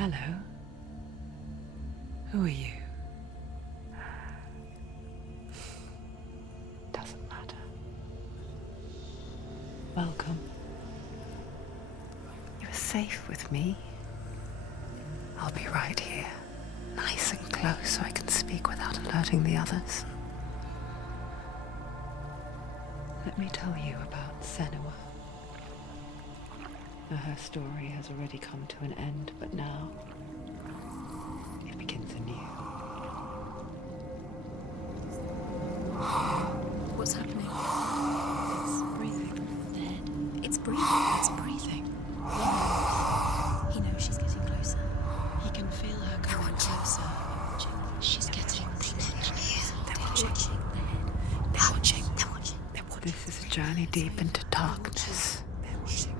Hello. Who are you? Doesn't matter. Welcome. You're safe with me. I'll be right here, nice and close so I can speak without alerting the others. Let me tell you about Senua. Her story has already come to an end, but now it begins anew. What's happening? It's breathing. The head. It's breathing. It's breathing. He knows she's getting closer. He can feel her coming closer. She's getting closer. They're They're watching. watching the head. They're watching. They're watching. They're watching. This is a journey deep into darkness. They're watching.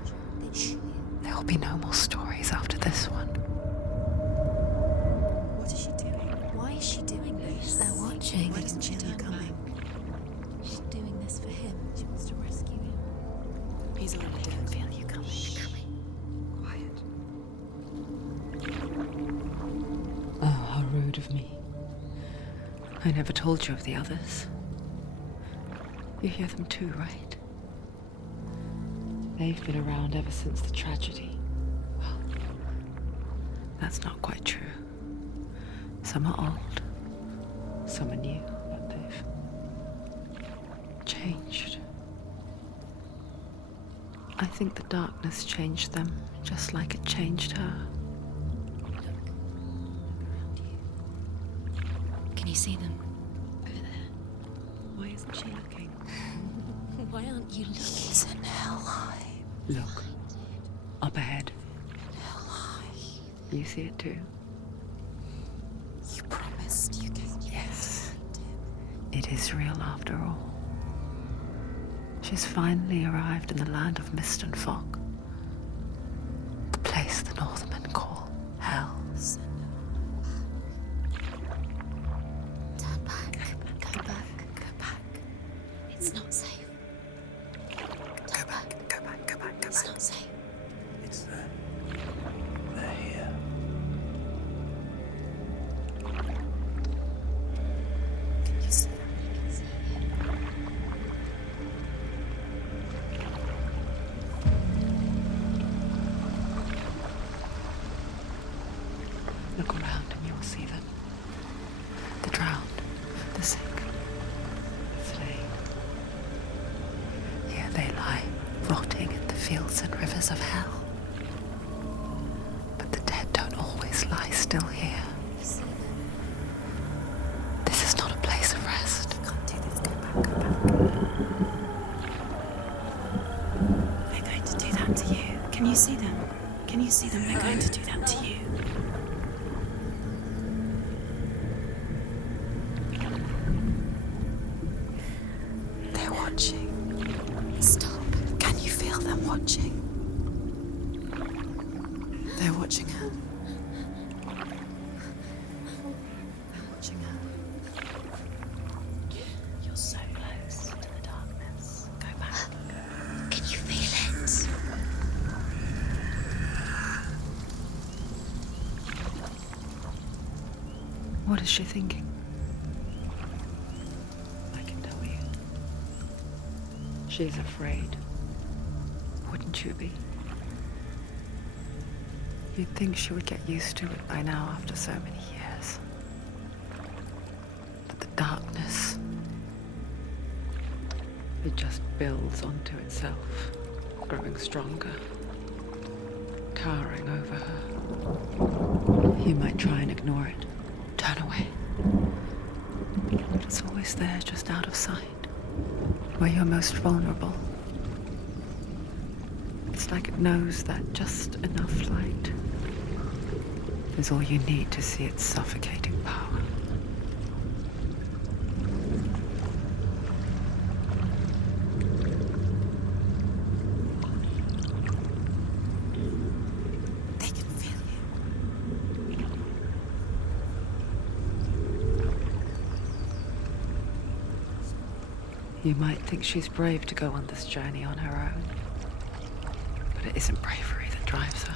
There will be no more stories after this one. What is she doing? Why is she doing this? They're watching. Why doesn't she turn back? She's doing this for him. She wants to rescue him. He's already I dead. can feel you coming. Quiet. Oh, how rude of me. I never told you of the others. You hear them too, right? They've been around ever since the tragedy. Well, that's not quite true. Some are old, some are new, but they've changed. I think the darkness changed them, just like it changed her. Look around you. Can you see them? Over there. Why isn't she looking? Why aren't you looking? He's in Hellblade. Look, up ahead. Hellblade. You see it too? You promised you gave me. Yes. It is real after all. She's finally arrived in the land of mist and fog. The place the Northmen call Hell. Turn back. Go back. Go back. It's not safe. Turn back. Go back, go back, go It's back. not safe. It's there. They're here. Can you see them? You can see it. Look around and you will see them. The drowned, the sick, the slain. Here they lie, rotting in the fields and rivers of hell. But the dead don't always lie still here. You see them? This is not a place of rest. You can't do this. Go back. Go back. They're going to do that to you. Can you see them? Can you see them? They're going to do that to you. They're watching. Stop. Can you feel them watching? They're watching her. They're watching her. You're so close to the darkness. Go back. Can you feel it? What is she thinking? I can tell you. She's afraid. Wouldn't you be? You'd think she would get used to it by now after so many years. But the darkness, it just builds onto itself, growing stronger, towering over her. You might try and ignore it, turn away. But it's always there, just out of sight, where you're most vulnerable. It's like it knows that just enough light is all you need to see its suffocating power. They can feel you. You might think she's brave to go on this journey on her own, but it isn't bravery that drives her.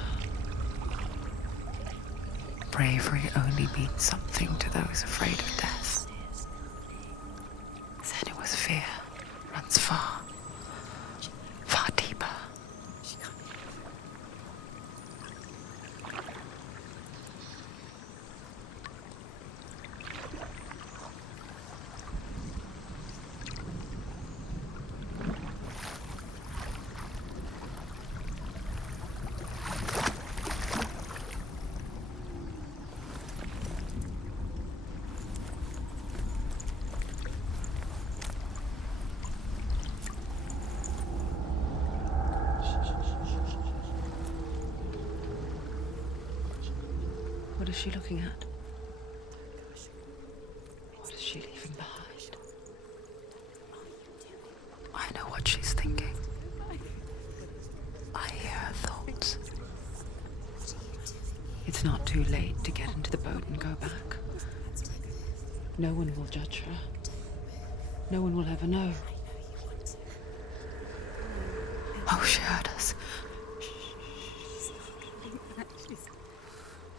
bravery only means something to those afraid of death. Senua's fear runs far, far deeper. What is she looking at? What is she leaving behind? I know what she's thinking. I hear her thoughts. It's not too late to get into the boat and go back. No one will judge her. No one will ever know. Oh, she heard us.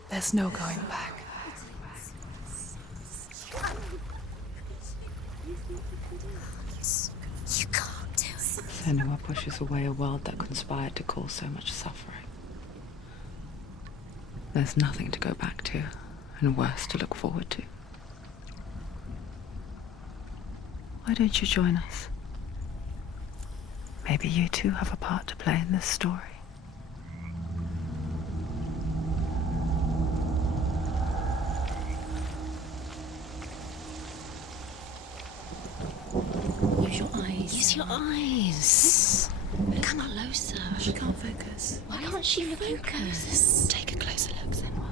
There's no going back. You can't do it. Senua pushes away a world that conspired to cause so much suffering. There's nothing to go back to, and worse to look forward to. Why don't you join us? Maybe you too have a part to play in this story. Use your eyes. Use your eyes. Come closer. She can't focus. Why can't she focus? Take a closer look, Senua.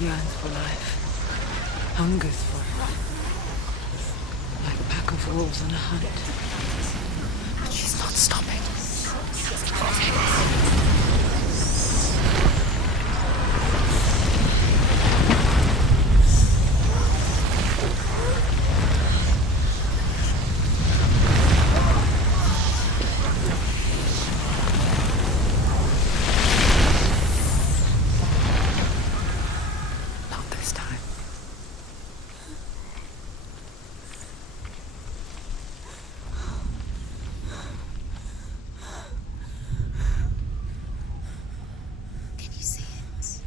Yearns for life, hungers for it, like a pack of wolves on a hunt. But she's not stopping. Not this time. Can you see it?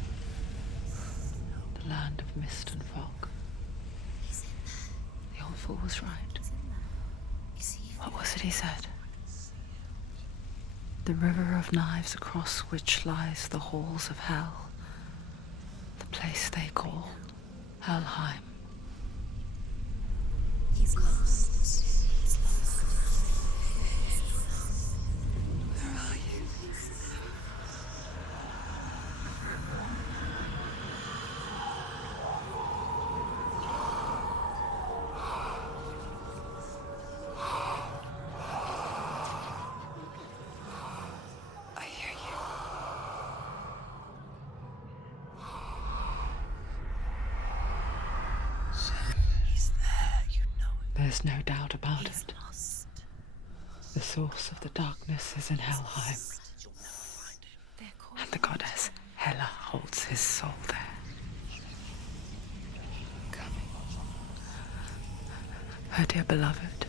The land of mist and fog. He's in there. The old fool was right. He's in there. You see? What was it he said? The river of knives across which lies the halls of hell. The place they call Helheim. He's lost. He's lost. Where are you? I hear you. He's there, you know it. There's no doubt about He's it. lost. The source of the darkness is in Helheim, You'll never find him. They're called. and the goddess Hela holds his soul there. Her dear beloved,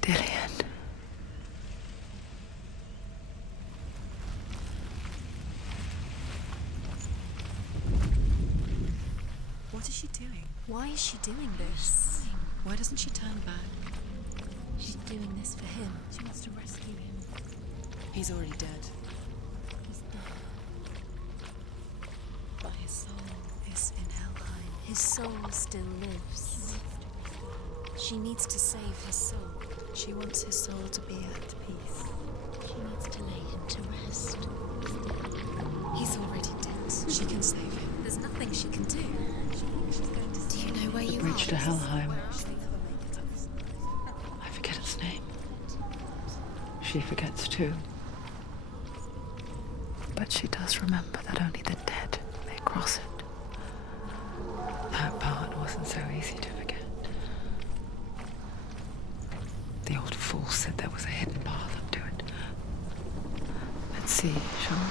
Dillian. What is she doing? Why is she doing this? Why doesn't she turn back? She's doing this for him. She wants to rescue him. He's already dead. But his soul is in Helheim. His soul still lives. She needs to save his soul. She wants his soul to be at peace. She needs to lay him to rest. He's already dead. She can save him. There's nothing she can do. Do you know where you Bridge are? to Helheim. I forget its name. She forgets too. But she does remember that only the dead may cross it. That part wasn't so easy to forget. The old fool said there was a hidden path up to it. Let's see, shall we?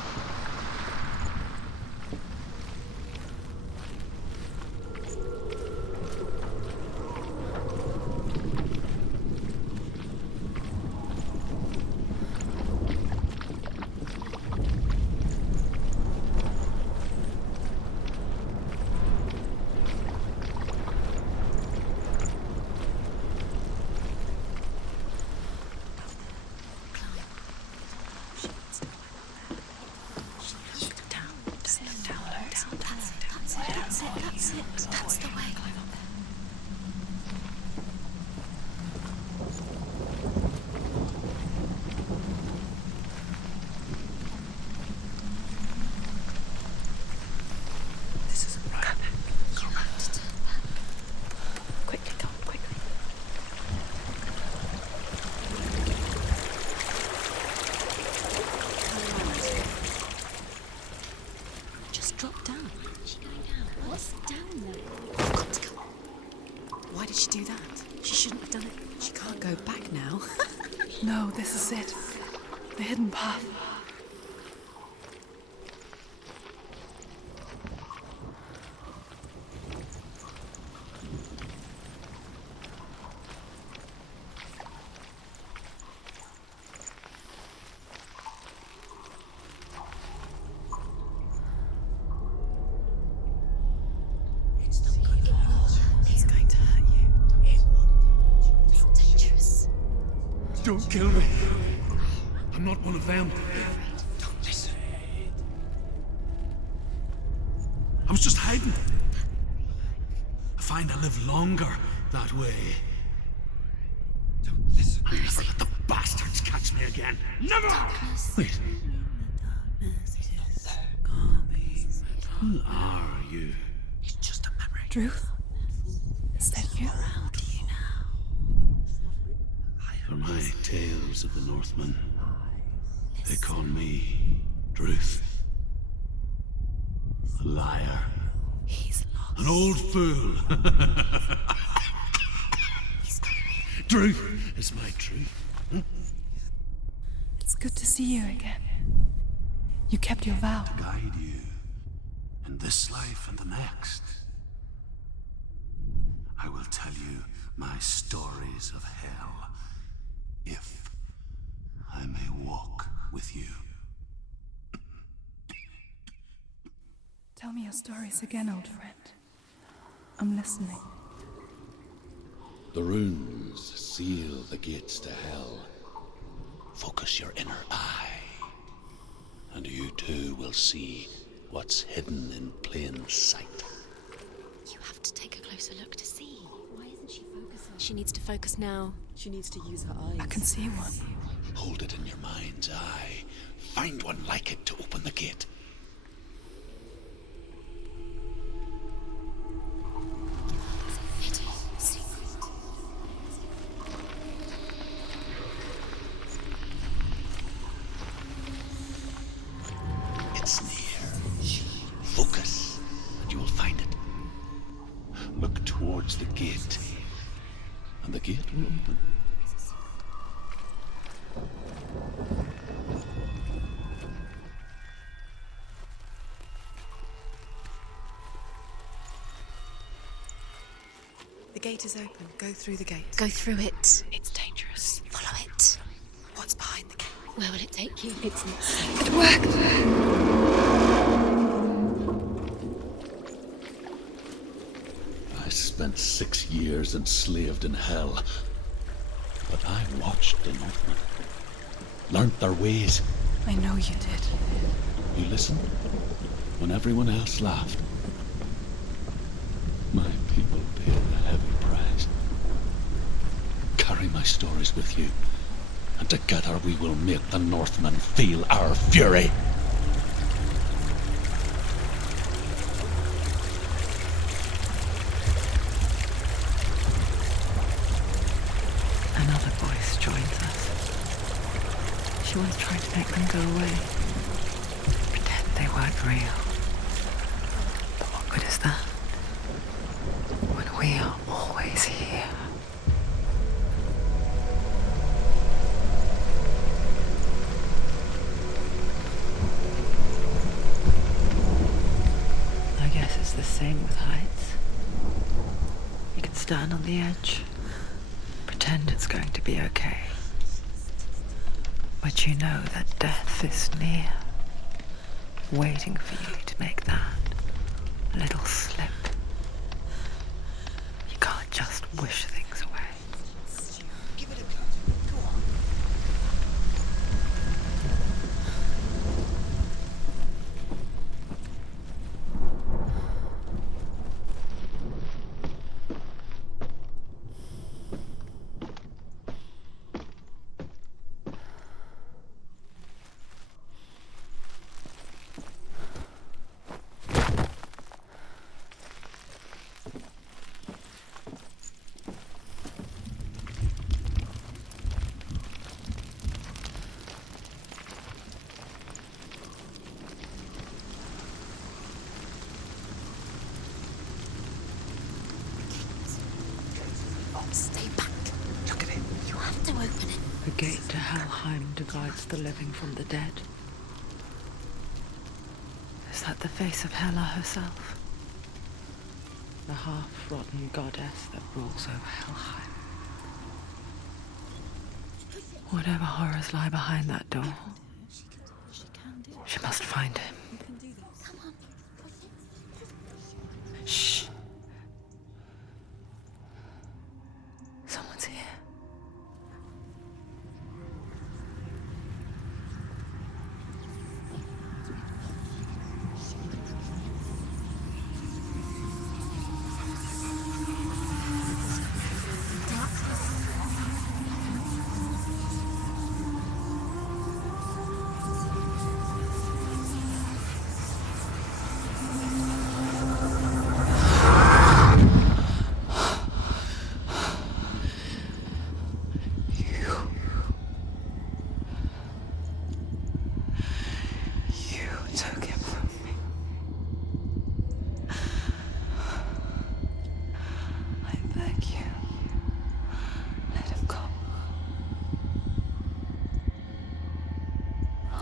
That's the way. This isn't right. Go back. Quickly, Tom, quickly. Just drop down. Is she going down? What's down there? I've got to go. Why did she do that? She shouldn't have done it. She can't go back now. No, this is it. The hidden path. He's going to hurt you. It's dangerous. Don't kill me. I'm not one of them. Don't listen. I was just hiding. I find I live longer that way. Don't listen. Never let the bastards catch me again. Never! Wait. Who are you? It's just a memory. Druth? Is that you? For my tales of the Northmen, they call me Druth. A liar. He's lost. An old fool. Druth is my truth. It's good to see you again. You kept your vow. Guide you in this life and the next. I will tell you my stories of hell, if I may walk with you. Tell me your stories again, old friend. I'm listening. The runes seal the gates to hell. Focus your inner eye, and you too will see what's hidden in plain sight. You have to take a closer look to see. Why isn't she focusing? She needs to focus now. She needs to use her eyes. I can see one. Hold it in your mind's eye. Find one like it to open the gate. Hidden secret. It's near. Focus, and you will find it. Look towards the gate, and the gate will open. The gate is open. Go through the gate. Go through it. It's dangerous. Follow it. What's behind the gate? Where will it take you? It's not safe. It worked! I spent 6 years enslaved in hell, but I watched the Northmen. learnt their ways. I know you did. You listened when everyone else laughed. My people paid a heavy price. Carry my stories with you, and together we will make the Northmen feel our fury. Another voice joins us. She once tried to make them go away. Pretend they weren't real. But what good is that? When we are always here. I guess it's the same with heights. You can stand on the edge, pretend it's going to be okay. But you know that death is near, waiting for you to make that little slip. You can't just wish things away. Give it a go. Go on. Stay back. Look at it. You have to open it. The gate to Helheim divides the living from the dead. Is that the face of Hela herself? The half-rotten goddess that rules over Helheim. Whatever horrors lie behind that door, she must find him. Shh. Someone's here.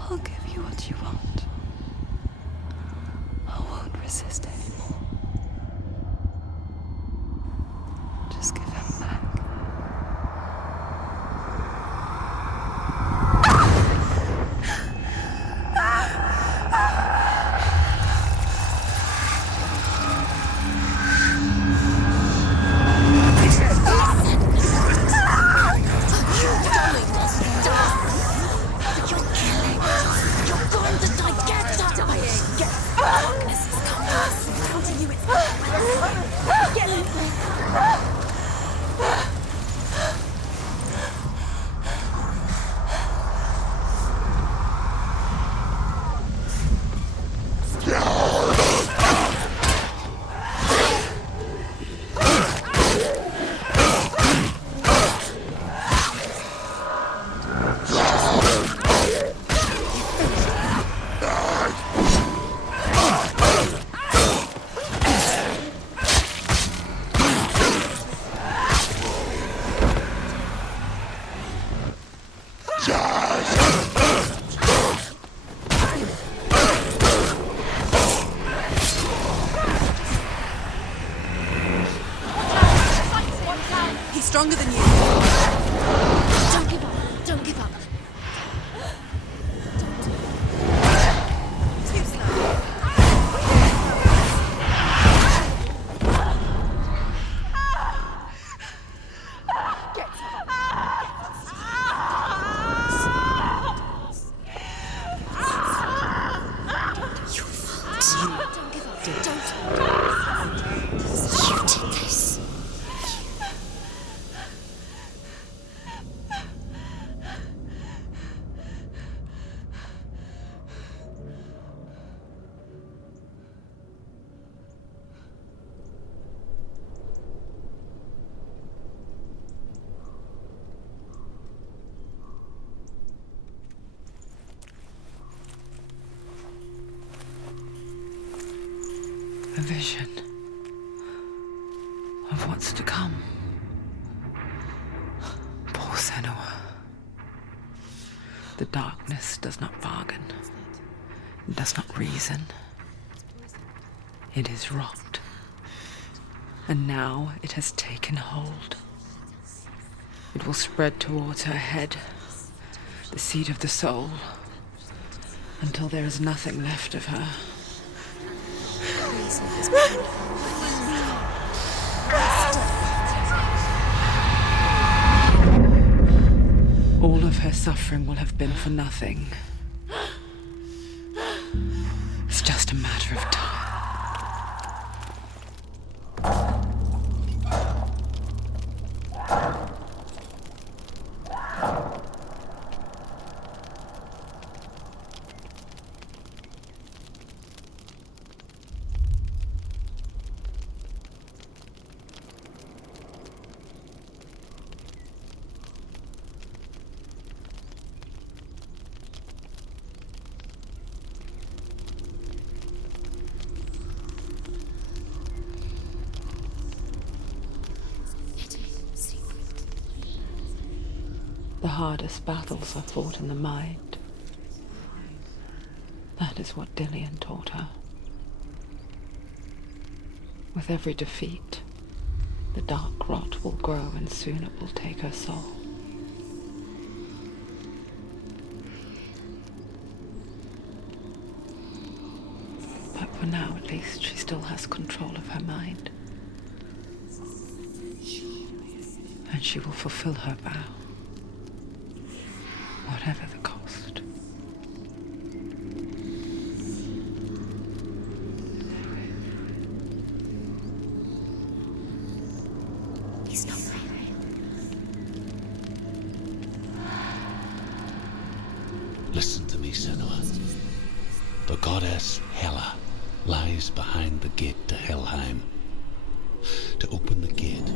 I'll give you what you want. I won't resist anymore. Just give him back. Darkness is coming. vision of what's to come. Poor Senua. The darkness does not bargain. It does not reason. It is rot. And now it has taken hold. It will spread towards her head, the seat of the soul, until there is nothing left of her. All of her suffering will have been for nothing. It's just a matter of time. The hardest battles are fought in the mind. That is what Dillian taught her. With every defeat, the dark rot will grow and soon it will take her soul. But for now, at least, she still has control of her mind. And she will fulfill her vow. Whatever the cost. He's not there. Listen to me, Senua. The goddess Hela lies behind the gate to Helheim. To open the gate,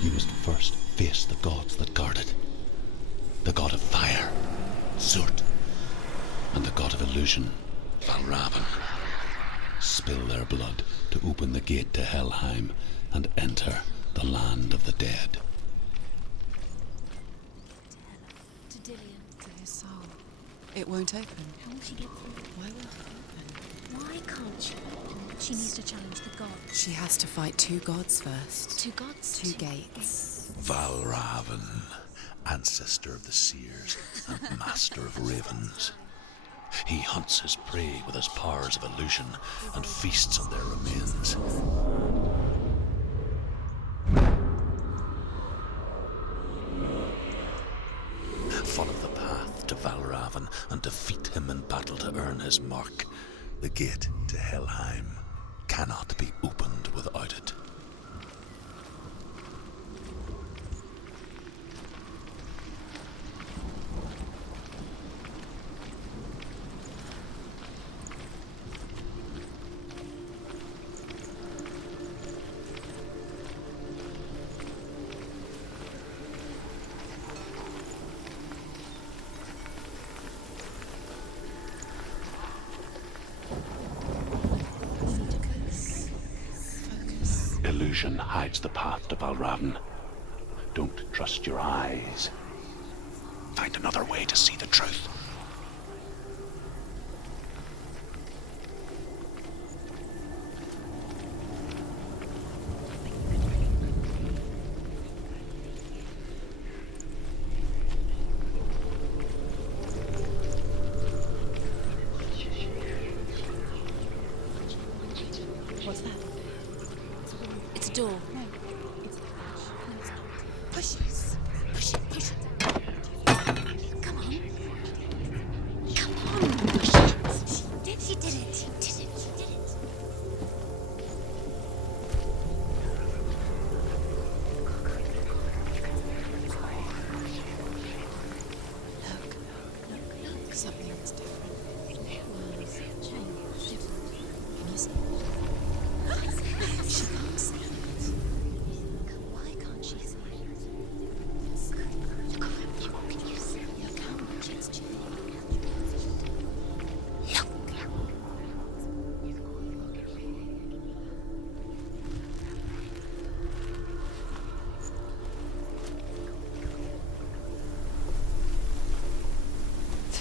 you must first face the gods that guard it. The god of fire, Surt, and the god of illusion, Valravan. Spill their blood to open the gate to Helheim and enter the land of the dead. To Dillian. To his soul. It won't open. How will she get through? Why won't it open? Why can't she? She needs to challenge the gods. She has to fight two gods first. Two gods? Two gates. Valravan, ancestor of the seers and master of ravens. He hunts his prey with his powers of illusion and feasts on their remains. Follow the path to Valravan and defeat him in battle to earn his mark. The gate to Helheim cannot be opened without it. Illusion hides the path to Valravan. Don't trust your eyes. Find another way to see the truth. What's that? It's a door. No, it's a Push it. Push it. Push it. Come on. Come on. Push it. She did it. She did it. She did it. Look, something's different. Change. Different. Can you see? She can't see it. Why can't she see it? What can you see? You can't. She's changed. Look. 'Cause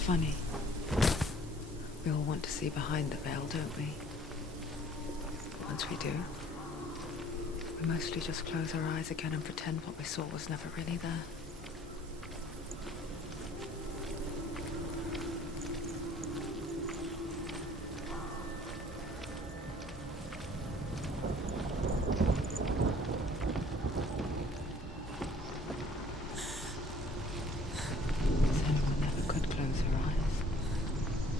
funny. We all want to see behind the veil, don't we? Once we do, we mostly just close our eyes again and pretend what we saw was never really there. Senua never could close her eyes,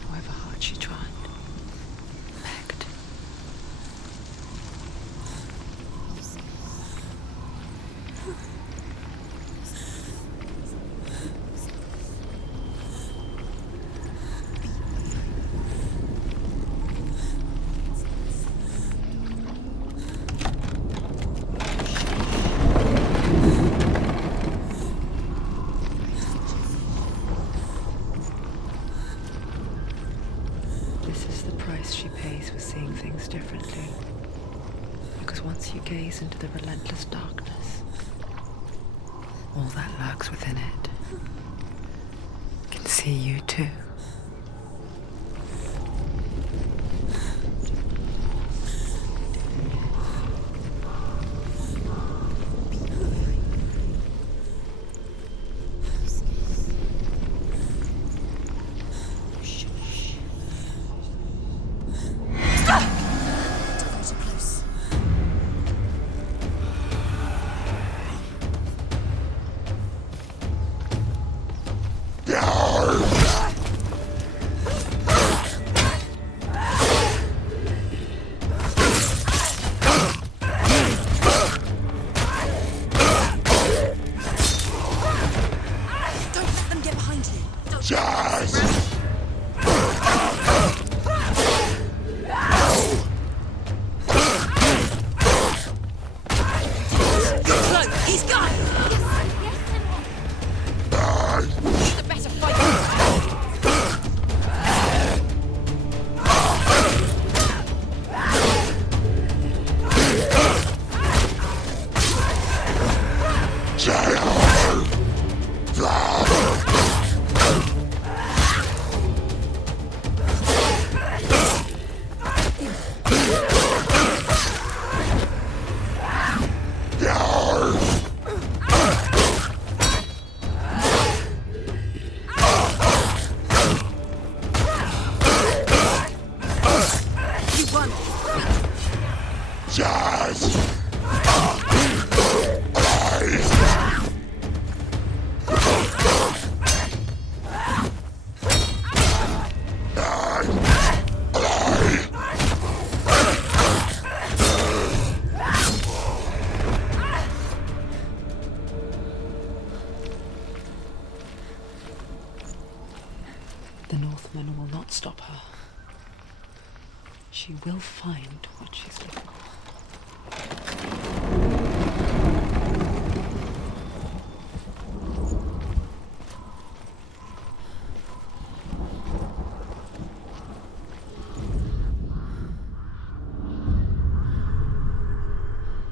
however hard she tried. Begged. This is the price she pays for seeing things differently. Because once you gaze into the relentless darkness, all that lurks within it can see you too. Don't go too close. Don't let them get behind you. Look, he's gone. He's the better fighter. You won. The Northman will not stop her. She will find what she's looking for.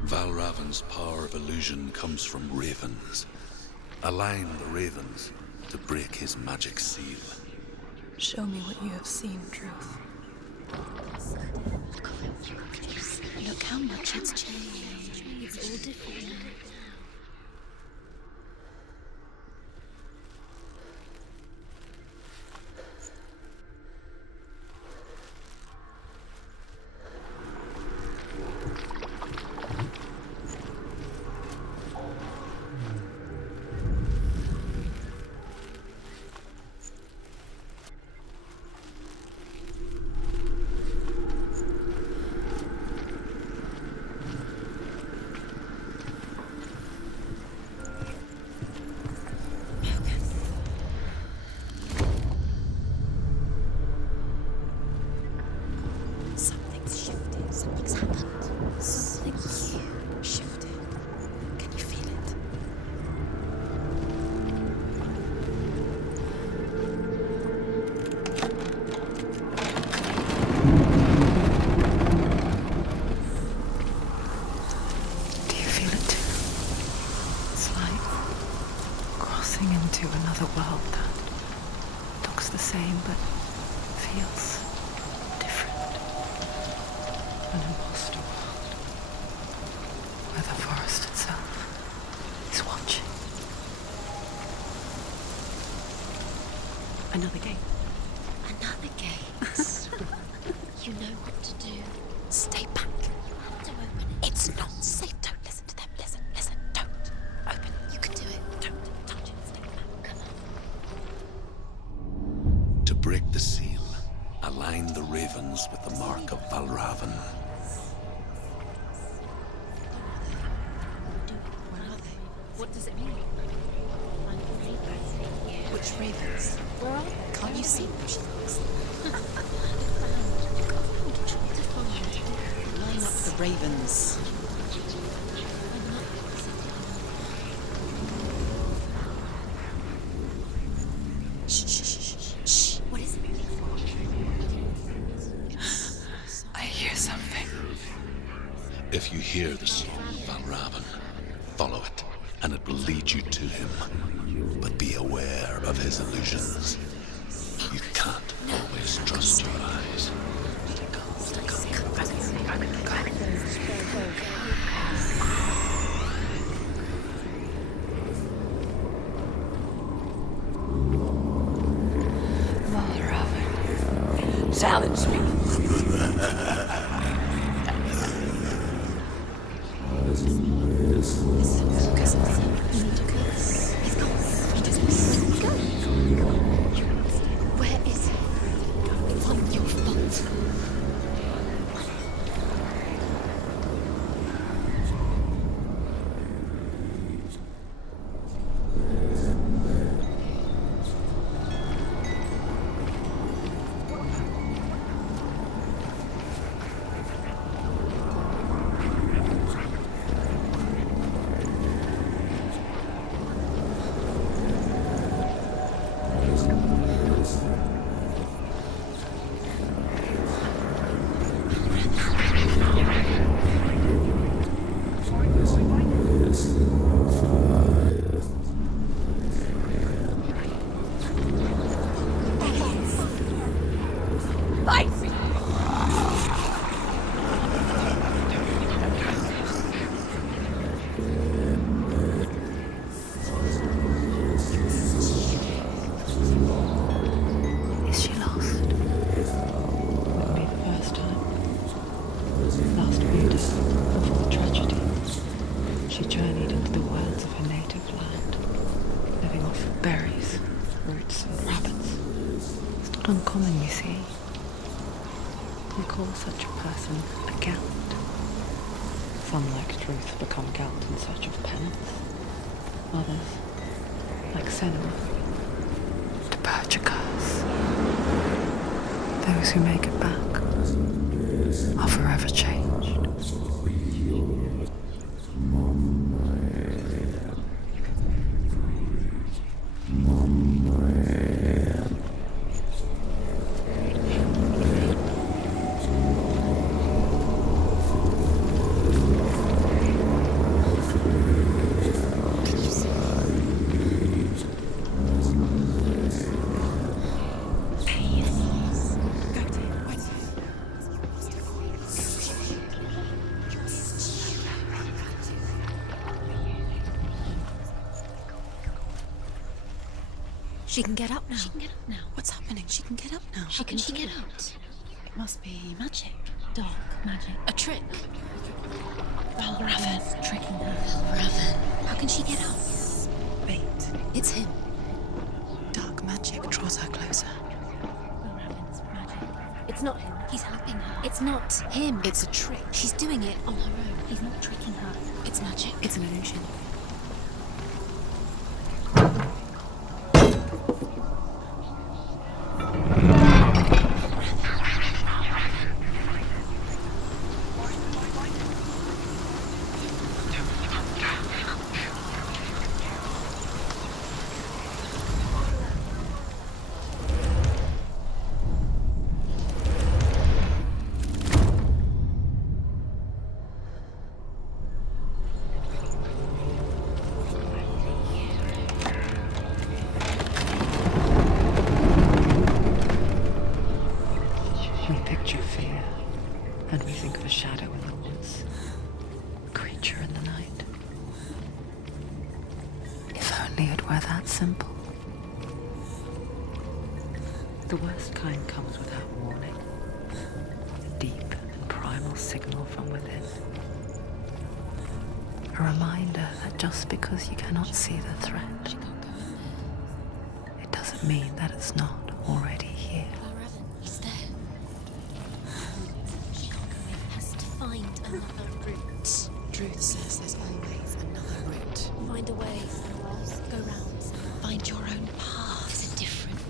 Valravan's power of illusion comes from ravens. Align the ravens to break his magic seal. Show me what you have seen, Truth. Look how much it's changed. It's all different now. looks the same, but feels different. An imposter world, where the forest itself is watching. Another gate. Another gate. You know what to do. Stay back. How to open it. It's not safe. Don't listen to them. Listen, don't. Open. You can do it. Don't touch it. Stay back. Come on. To break the seal, align the ravens with the mark of Valravan. Where are they? What does it mean? Which ravens? Where are they? Can't you see them? Line up the ravens. Shh. What is it? I hear something. If you hear the song of Valravan, follow it, and it will lead you to him. But be aware of his illusions. You can't always trust your eyes. Valravan. Silence me. Where is he? It's not your fault. Is she lost? It'll be the first time. Last winter, before the tragedy, she journeyed into the wilds of her native land, living off berries, roots, and rabbits. It's not uncommon, you see. We call such a person a Gelt. Some, like Truth, become Gelt in search of penance. Others, like Senua, to purge a curse. Those who make it back are forever changed. She can get up now. She can get up now. What's happening? She can get up now. How can she get out? It must be magic. Dark magic. A trick. Valravan's tricking her. Valravan. How can she get out? Bait. It's him. Dark magic draws her closer. Valravan's magic. It's not him. He's helping her. It's not him. It's a trick. She's doing it on her own. He's not tricking her. It's magic. It's an illusion. The worst kind comes without warning. A deep and primal signal from within. A reminder that just because you cannot see the threat, it doesn't mean that it's not already here. He's there. She has to find another route. Truth says there's always another route. Find a way. Go round. Find your own path. There's a different way.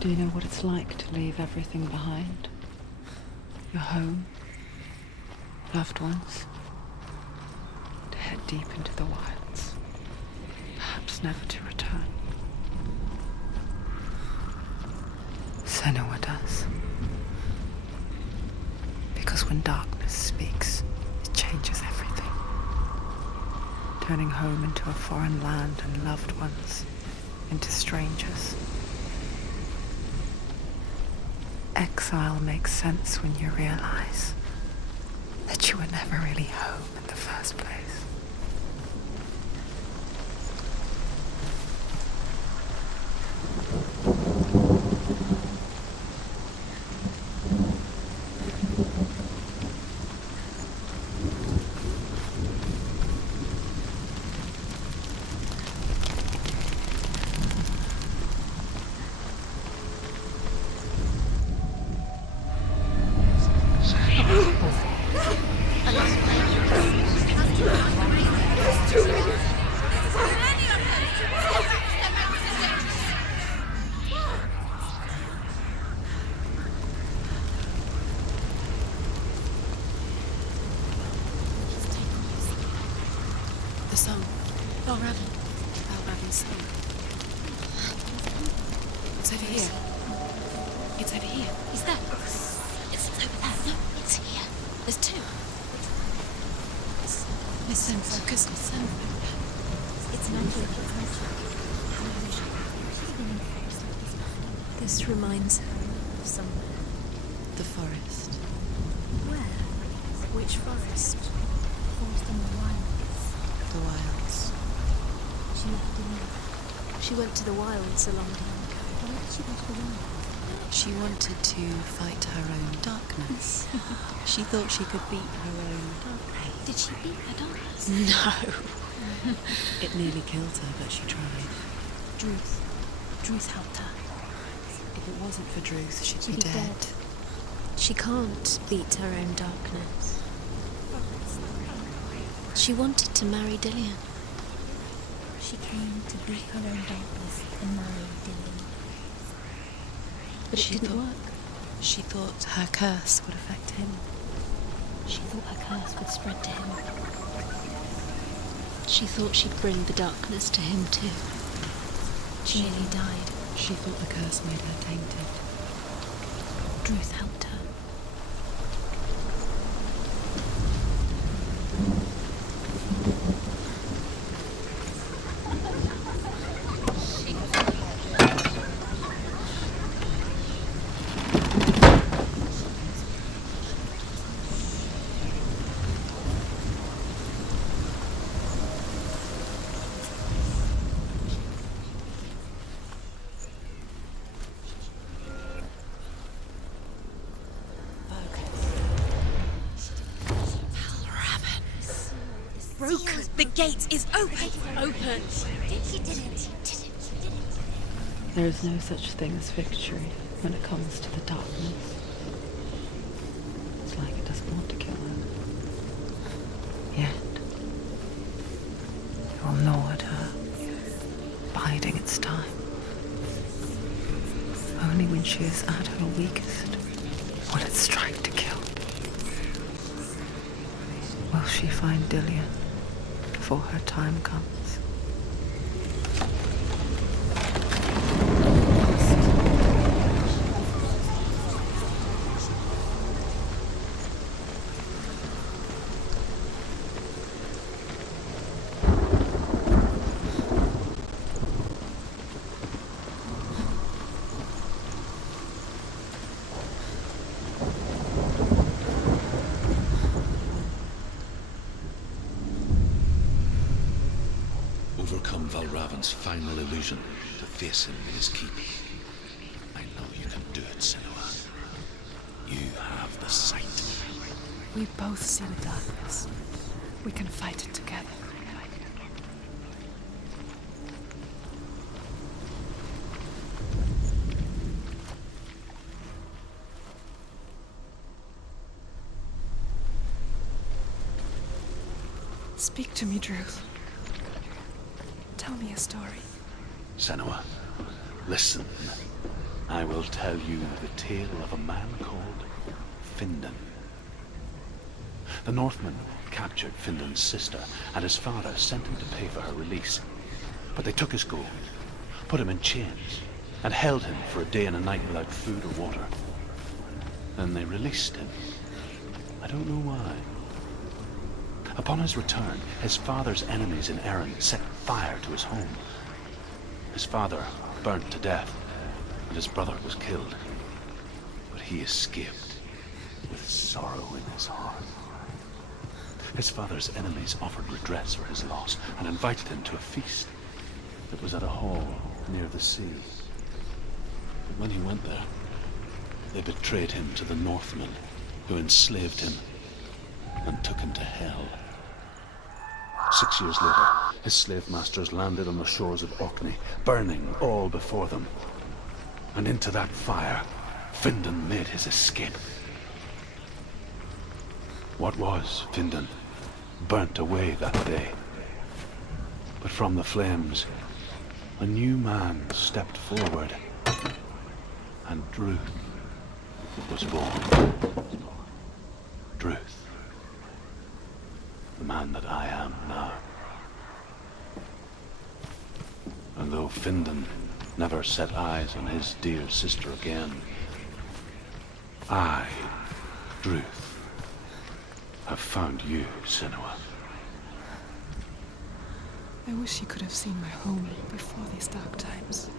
Do you know what it's like to leave everything behind? Your home, loved ones, to head deep into the wilds, perhaps never to return. Senua does. Because when darkness speaks, it changes everything, turning home into a foreign land and loved ones into strangers. Exile makes sense when you realize that you were never really home in the first place. The song. Valravan's song. It's over here. It's over here. He's there. It's over there. No, it's here. There's two. Listen, focus. Listen. It's an unbreakable This reminds her of somewhere. The forest. Where? Which forest? Forest in the wilds. The wilds. She went to the wilds a long time ago. Why did she go to the wilds? She wanted to fight her own darkness. She thought she could beat her own darkness. Did she beat her darkness? No. It nearly killed her, but she tried. Druth helped her. If it wasn't for Druth, she'd be dead. She can't beat her own darkness. She wanted to marry Dillian. She came to beat her own darkness and marry Dillian. But it didn't work. She thought her curse would affect him. She thought her curse would spread to him. She thought she'd bring the darkness to him too. She nearly died. She thought the curse made her tainted. Druth helped her. broke. The gate is open. Open. She did it. There is no such thing as victory when it comes to the darkness. It's like it doesn't want to kill her. Yet, it will gnaw at her, biding its time. Only when she is at her weakest will it strike to kill. Will she find Dillian before her time comes? Overcome Valravan's final illusion to face him in his keep. I know you can do it, Senua. You have the sight. We both see the darkness. We can fight it together. Speak to me, Druth. Tell me a story. Senua, listen. I will tell you the tale of a man called Findan. The Northmen captured Findan's sister, and his father sent him to pay for her release. But they took his gold, put him in chains, and held him for a day and a night without food or water. Then they released him. I don't know why. Upon his return, his father's enemies in Erin set fire to his home. His father burnt to death, and his brother was killed. But he escaped with sorrow in his heart. His father's enemies offered redress for his loss and invited him to a feast that was at a hall near the sea. But when he went there, they betrayed him to the Northmen, who enslaved him and took him to hell. 6 years later, his slave masters landed on the shores of Orkney, burning all before them. And into that fire, Findan made his escape. What was Findan burnt away that day. But from the flames, a new man stepped forward, and Druth was born. Druth. The man that I am now. And though Findan never set eyes on his dear sister again, I, Druth, have found you, Senua. I wish you could have seen my home before these dark times.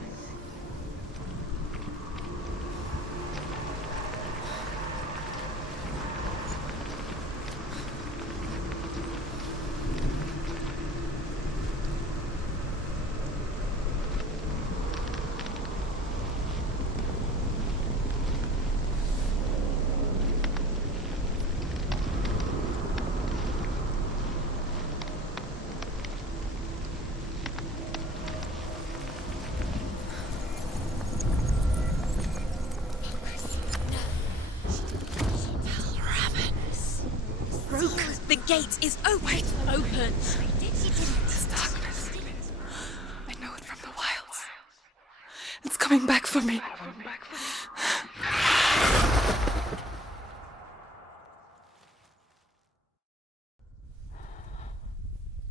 The gate is open. Open. This darkness. I know it from the wilds. It's coming back for me.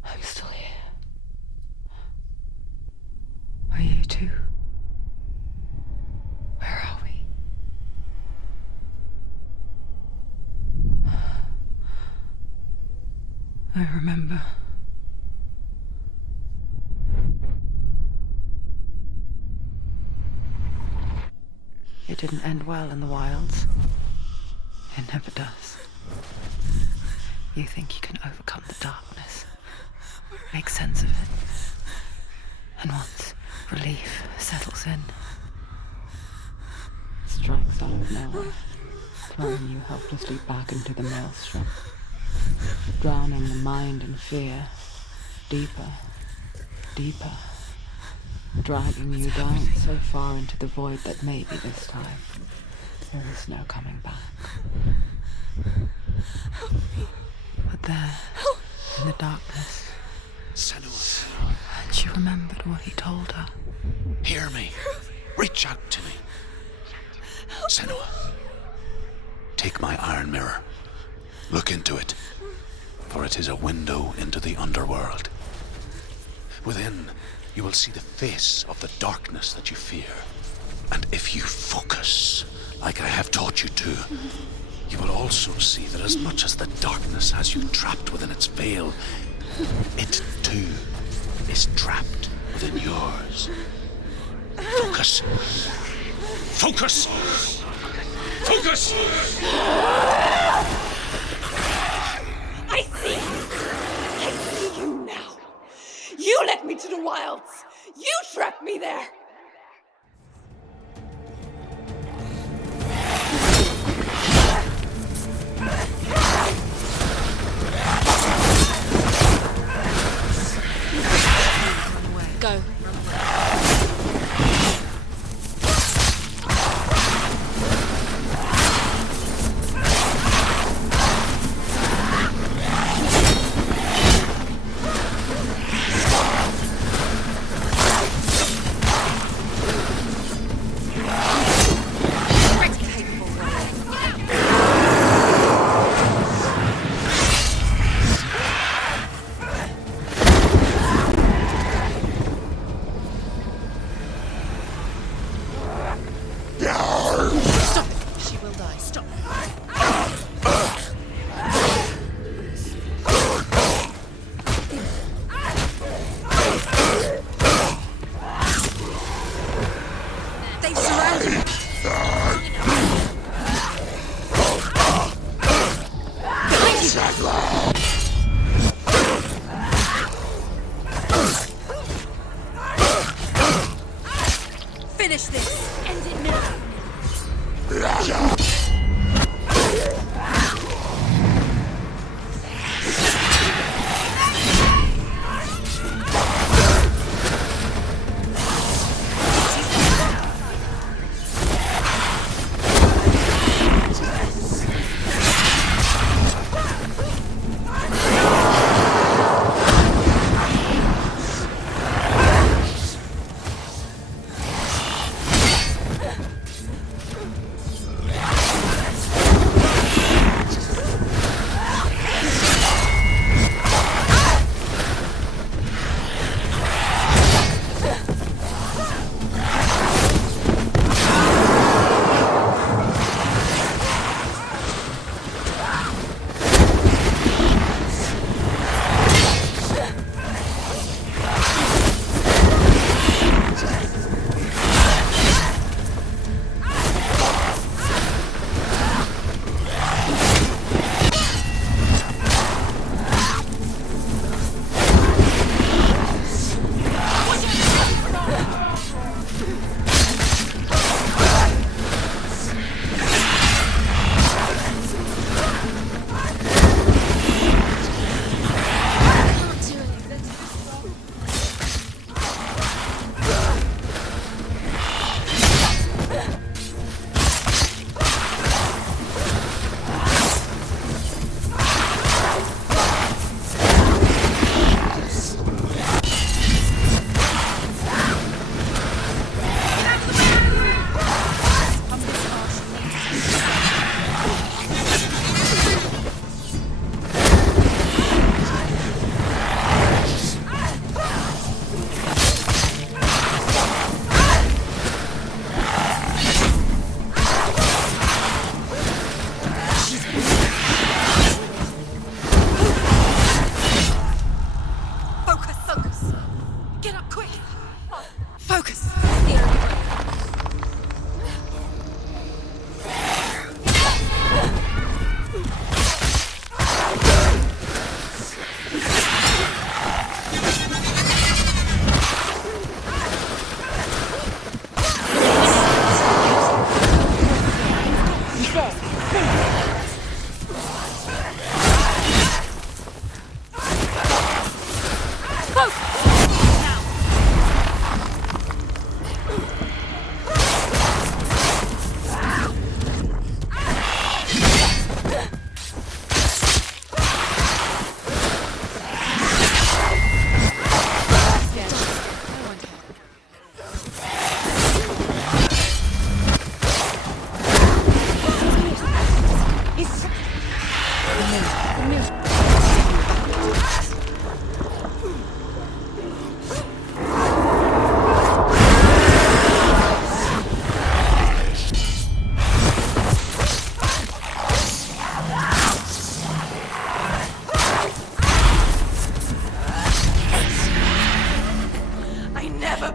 Are you still here? Are you too? Where are we? I remember. It didn't end well in the wilds. It never does. You think you can overcome the darkness, make sense of it, and once relief settles in, it strikes out of nowhere, throwing you helplessly back into the maelstrom. drowning the mind in fear, deeper, deeper, dragging you down so far into the void that maybe this time there is no coming back. But there, in the darkness, Senua, she remembered what he told her. hear me. Reach out to me. Senua, take my iron mirror. Look into it, for it is a window into the underworld. Within, you will see the face of the darkness that you fear. And if you focus, like I have taught you to, you will also see that as much as the darkness has you trapped within its veil, it too is trapped within yours. Focus. Focus! Focus! I see you. I see you now. You led me to the wilds. You trapped me there. Go.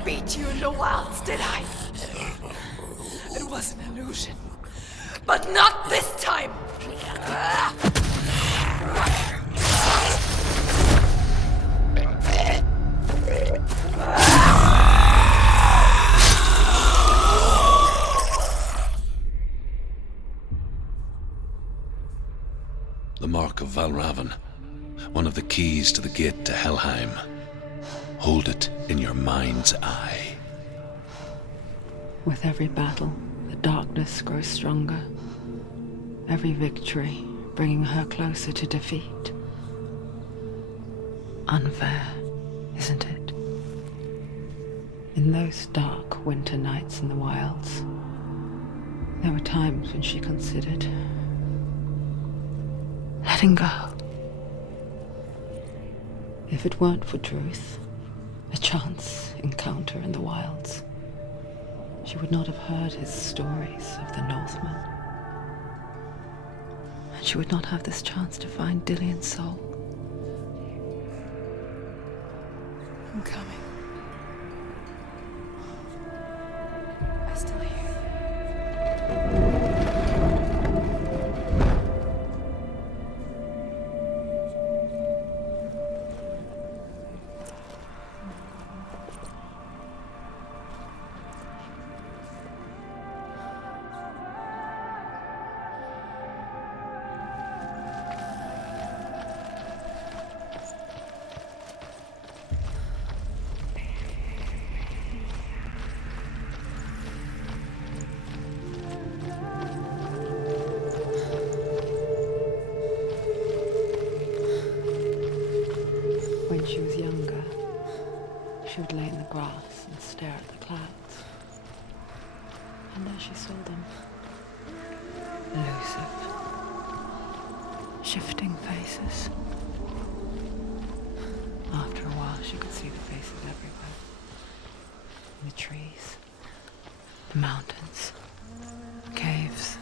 beat you in the wilds, did I? It was an illusion. But not this time! The Mark of Valravan, one of the keys to the gate to Helheim. Hold it in your mind's eye. With every battle, the darkness grows stronger. Every victory bringing her closer to defeat. Unfair, isn't it? In those dark winter nights in the wilds, there were times when she considered letting go. If it weren't for Druth, a chance encounter in the wilds, she would not have heard his stories of the Northmen. And she would not have this chance to find Dillion's soul. I'm coming. I still hear you. When she was younger, she would lay in the grass and stare at the clouds. And there she saw them. Elusive. Shifting faces. After a while, she could see the faces everywhere. In the trees, the mountains, caves.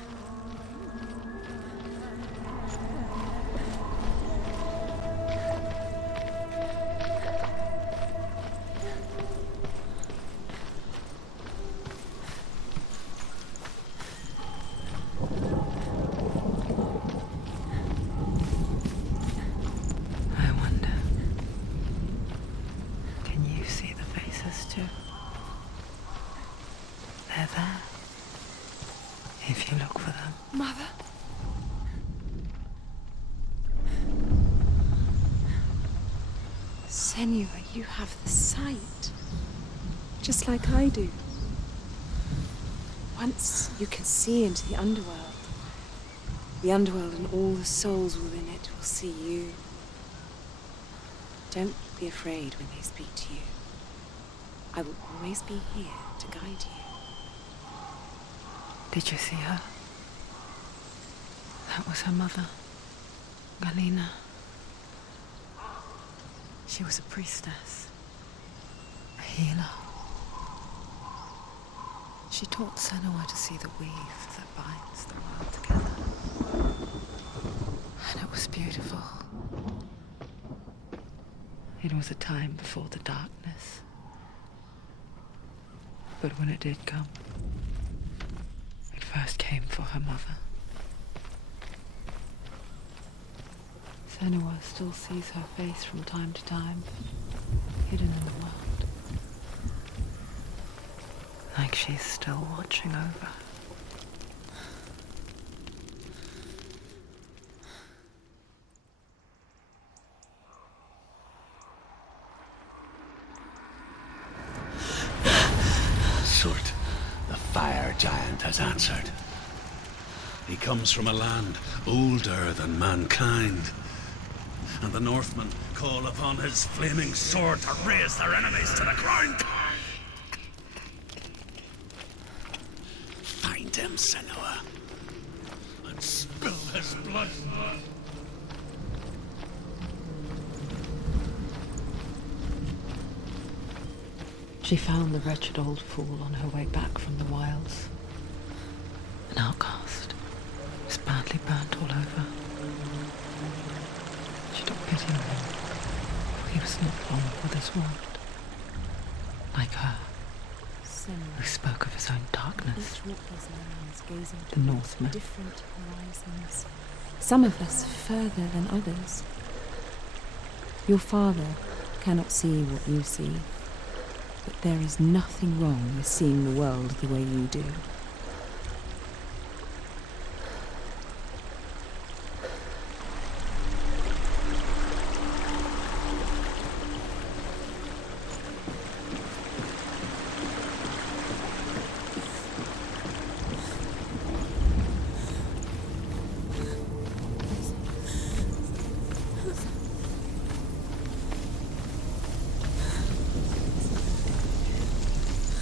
They're there, if you look for them. Mother? Senua, you have the sight. Just like I do. Once you can see into the underworld and all the souls within it will see you. Don't be afraid when they speak to you. I will always be here to guide you. Did you see her? That was her mother, Galina. She was a priestess, a healer. She taught Senua to see the weave that binds the world together. And it was beautiful. It was a time before the darkness. But when it did come, it first came for her mother. Senua still sees her face from time to time, hidden in the world. Like she's still watching over. Surt, the fire giant has answered. He comes from a land older than mankind. And the Northmen call upon his flaming sword to raise their enemies to the ground. Find him, Senua, and spill his blood. She found the wretched old fool on her way back from the wilds. An outcast. He was badly burnt all over. She took pity on him, for he was not long with his world. Like her. Senua. who spoke of his own darkness. Each walked his lands, gazing The towards Northmen. different horizons. Some of us further than others. Your father cannot see what you see, but there is nothing wrong with seeing the world the way you do.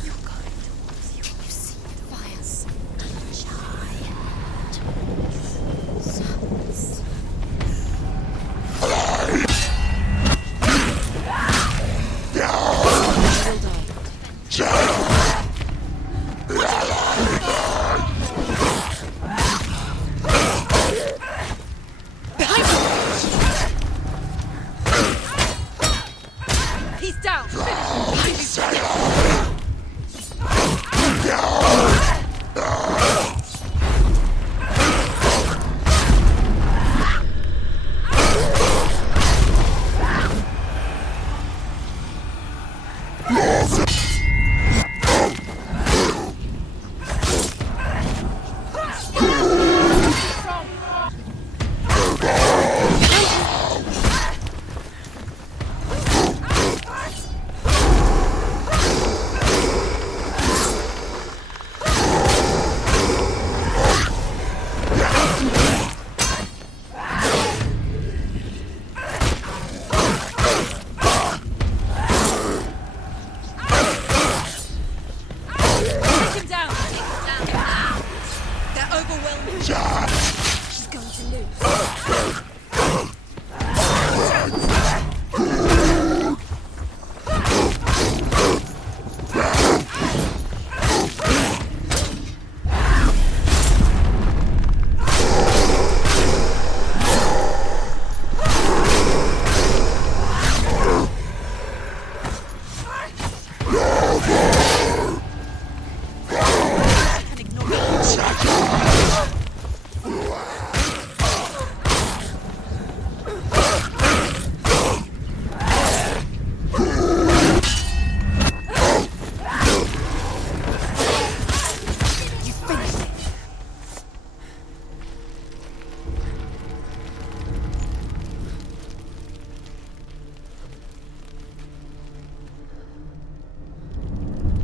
You're going towards you. You see the fires. Giant suns. He's down. Take him down. They're overwhelming. He's going to lose. You finished it.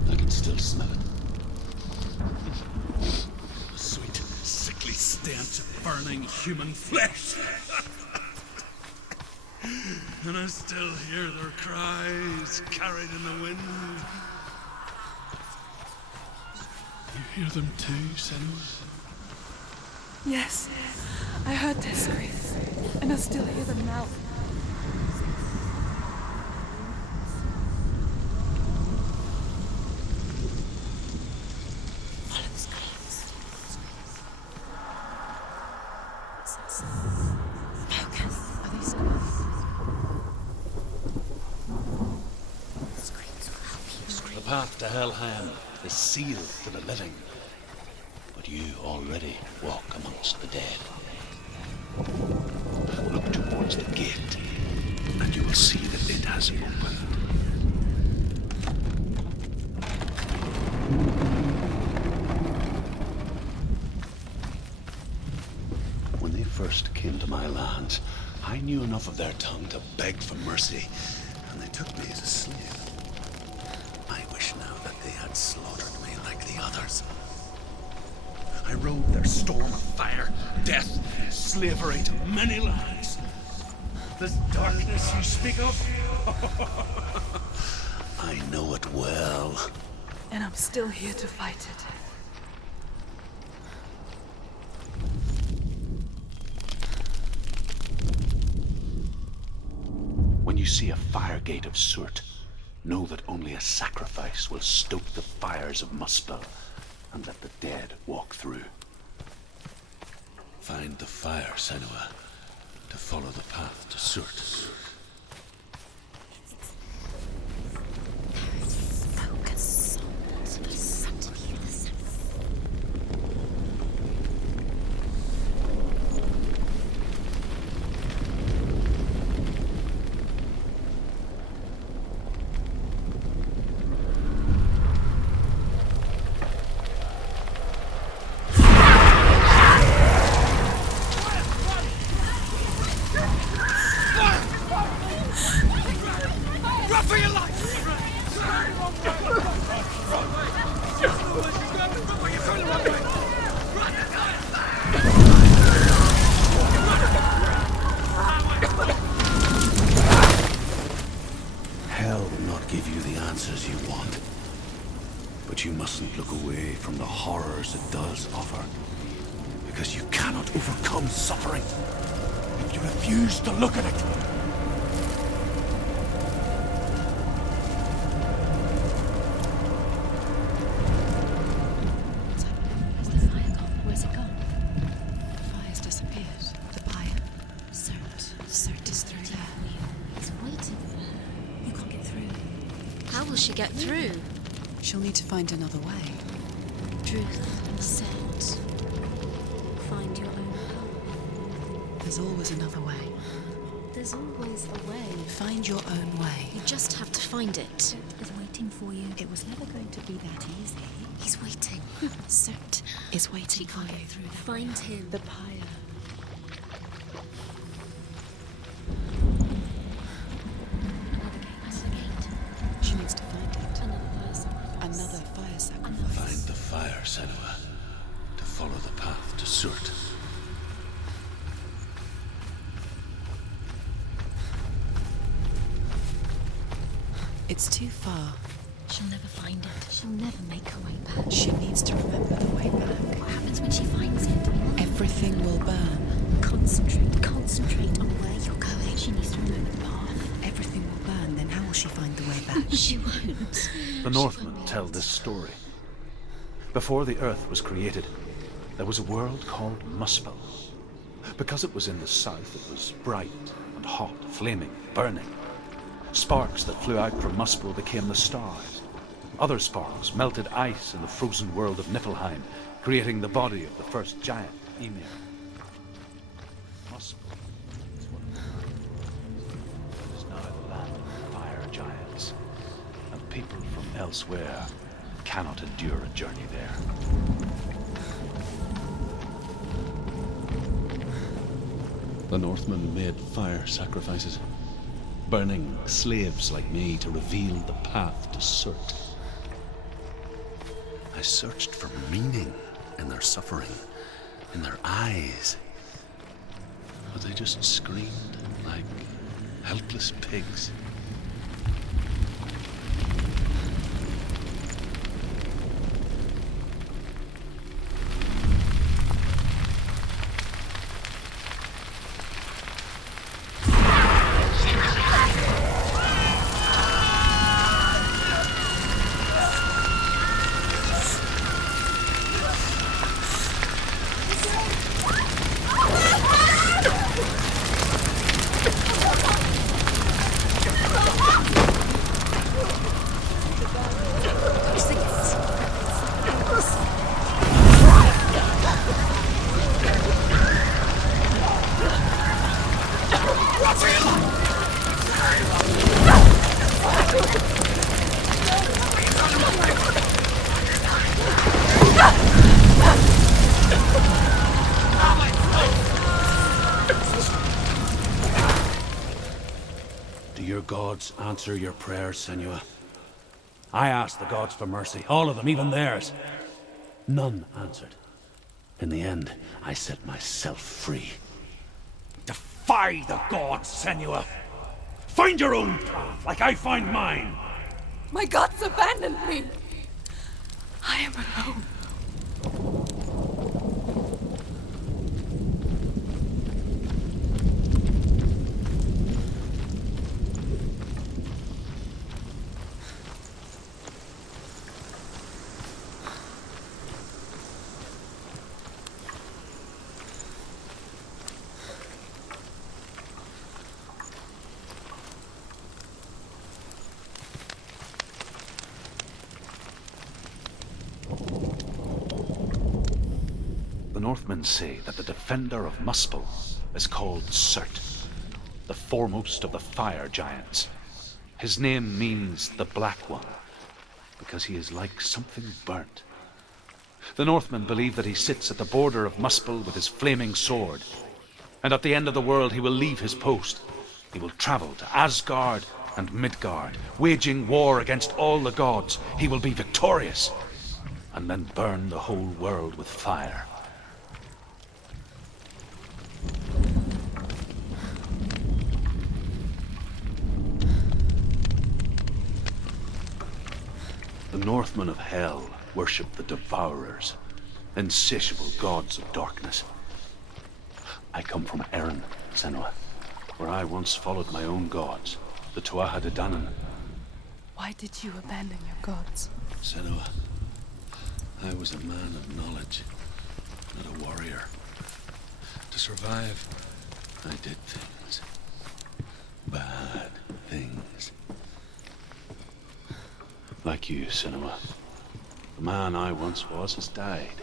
I can still smell it. The sweet, sickly stench of burning human flesh. And I still hear their cries carried in the wind. You hear them too, Senua? Yes, I heard their screams, and I still hear them now. Follow the screams. Focus. Are they screams? Screams will help you. The path to Helheim is sealed to the living. But you already walk amongst the dead. Look towards the gate, and you will see that it has opened. When they first came to my lands, I knew enough of their tongue to beg for mercy, and they took me as a slave. I wish now that they had slaughtered me like the others. I rode their storm of fire, death, slavery to many lands. This darkness you speak of, I know it well. And I'm still here to fight it. When you see a fire gate of Surt, know that only a sacrifice will stoke the fires of Muspel, and let the dead walk through. Find the fire, Senua, to follow the path to Surt. Focus. Run for your life! Hell will not give you the answers you want. But you mustn't look away from the horrors it does offer. Because you cannot overcome suffering if you refuse to look at it. What's happening? Where's the fire gone? Where's it gone? The fire's disappeared. The buyer. Cert is through there. He's waiting for her. You can't get through. How will she get through? She'll need to find another way. Truth, scent. Find your own home. There's always another way. There's always a way. Find your own way. You just have to find it. Cert is waiting for you. It was never going to be that easy. He's waiting. Cert is waiting for you. Through that. Find him. The pyre. Another gate. She needs to find it. Another fire sacrifice. Another fire sacrifice. Find the fire, Senua, to follow the path to Surt. It's too far. She'll never find it. She'll never make her way back. She needs to remember the way back. What happens when she finds it? Everything will burn. Concentrate on where you're going. She needs to remember the path. Everything will burn, then how will she find the way back? She won't. The Northmen tell this story. Before the earth was created, there was a world called Muspel. Because it was in the south, it was bright and hot, flaming, burning. Sparks that flew out from Muspel became the stars. Other sparks melted ice in the frozen world of Niflheim, creating the body of the first giant, Ymir. Muspel is what it is now the land of fire giants, and people from elsewhere cannot endure a journey there. The Northmen made fire sacrifices, burning slaves like me to reveal the path to Surt. I searched for meaning in their suffering, in their eyes. But they just screamed like helpless pigs. Do your gods answer your prayers, Senua? I asked the gods for mercy, all of them, even theirs. None answered. In the end, I set myself free. Defy the gods, Senua! Find your own path, like I find mine! My gods abandoned me. I am alone. The Northmen say that the defender of Muspel is called Surt, the foremost of the fire giants. His name means the Black One, because he is like something burnt. The Northmen believe that he sits at the border of Muspel with his flaming sword, and at the end of the world he will leave his post. He will travel to Asgard and Midgard, waging war against all the gods, he will be victorious, and then burn the whole world with fire. The Northmen of Hell worship the Devourers, insatiable gods of darkness. I come from Erin, Senua, where I once followed my own gods, the Tuatha De Danann. Why did you abandon your gods? Senua, I was a man of knowledge, not a warrior. To survive, I did things. Bad things. Like you, Senua. The man I once was has died.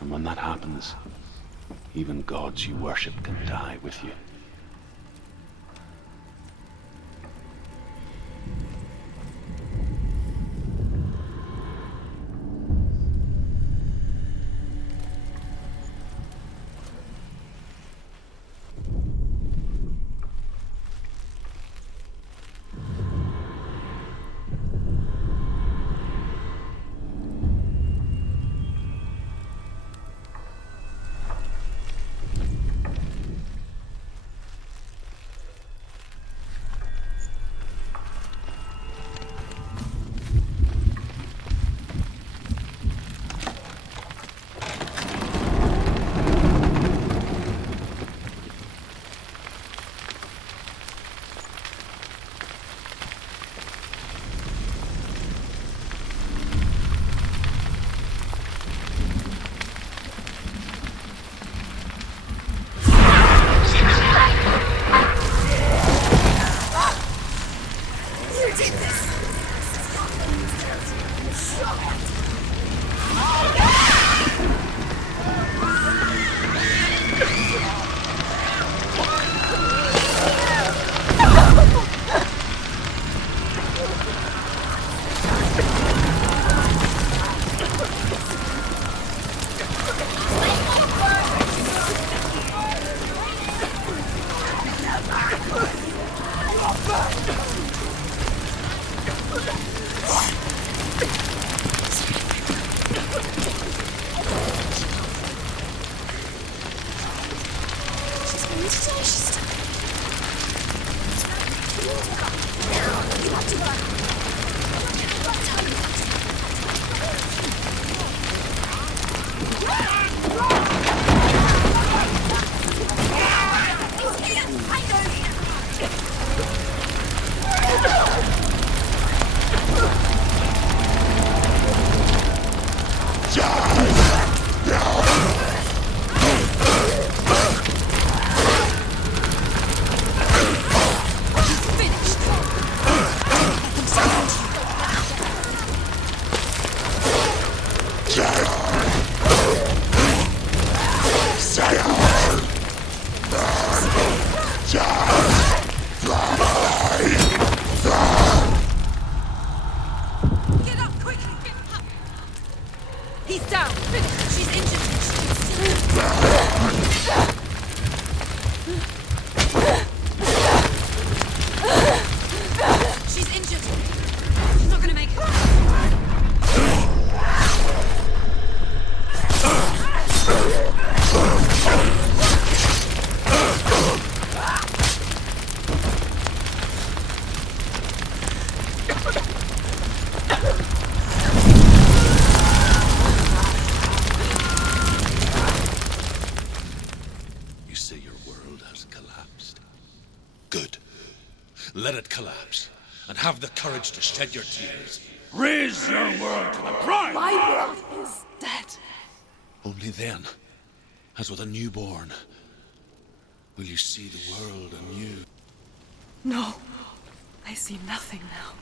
And when that happens, even gods you worship can die with you. Let it collapse, and have the courage to shed your tears. Raise your world to the prime! My world is dead. Only then, as with a newborn, will you see the world anew. No, I see nothing now.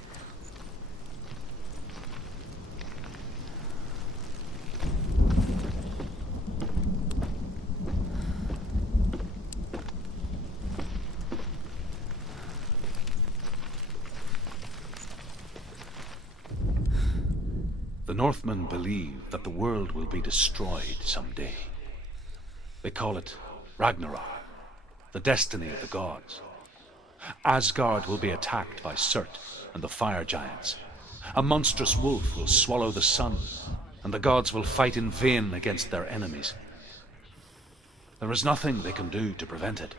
The Northmen believe that the world will be destroyed someday. They call it Ragnarok, the destiny of the gods. Asgard will be attacked by Surt and the fire giants. A monstrous wolf will swallow the sun, and the gods will fight in vain against their enemies. There is nothing they can do to prevent it,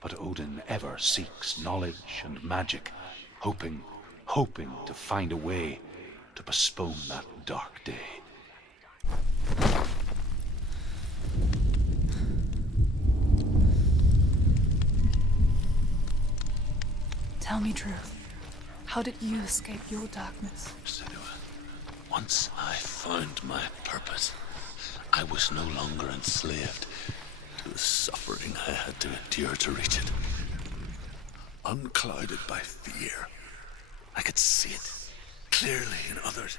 but Odin ever seeks knowledge and magic, hoping to find a way to postpone that dark day. Tell me truth. How did you escape your darkness? Senua, once I found my purpose, I was no longer enslaved to the suffering I had to endure to reach it. Unclouded by fear, I could see it clearly in others.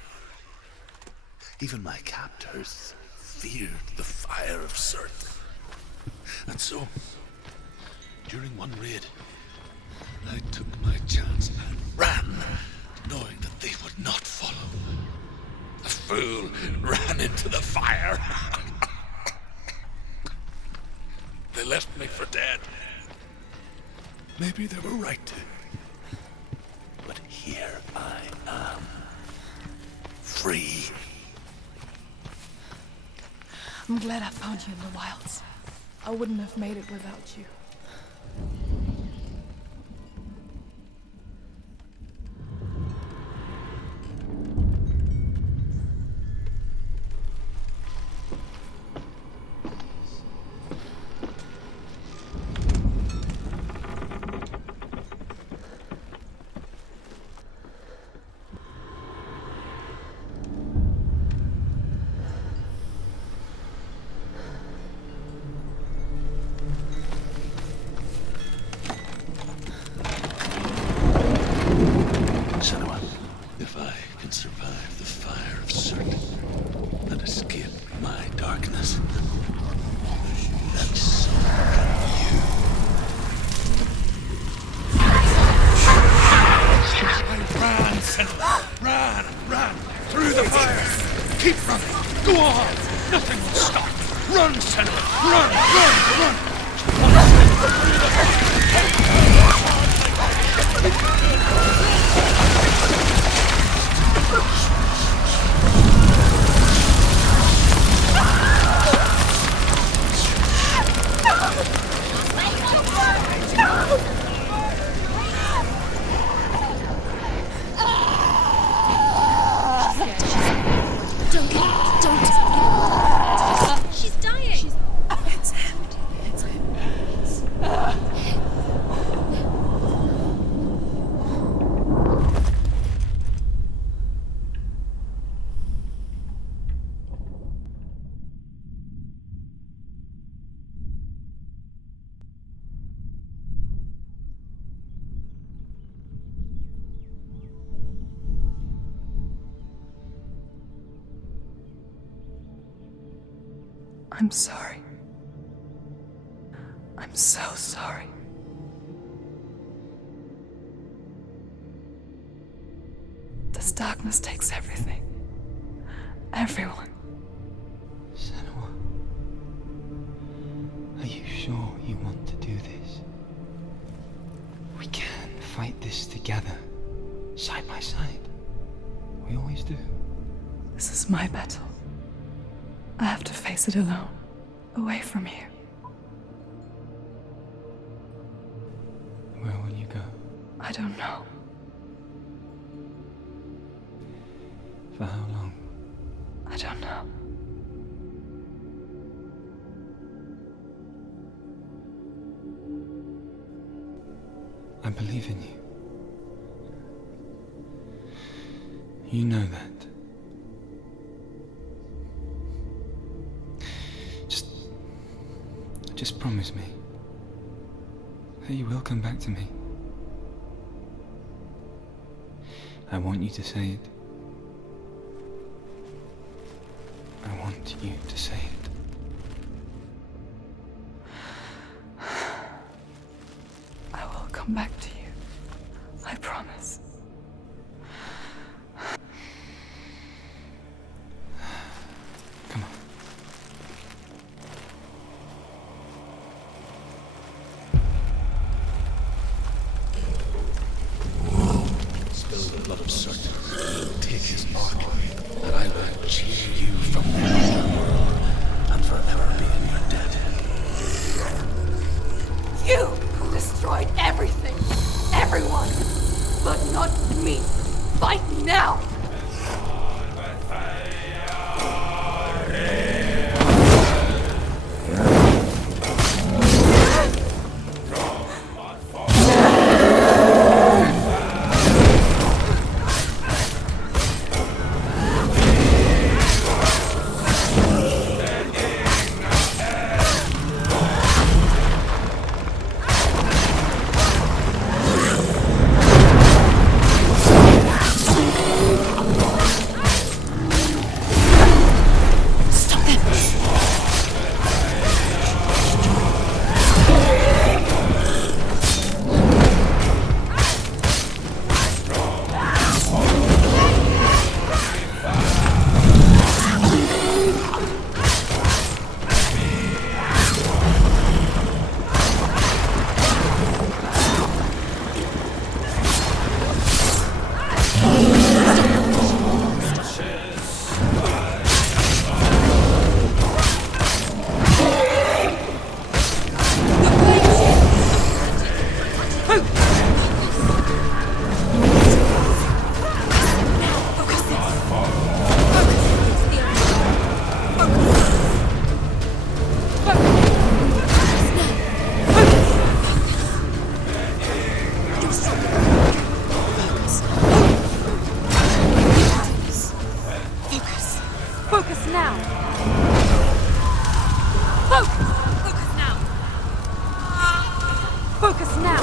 Even my captors feared the fire of Surt. And so, during one raid, I took my chance and ran, knowing that they would not follow. The fool ran into the fire. They left me for dead. Maybe they were right to. But here I am. Free. I'm glad I found you in the wilds. I wouldn't have made it without you. Senua, if I can survive the fire of Surt and escape my darkness, then so can you. Ran, Senua! Ran! Through the fire! Keep running! Go on! Nothing will stop! Run, Senua! Run! Don't. She's dying. It's him. It's him. I'm sorry. I'm so sorry. This darkness takes everything. Everyone. Senua, are you sure you want to do this? We can fight this together, side by side. We always do. This is my battle. I have to face it alone, away from you. Where will you go? I don't know. For how long? I don't know. I believe in you. You know that. Just promise me that you will come back to me. I want you to say it. I want you to say it. I will come back to you. I promise. Come on. not me. Fight now! Focus now! Focus now! Focus now!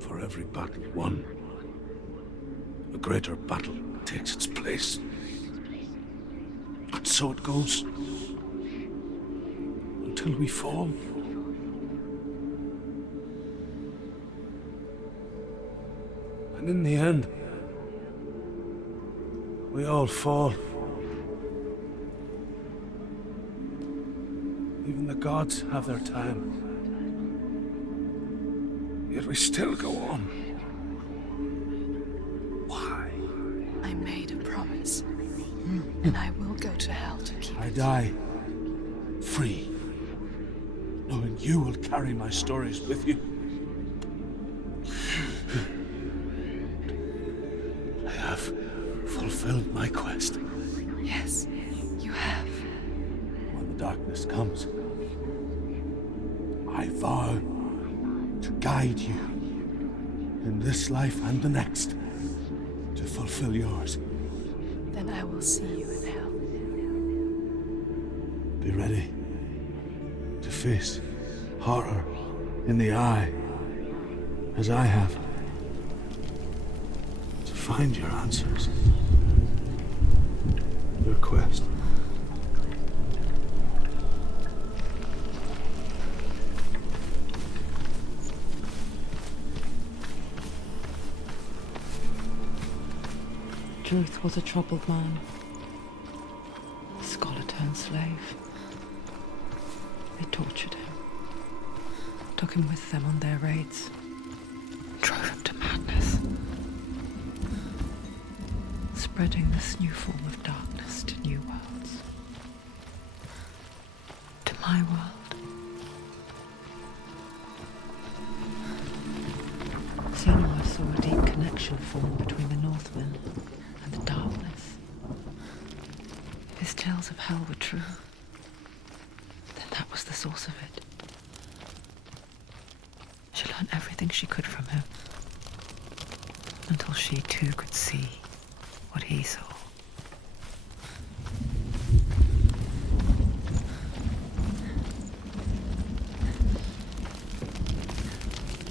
For every battle won, a greater battle takes its place. And so it goes. Until we fall. And in the end, we all fall. Even the gods have their time. Yet we still go on. Why? I made a promise, and I will go to hell to keep I it. die free, knowing you will carry my stories with you. I have fulfilled my quest. Yes, you have. When the darkness comes, I vow to guide you in this life and the next to fulfill yours. Then I will see you in hell. Be ready to face horror in the eye, as I have. To find your answers. Your quest. Truth was a troubled man. A scholar turned slave. They tortured him, took him with them on their raids, drove him to madness, spreading this new form of darkness to new worlds. To my world. Senua saw a deep connection form between the Northmen and the darkness. If his tales of hell were true, then that was the source of it. She learned everything she could from him, until she too could see what he saw.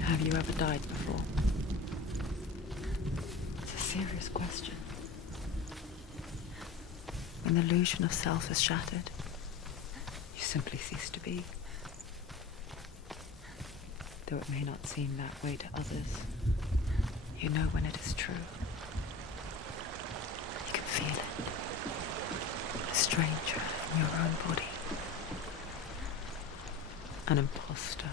Have you ever died before? It's a serious question. When the illusion of self is shattered, you simply cease to be. Though it may not seem that way to others, you know when it is true. You can feel it. A stranger in your own body. An imposter.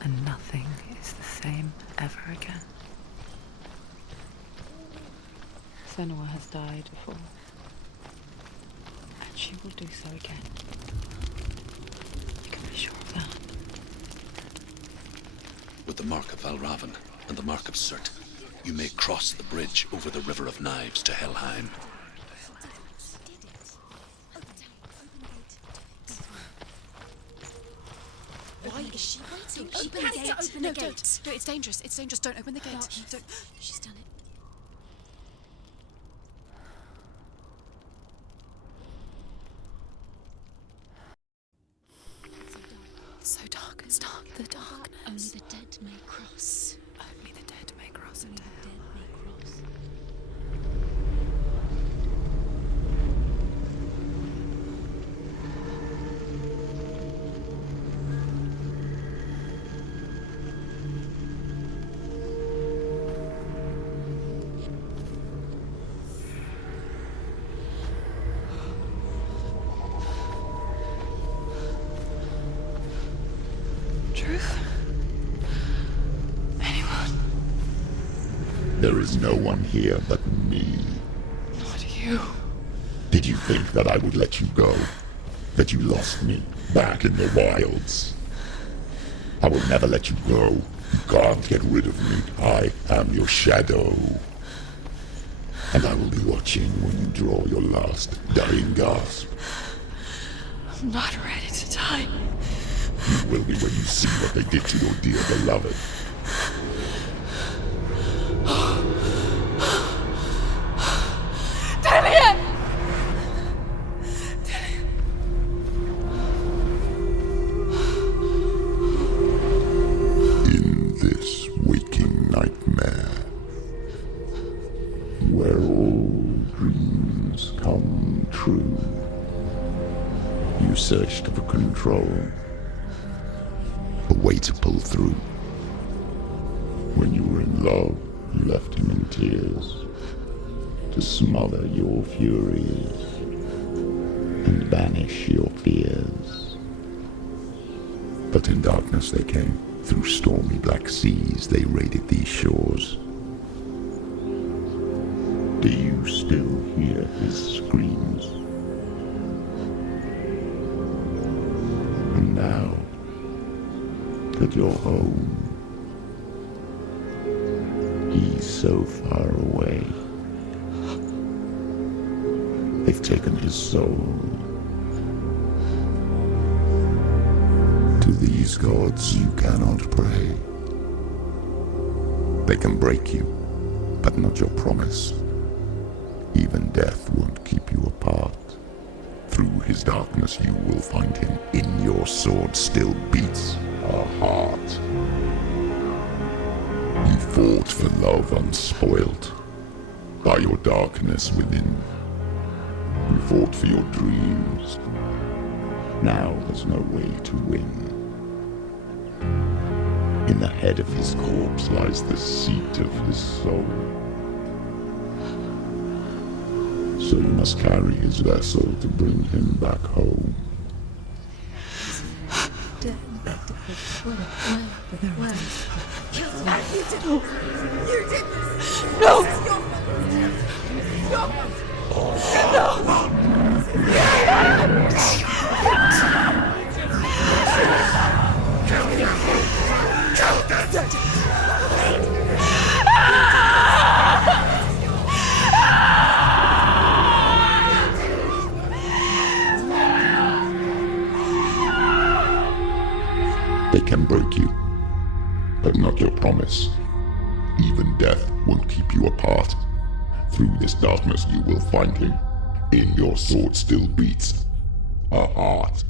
And nothing is the same ever again. Senua has died before. And she will do so again. You can be sure of that. With the mark of Valravan and the mark of Surt, you may cross the bridge over the River of Knives to Helheim. Why is she waiting? Open the gate. Open the gate. No, it's dangerous. It's dangerous. Don't open the gate. Don't. She's done it. It's so dark. It's dark. The darkness. Only the dead may cross. Only the dead may cross Only into the hell. dead may cross. Truth? Anyone? There is no one here but me. Not you. Did you think that I would let you go? That you lost me back in the wilds? I will never let you go. You can't get rid of me. I am your shadow. And I will be watching when you draw your last dying gasp. I'm not ready to die. You will be when you see what they did to your dear beloved. In this waking nightmare, where all dreams come true, you searched for control. A way to pull through. When you were in love, you left him in tears to smother your furies and banish your fears. But in darkness they came. Through stormy black seas they raided these shores. Do you still hear his screams? And now that you're home, he's so far away. They've taken his soul. To these gods you cannot pray. They can break you, but not your promise. Even death won't keep you apart. Through his darkness you will find him. In your sword still beats a heart. You fought for love unspoilt by your darkness within. You fought for your dreams. Now there's no way to win. In the head of his corpse lies the seat of his soul. So you must carry his vessel to bring him back home. You did this! You did this! No! This is your fault! Your fault! They can break you, but not your promise. Even death won't keep you apart. Through this darkness you will find him. In your sword still beats a heart.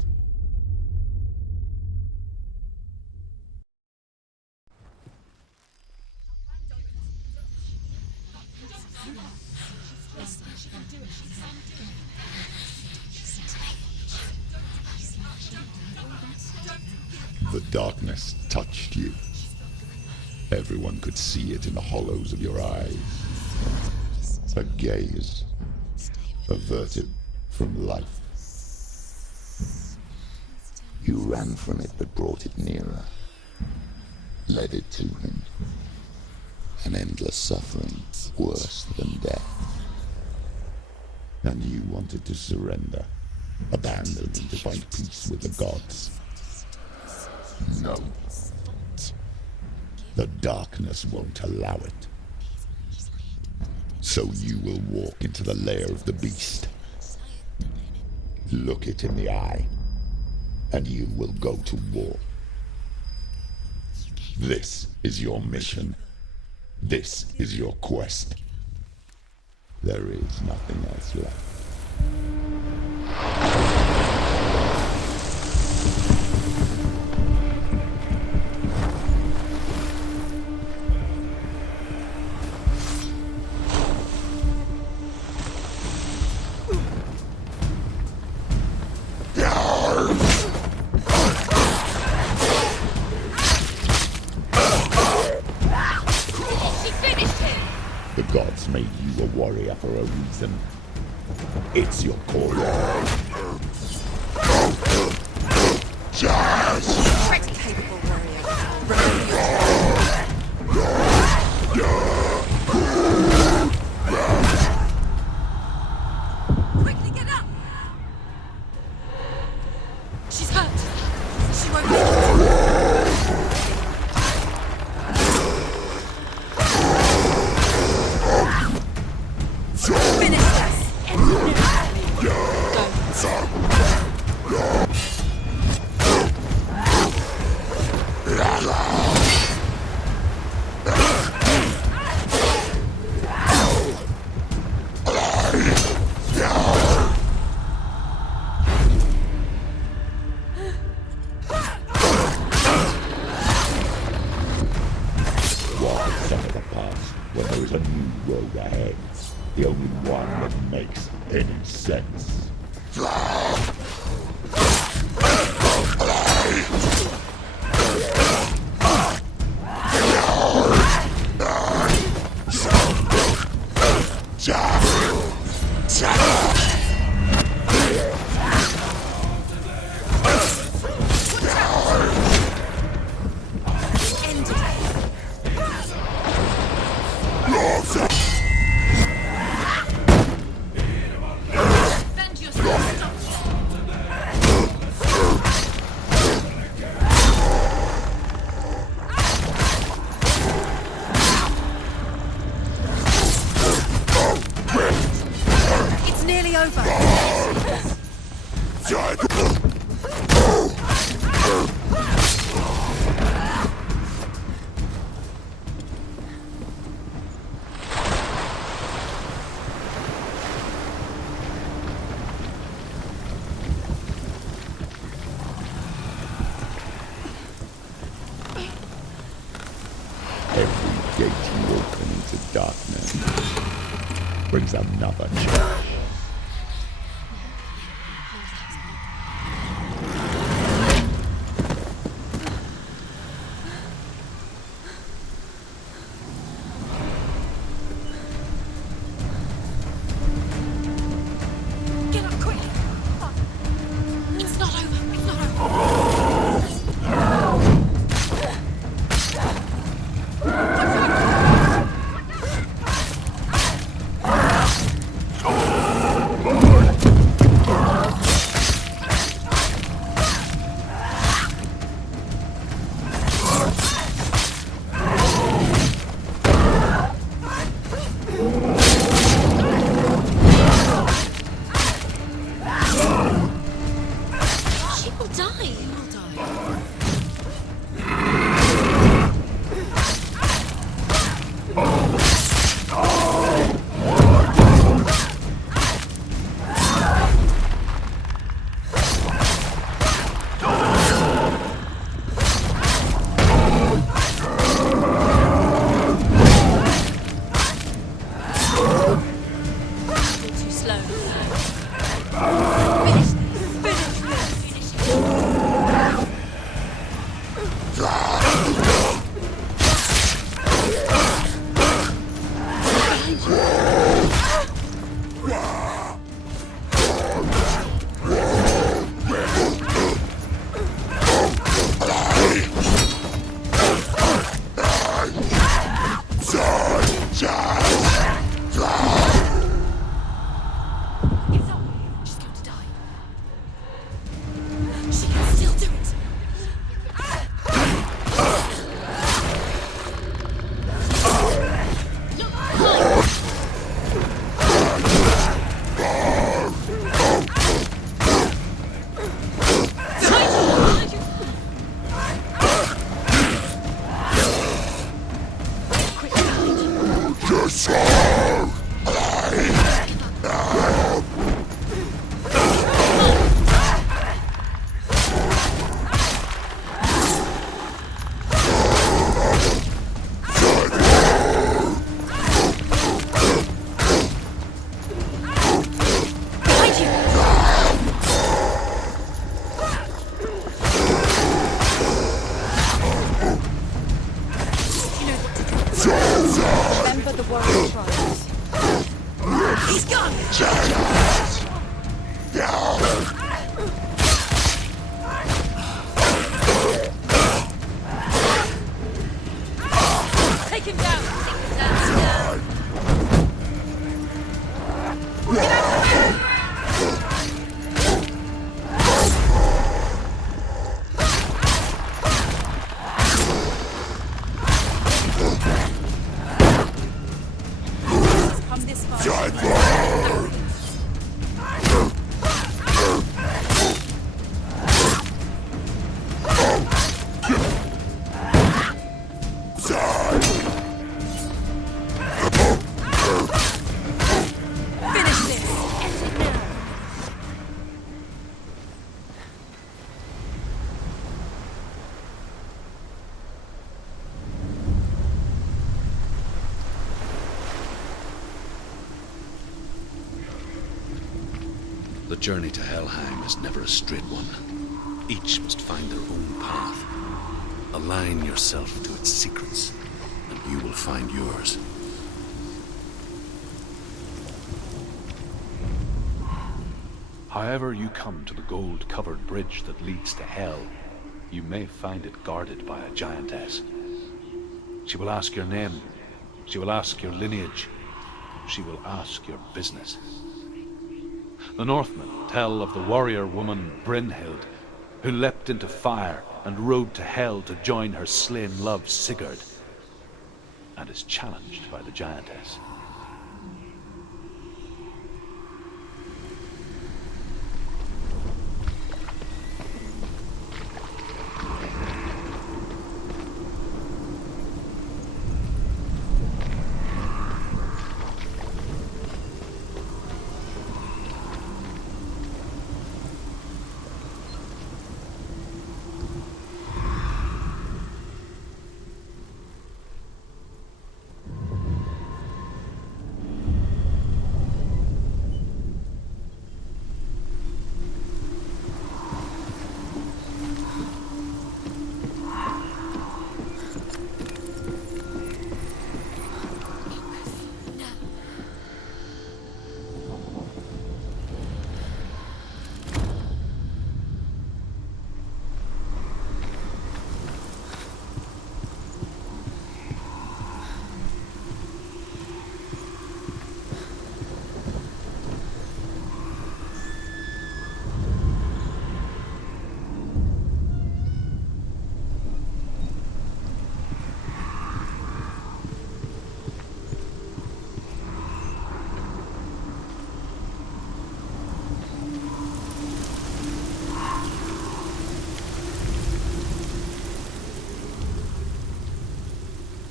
The darkness touched you. Everyone could see it in the hollows of your eyes. A gaze averted from life. You ran from it but brought it nearer. Led it to him. An endless suffering worse than death. And you wanted to surrender. Abandon and to find peace with the gods. No. The darkness won't allow it. So you will walk into the lair of the beast. Look it in the eye, and you will go to war. This is your mission. This is your quest. There is nothing else left. The gods made you a warrior for a reason. It's your calling. Jazz! Pretty capable warrior. Remember your quickly get up! She's hurt. She won't make it. Finish this! When there is a new road ahead, the only one that makes any sense. It's nearly over. Every gate you open into darkness brings another change. Get up quick! It's not over. It's not over. die. You will die. The journey to Helheim is never a straight one. Each must find their own path. Align yourself to its secrets, and you will find yours. However you come to the gold-covered bridge that leads to Hell, you may find it guarded by a giantess. She will ask your name. She will ask your lineage. She will ask your business. The Northmen tell of the warrior woman Brynhild, who leapt into fire and rode to Hell to join her slain love Sigurd, and is challenged by the giantess.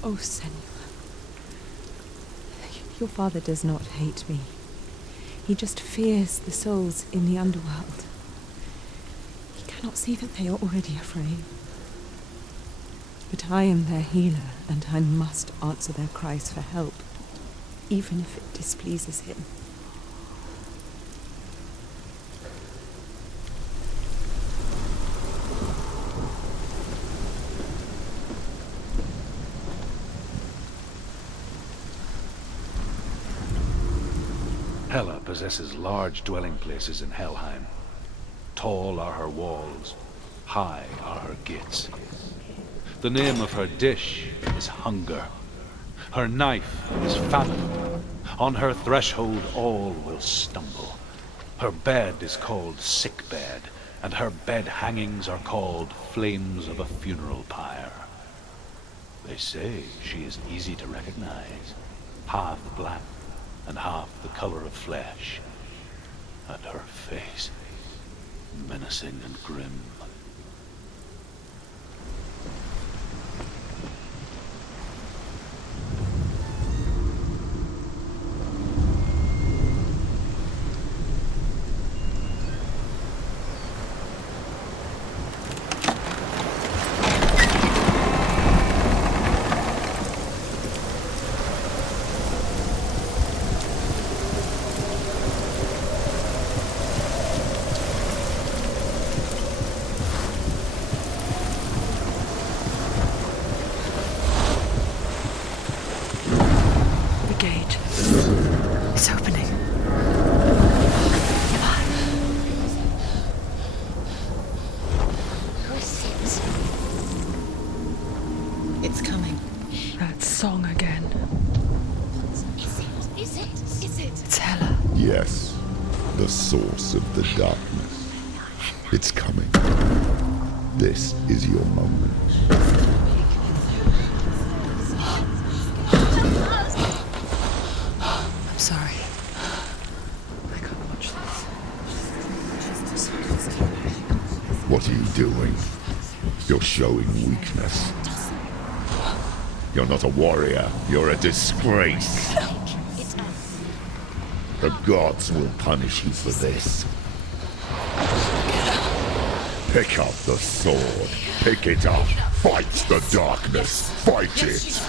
Oh, Senua. Your father does not hate me. He just fears the souls in the underworld. He cannot see that they are already afraid. But I am their healer, and I must answer their cries for help, even if it displeases him. Hela possesses large dwelling places in Helheim. Tall are her walls, high are her gates. The name of her dish is hunger. Her knife is famine. On her threshold all will stumble. Her bed is called sick bed, and her bed hangings are called flames of a funeral pyre. They say she is easy to recognize, half black and half the color of flesh, and her face menacing and grim. Song again. Is it? It's Hela. Yes, the source of the darkness. It's coming. This is your moment. I'm sorry. I can't watch this. What are you doing? You're showing weakness. You're not a warrior. You're a disgrace. The gods will punish you for this. Pick up the sword. Pick it up. Fight the darkness. Fight it.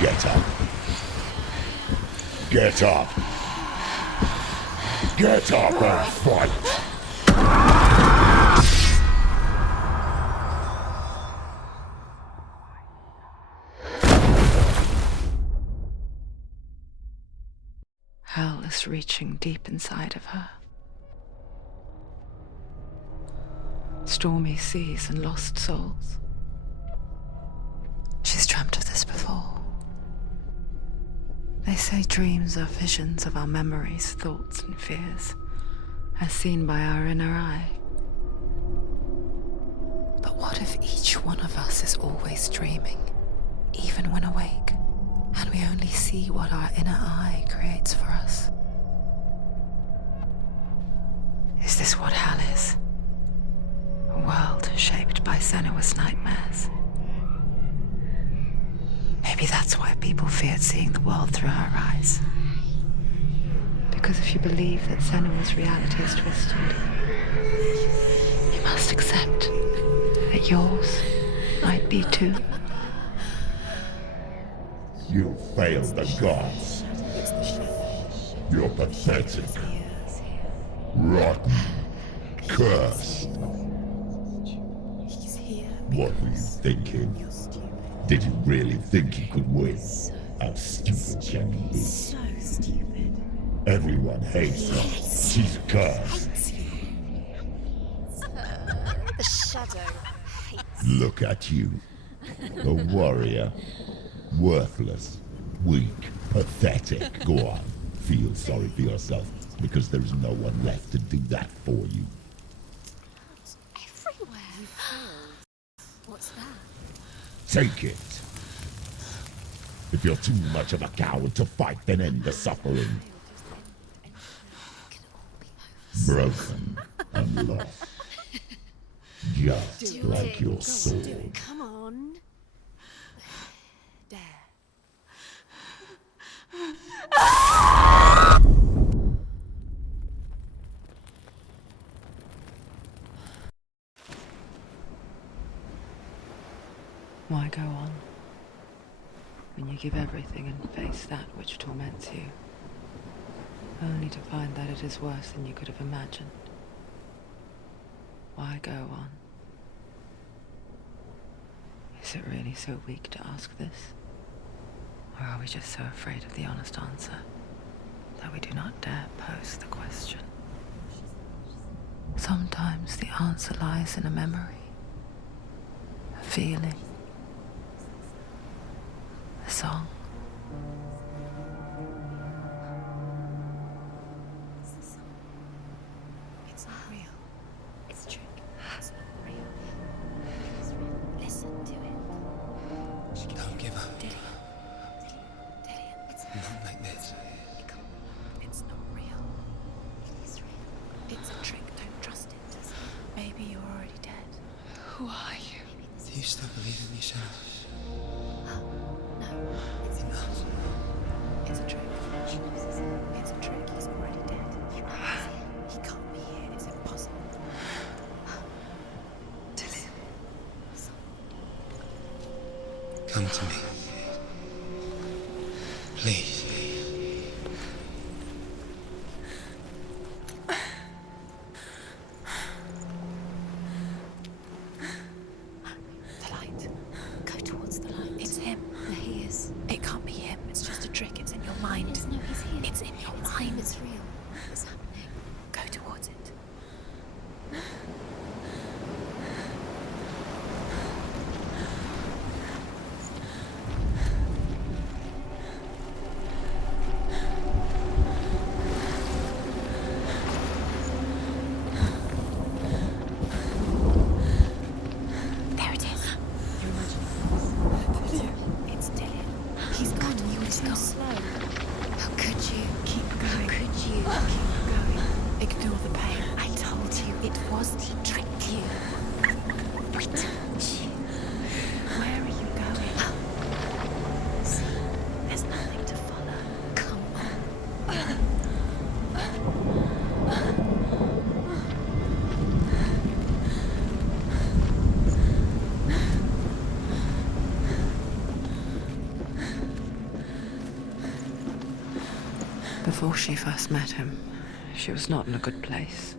Get up. Get up. Get up and fight. Hell is reaching deep inside of her. Stormy seas and lost souls. She's dreamt of this before. They say dreams are visions of our memories, thoughts, and fears, as seen by our inner eye. But what if each one of us is always dreaming, even when awake? And we only see what our inner eye creates for us. Is this what hell is? A world shaped by Senua's nightmares. Maybe that's why people feared seeing the world through her eyes. Because if you believe that Senua's reality is twisted, you must accept that yours might be too. You failed the gods. You're pathetic. Rotten. Cursed. What were you thinking? Did you really think you could win? How stupid can you be? So stupid. Everyone hates her. She's cursed. The shadow hates. Look at you. A warrior. Worthless, weak, pathetic. Go on, feel sorry for yourself, because there is no one left to do that for you. Everywhere. You failed. What's that? Take it. If you're too much of a coward to fight, then end the suffering. Broken and lost. Just like your sword. Come on. Why go on when you give everything and face that which torments you, only to find that it is worse than you could have imagined? Why go on? Is it really so weak to ask this? Or are we just so afraid of the honest answer that we do not dare pose the question? Sometimes the answer lies in a memory, a feeling, a song. It's not real. It's a trick. It's not real. It is real. Listen to it. Don't give up. Dillian. It's Not like this. It's not real. It is real. It's a trick. Don't trust it. Maybe you're already dead. Who are you? Do you still believe in me, Senua? No. It's a trick. It's a trick. He's already dead. He can't be here. It's impossible. Dillian. Come to me. Please. The light. Go towards the light. It's him. There he is. It can't be him. It's just a trick. It's in your mind. No, he's here. It's in your mind. It's real. What's happening? Go towards it. There it is. It's Dillian. He's gone. You were too slow. How could you? Keep going. How could you? Keep going. Ignore the pain. I told you it was to trick you. Wait. Where are you going? See, there's nothing to follow. Come on. Before she first met him, she was not in a good place.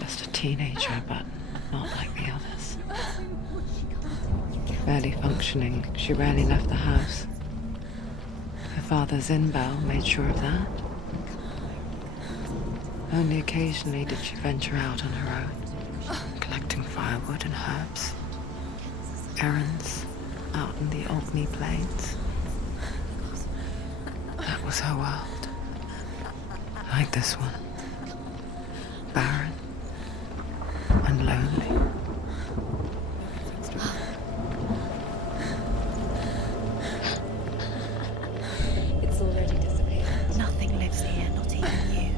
Just a teenager, but not like the others. Barely functioning, she rarely left the house. Her father's in-bell made sure of that. Only occasionally did she venture out on her own, collecting firewood and herbs. Errands out in the Orkney Plains. That was her world. Like this one. Barren and lonely. It's already disappeared. Nothing lives here, not even you.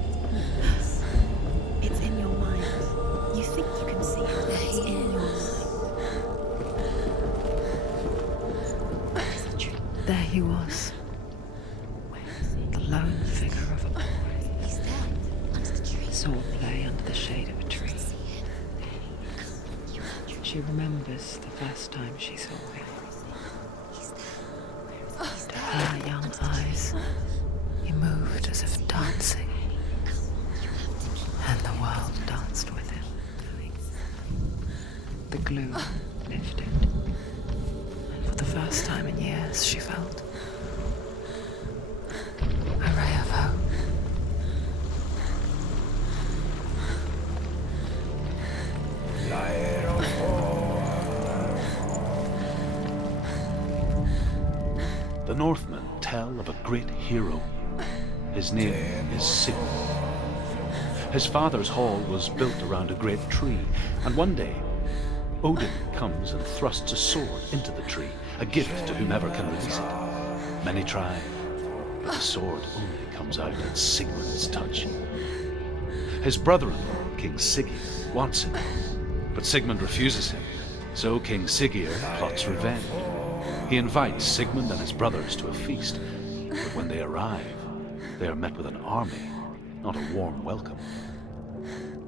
It's in your mind. You think you can see it. It's in your mind. There he was. The lone figure of a boy. He's there, under the tree. Swordplay under the shade of a tree. She remembers the first time she saw him. To her young eyes, he moved as if dancing, and the world danced with him. The gloom lifted, and for the first time in years she felt a ray of hope. The Northmen tell of a great hero. His name is Sigmund. His father's hall was built around a great tree, and one day Odin comes and thrusts a sword into the tree, a gift to whomever can release it. Many try, but the sword only comes out at Sigmund's touch. His brother-in-law, King Siggeir, wants it, but Sigmund refuses him, so King Siggeir plots revenge. He invites Sigmund and his brothers to a feast, but when they arrive, they are met with an army, not a warm welcome.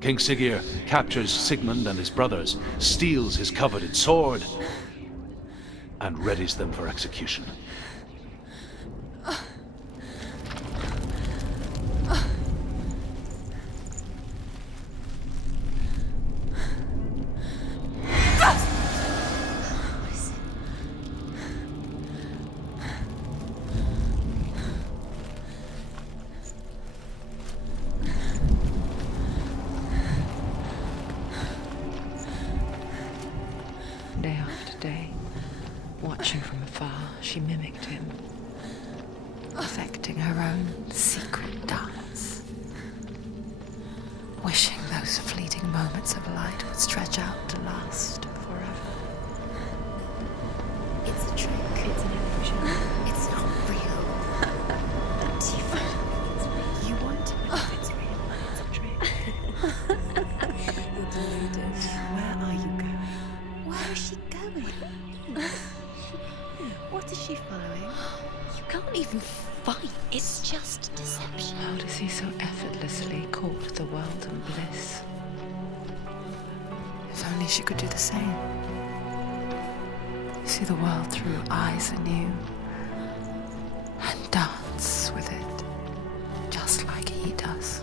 King Siggeir captures Sigmund and his brothers, steals his coveted sword, and readies them for execution. Day after day, watching from afar, she mimicked him, perfecting her own secret dance, wishing those fleeting moments of light would stretch out to last forever. It's a trick. It's an illusion. It's not real. Do you feel it? You want to believe it's real, but it's a trick. You're deluded. Where are you going? Where is she going? What is she following? You can't even fight. It's just deception. How does he so effortlessly court the world and bliss? If only she could do the same. See the world through eyes anew and dance with it, just like he does.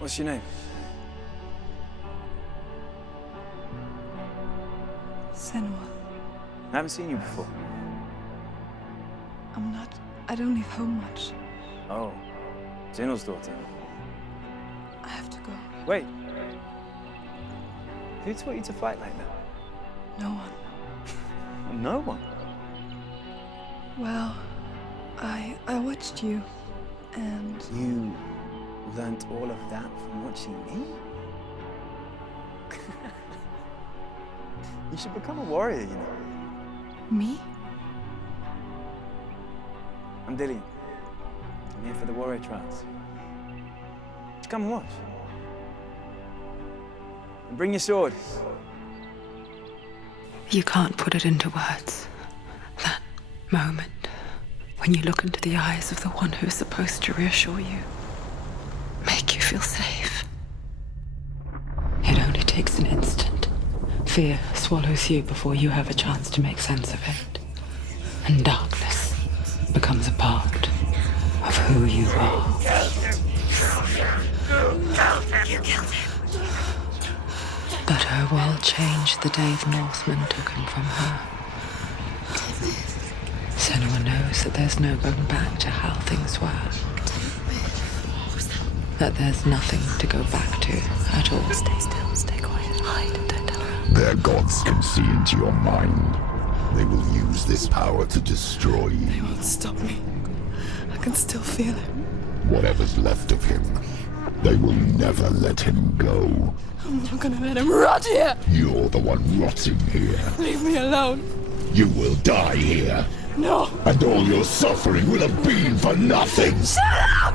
What's your name? Senua. I haven't seen you before. I don't leave home much. Oh, Jinnel's daughter. I have to go. Wait. Who taught you to fight like that? No one. No one? Well, I watched you, and... You learnt all of that from watching me? You should become a warrior, you know. Me? I'm Dillian. I'm here for the warrior trials. Just come and watch. And bring your sword. You can't put it into words. That moment when you look into the eyes of the one who's supposed to reassure you, make you feel safe. It only takes an instant. Fear swallows you before you have a chance to make sense of it. And darkness becomes a part of who you are. You killed him. But her world changed the day the Northmen took him from her. Senua knows that there's no going back to how things were. That there's nothing to go back to at all. Stay still, stay quiet, hide, don't tell her. Their gods can see into your mind. They will use this power to destroy you. They won't stop me. I can still feel it. Whatever's left of him, they will never let him go. I'm not gonna let him rot here! You're the one rotting here. Leave me alone. You will die here. No! And all your suffering will have been for nothing. Shut up!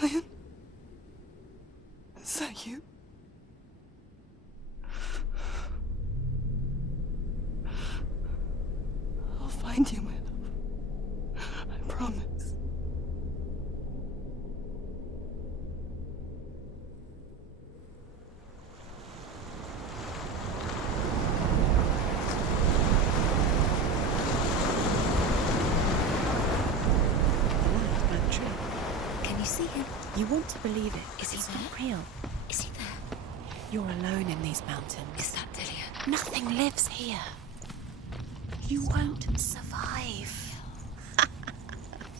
Dillian? Is that you? I'll find you, my love. I promise. Can you see him? You want to believe it. Is he not real? Is he there? You're alone in these mountains. Is that Dillian? Nothing lives here. You won't survive.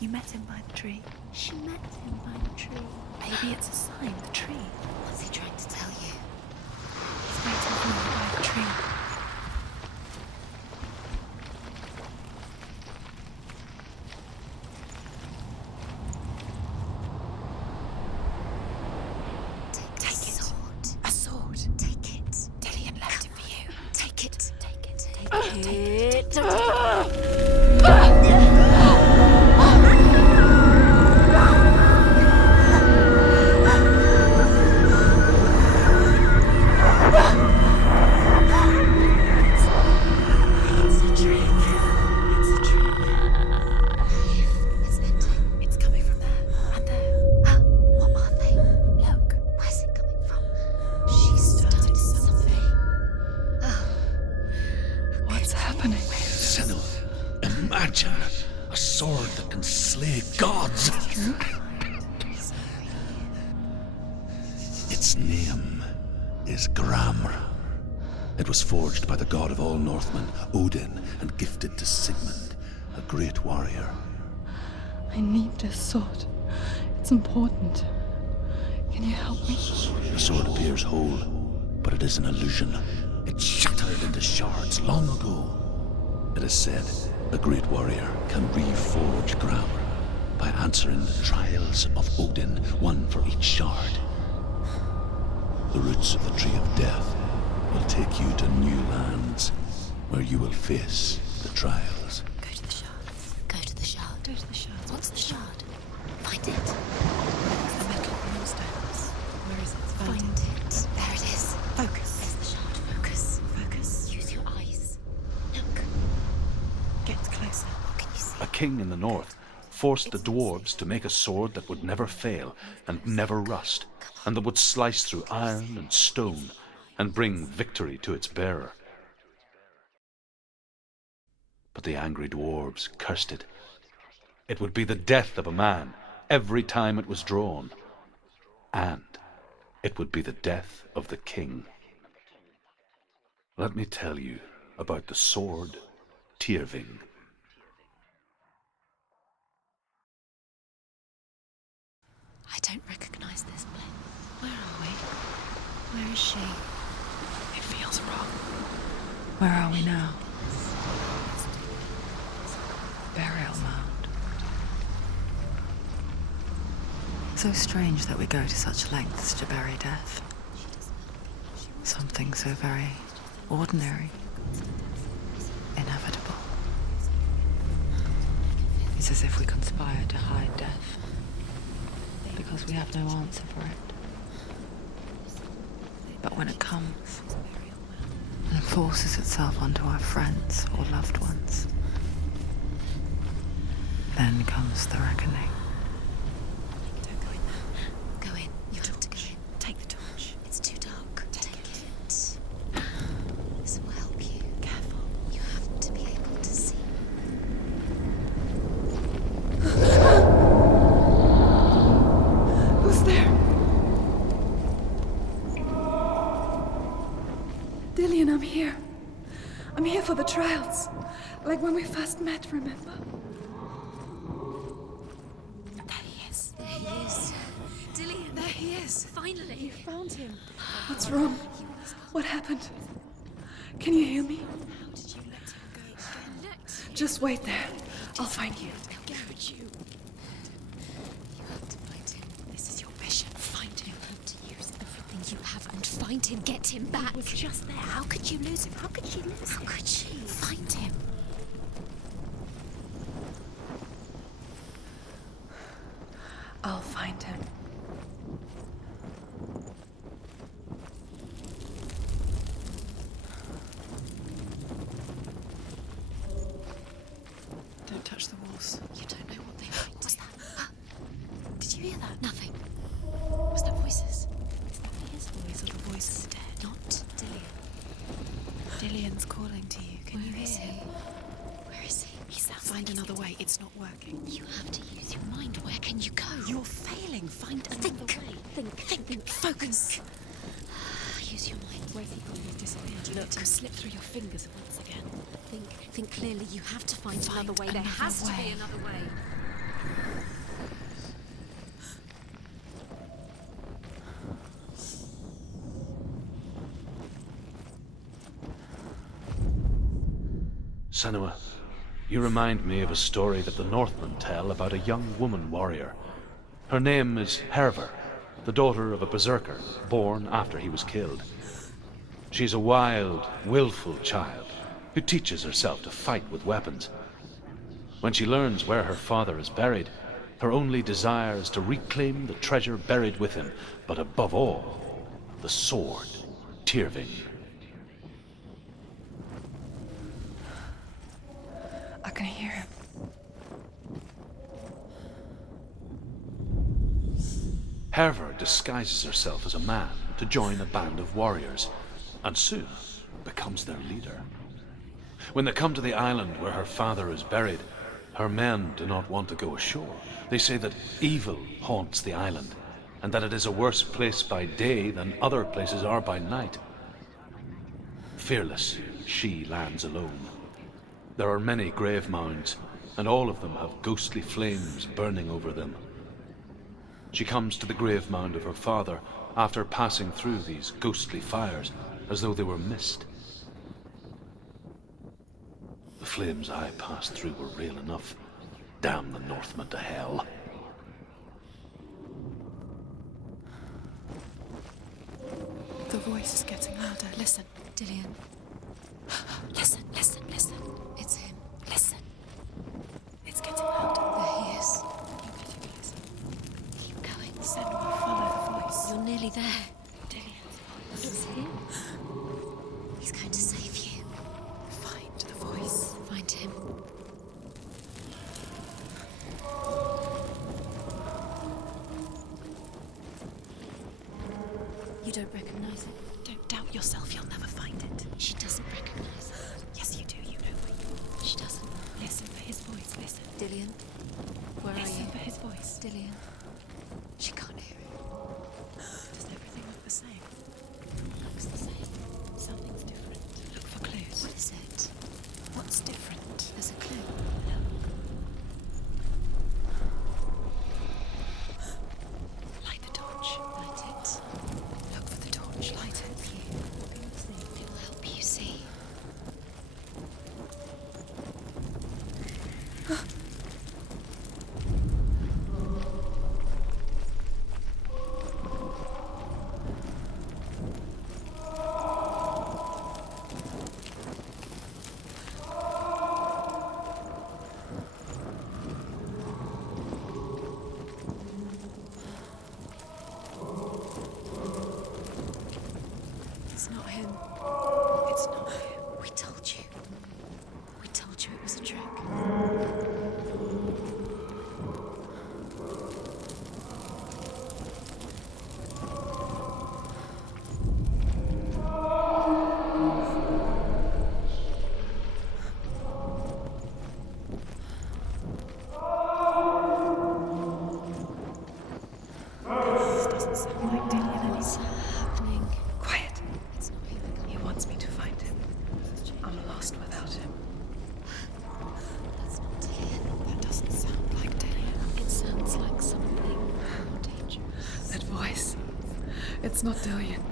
You met him by the tree. She met him by the tree. Maybe it's a sign, the tree. What's he trying to tell you? He's waiting for you by the tree. Take it. A sword. Take Imagine a sword that can slay gods. Its name is Gramr. It was forged by the god of all Northmen, Odin, and gifted to Sigmund, a great warrior. I need this sword. It's important. Can you help me? The sword appears whole, but it is an illusion. It shattered into shards long ago. It is said a great warrior can reforge Gramr by answering the trials of Odin, one for each shard. The roots of the Tree of Death will take you to new lands, where you will face the trials. Go to the shard. Go to the shard. Go to the shard. What's the shard? Find it. The metal brimstones. Where is it? Find it. There it is. Focus. There's the shard. Focus. Focus. Use your eyes. Look. Get closer. What can you see? A king in the north forced the dwarves to make a sword that would never fail and never rust, and that would slice through iron and stone and bring victory to its bearer. But the angry dwarves cursed it. It would be the death of a man every time it was drawn, and it would be the death of the king. Let me tell you about the sword Tyrving. I don't recognize this place. Where are we? Where is she? It feels wrong. Where are we now? Burial mound. So strange that we go to such lengths to bury death. Something so very ordinary, inevitable. It's as if we conspire to hide death, because we have no answer for it. But when it comes, and forces itself onto our friends or loved ones, then comes the reckoning. Don't go in there. Go in. You have to go in. Take the torch. It's too dark. Take it. This will help you. Careful. You have to be able to see. Who's there? Dillian, I'm here. I'm here for the trials. Like when we first met, remember? There he is. There he is. Dillian. There he is. Finally. You found him. What's wrong? What happened? Can you hear me? How did you let him go? Just wait there. I'll find you. How could you? You have to find him. This is your mission. Find him. You have to use everything you have and find him. Get him back. He was just there. How could you lose him? How could you lose him? How could she? Find him. I'll find him. Don't touch the walls. You don't know what they might. What's that? Did you hear that? Nothing. Was that voices? Is that his voice or the voice of the dead? Not Dillian. Dillian's calling to you. Can you Where is hear he? him? Where is he? He sounds Find another way. It's not working. You have to use your mind. Where can you go? You're failing. Find another way. Think. Focus. Use your mind. Where's he gone? He's disappeared. You let him slip through your fingers once again. Think clearly. You have to find another way. There another has to be way. another way. Senua, you remind me of a story that the Northmen tell about a young woman warrior. Her name is Hervor, the daughter of a berserker, born after he was killed. She's a wild, willful child who teaches herself to fight with weapons. When she learns where her father is buried, her only desire is to reclaim the treasure buried with him, but above all, the sword, Tyrving. I can hear him. Hervor disguises herself as a man to join a band of warriors, and soon becomes their leader. When they come to the island where her father is buried, her men do not want to go ashore. They say that evil haunts the island, and that it is a worse place by day than other places are by night. Fearless, she lands alone. There are many grave mounds, and all of them have ghostly flames burning over them. She comes to the grave mound of her father after passing through these ghostly fires, as though they were mist. The flames I passed through were real enough. Damn the Northmen to hell. The voice is getting louder. Listen, Dillian. Listen, listen, listen. It's him. Listen. It's getting louder. There he is. You better listen. Keep going. Senua, follow the voice. You're nearly there. Dillian. It's him. He's going to save you. Find the voice. Find him. You don't recognize it. Don't doubt yourself, you'll never find it. She doesn't recognize it. Yes, you do, you know. She doesn't. Listen for his voice, listen. Dillian, where are you? Listen for his voice. Dillian. She can't hear it. Does everything look the same? Looks the same. Something's different. Look for clues. What is it? What's different? There's a clue. Light the torch. Light it. Look for the torch. Light it. It will help you see. It's not him. It's not him. We told you. We told you it was a trick. This doesn't sound like Dillian anymore. What's happening? Quiet. It's not him. He wants me to find him. I'm lost without him. That's not Dillian. That doesn't sound like Dillian. It sounds like something more dangerous. That voice. It's not Dillian.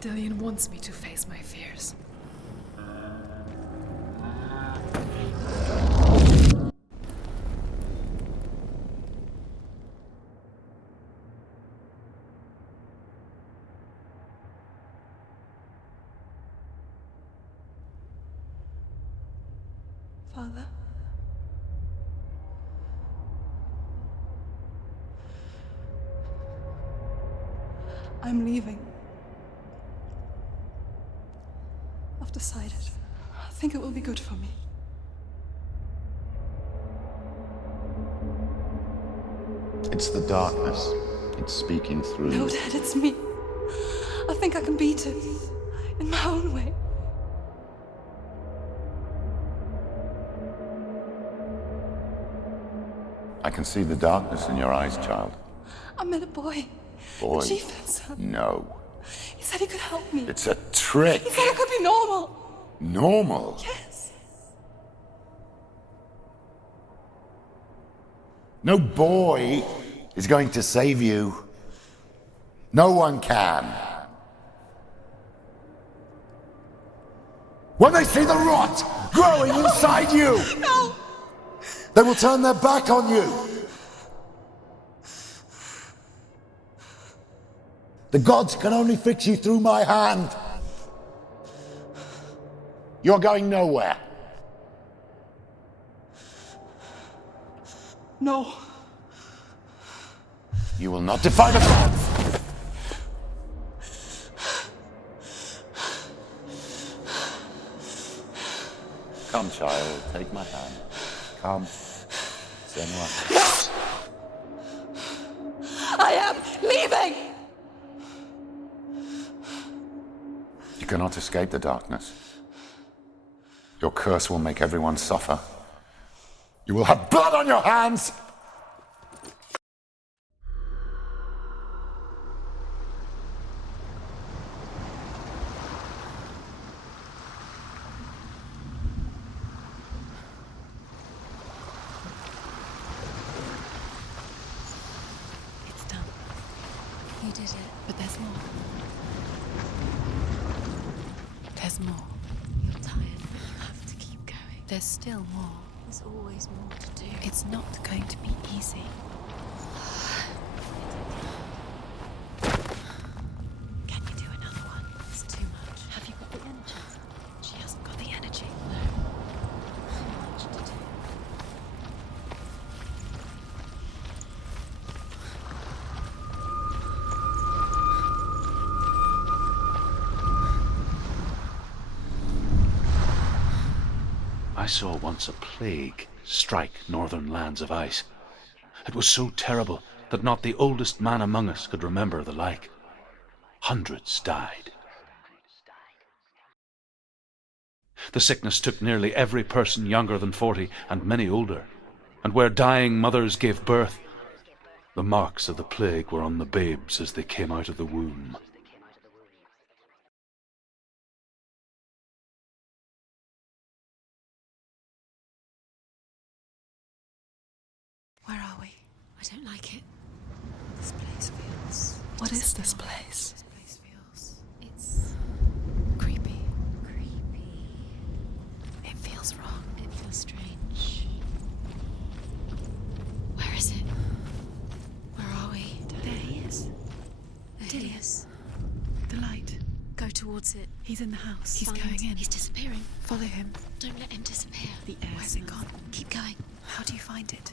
Dillian wants me to face my fears. Father? I'm leaving. I've decided. I think it will be good for me. It's the darkness. It's speaking through. No, Dad, it's me. I think I can beat it. In my own way. I can see the darkness in your eyes, child. I met a boy. Boy. The chief said so. No. He said he could help me. It's a trick. He said I could be normal. Normal? Yes. No boy is going to save you. No one can. When they see the rot growing inside you, No! they will turn their back on you. The gods can only fix you through my hand. You're going nowhere. No. You will not defy the gods! Come, child, take my hand. Come. Senua. I am leaving! You cannot escape the darkness. Your curse will make everyone suffer. You will have blood on your hands! It's done. You did it. But there's more. There's more. You're tired. You have to keep going. There's still more. There's always more to do. It's not going to be easy. Can you do another one? It's too much. Have you got the energy? She hasn't got the energy. Too much to do. I saw once a plague strike northern lands of ice. It was so terrible that not the oldest man among us could remember the like. Hundreds died. The sickness took nearly every person younger than 40 and many older, and where dying mothers gave birth, the marks of the plague were on the babes as they came out of the womb. Where are we? I don't like it. This place feels... What is this place? This place feels... It's... Creepy. creepy. It feels wrong. It feels strange. Where is it? Where are we? There he is. There he is. The light. Go towards it. He's in the house. He's Find- going in. He's disappearing. Follow him. Don't let him disappear. The air's Where's it gone. Keep going. How do you find it?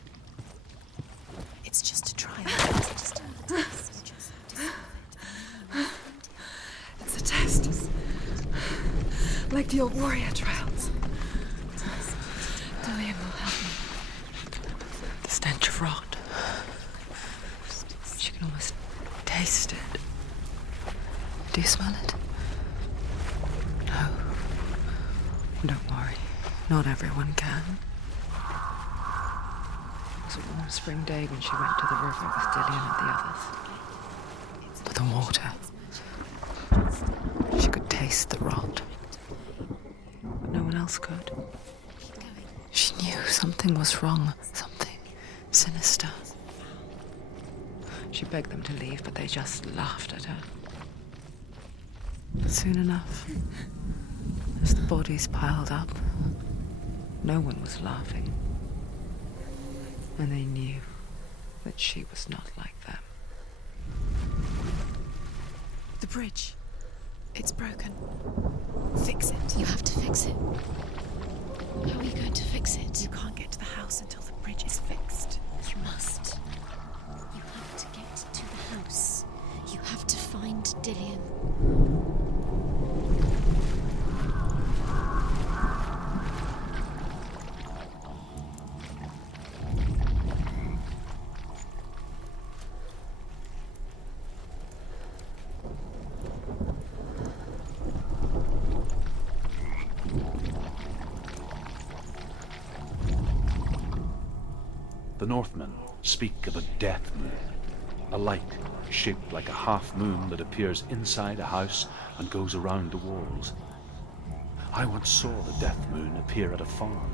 It's just a trial. Just a test. It's a test. Like the old warrior trials. Dillian will help me. The stench of rot. She can almost taste it. Do you smell it? No. Don't worry. Not everyone can. It was a warm spring day when she went to the river with Dillian and the others. But the water. She could taste the rot. But no one else could. She knew something was wrong. Something sinister. She begged them to leave, but they just laughed at her. But soon enough, as the bodies piled up, no one was laughing. And they knew that she was not like them. The bridge. It's broken. Fix it. You have to fix it. How are you going to fix it? You can't get to the house until the bridge is fixed. You must. You have to get to the house. You have to find Dillian. The Northmen speak of a death moon, a light shaped like a half moon that appears inside a house and goes around the walls. I once saw the death moon appear at a farm,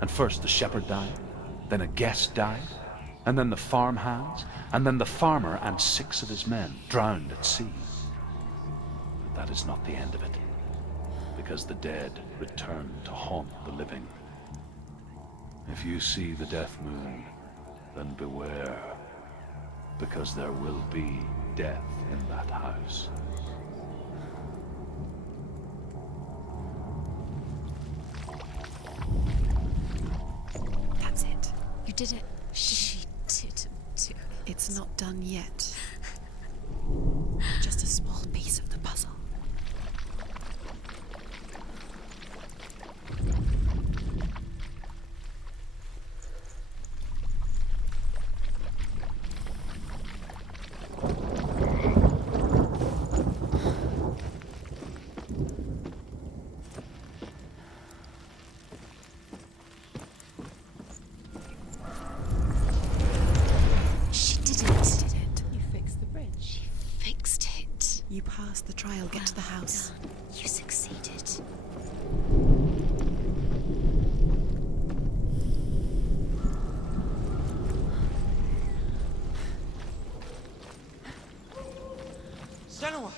and first the shepherd died, then a guest died, and then the farmhands, and then the farmer and 6 of his men drowned at sea. But that is not the end of it, because the dead return to haunt the living. If you see the death moon, then beware, because there will be death in that house. That's it. You did it. She didn't do it. It's not done yet. Just a small piece of the puzzle. You passed the trial, get to the house. Done. You succeeded. Senua!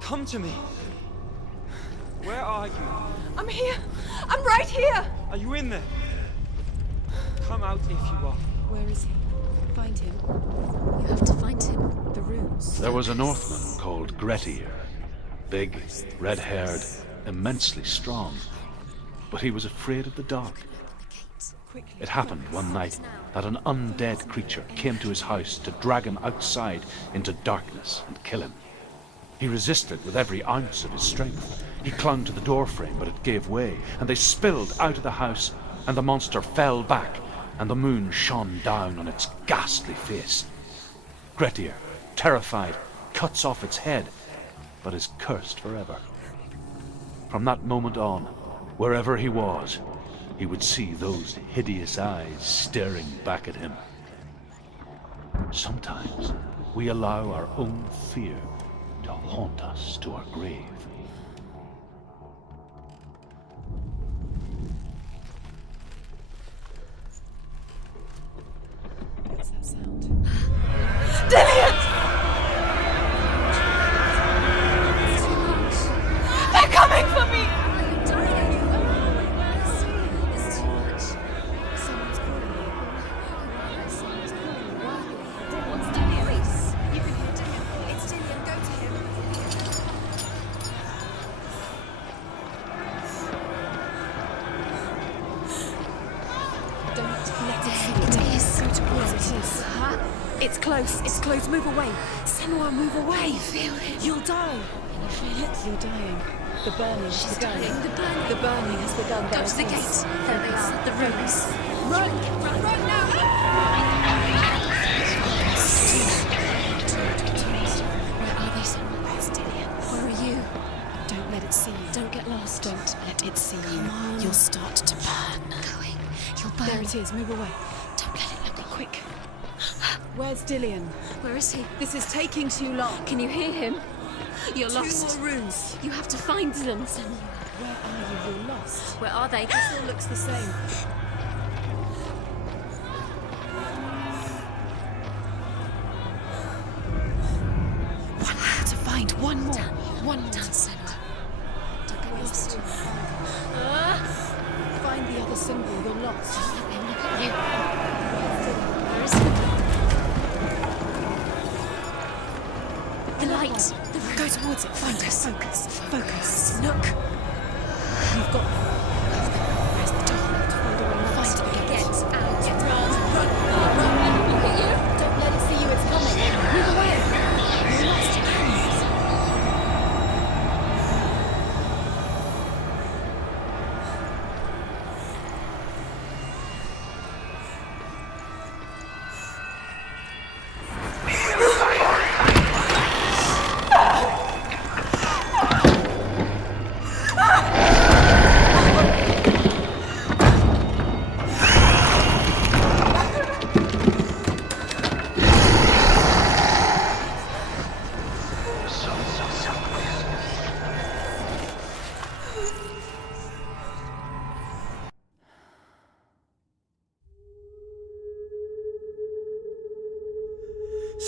Come to me! Where are you? I'm here! I'm right here! Are you in there? Come out if you are. Where is he? Find him. You have to find him. The runes. There was a Northman called Grettir. Big, red-haired, immensely strong. But he was afraid of the dark. It happened one night that an undead creature came to his house to drag him outside into darkness and kill him. He resisted with every ounce of his strength. He clung to the doorframe, but it gave way, and they spilled out of the house, and the monster fell back, and the moon shone down on its ghastly face. Grettir, terrified, cuts off its head, but is cursed forever. From that moment on, wherever he was, he would see those hideous eyes staring back at him. Sometimes we allow our own fear to haunt us to our grave. What's that sound? Dillian! They're coming for me! It's too much. Someone's calling you. Someone's calling you. Why? What's the voice? You can hear Dillian. It's Dillian. Go to him. Don't let it see you. It is. Go towards it. It's close. It's close. Move away. Senua, move away. Feel it. You'll die. Can you feel it? You're dying. The burning has She's begun. dying. The burning. The burning has begun. Go There to the it gate. is. There they are. The runes. Run! Run now! Where are they, Senua? It's Dillian. Where are you? Don't let it see you. Don't get lost. Don't let it see you. Come on. You'll start to burn. Going. You'll burn. There it is. Move away. Don't let it look Quick. Where's Dillian? Where is he? This is taking too long. Can you hear him? You're lost. 2 more runes. You have to find them, Senua. Where are you? You're lost. Where are they? This all looks the same. One more to find. One more. One more. Done, Senua. Don't get Where's lost. Dillian? Find the other symbol. You're lost. Let him look at you. Where is he? The light. The Go towards it. Find it. Focus. Focus. Look. You've got them. Where's the door? Find the gate. Get out. Run. Run. Run. Look at you. Don't let it see you. It's coming. Move away. You're lost.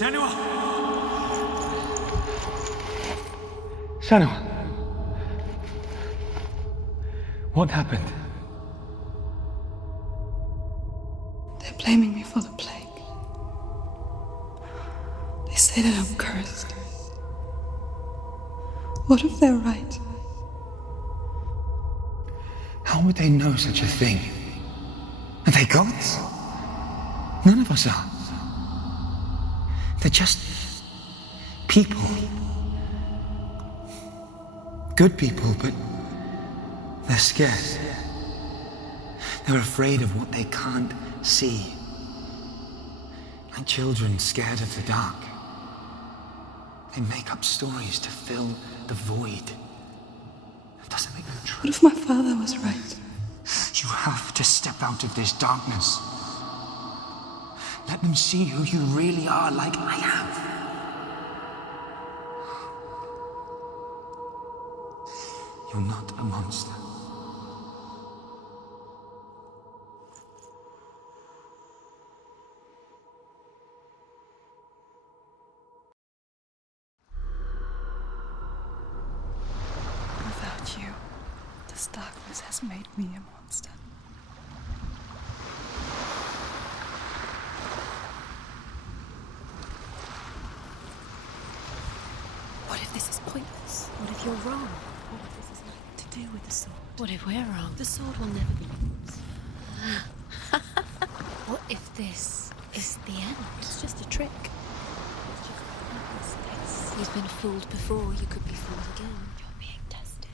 Senua! Senua! What happened? They're blaming me for the plague. They say that I'm cursed. What if they're right? How would they know such a thing? Are they gods? None of us are. They're just people. Good people, but they're scared. They're afraid of what they can't see. Like children scared of the dark. They make up stories to fill the void. That doesn't make them true. What if my father was right? You have to step out of this darkness. Let them see who you really are, like I have. You're not a monster. Without you, this darkness has made me a monster. What if this is pointless? What if you're wrong? What if this is nothing to do with the sword? What if we're wrong? The sword will never be yours. What if this is the end? It's just a trick. It's just a mistake. You've been fooled before, you could be fooled again. You're being tested.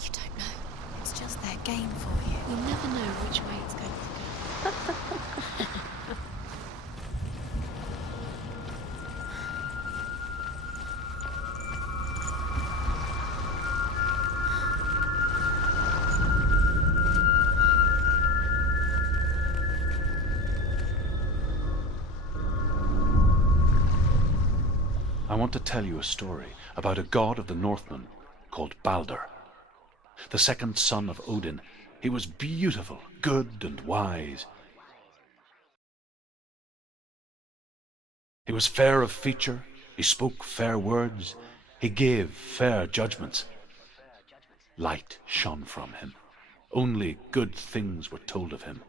You don't know. It's just their game for you. You never know which way it's going to go. I want to tell you a story about a god of the Northmen called Balder. The second son of Odin. He was beautiful, good, and wise. He was fair of feature, he spoke fair words, he gave fair judgments. Light shone from him. Only good things were told of him.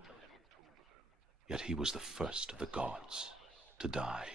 Yet he was the first of the gods to die.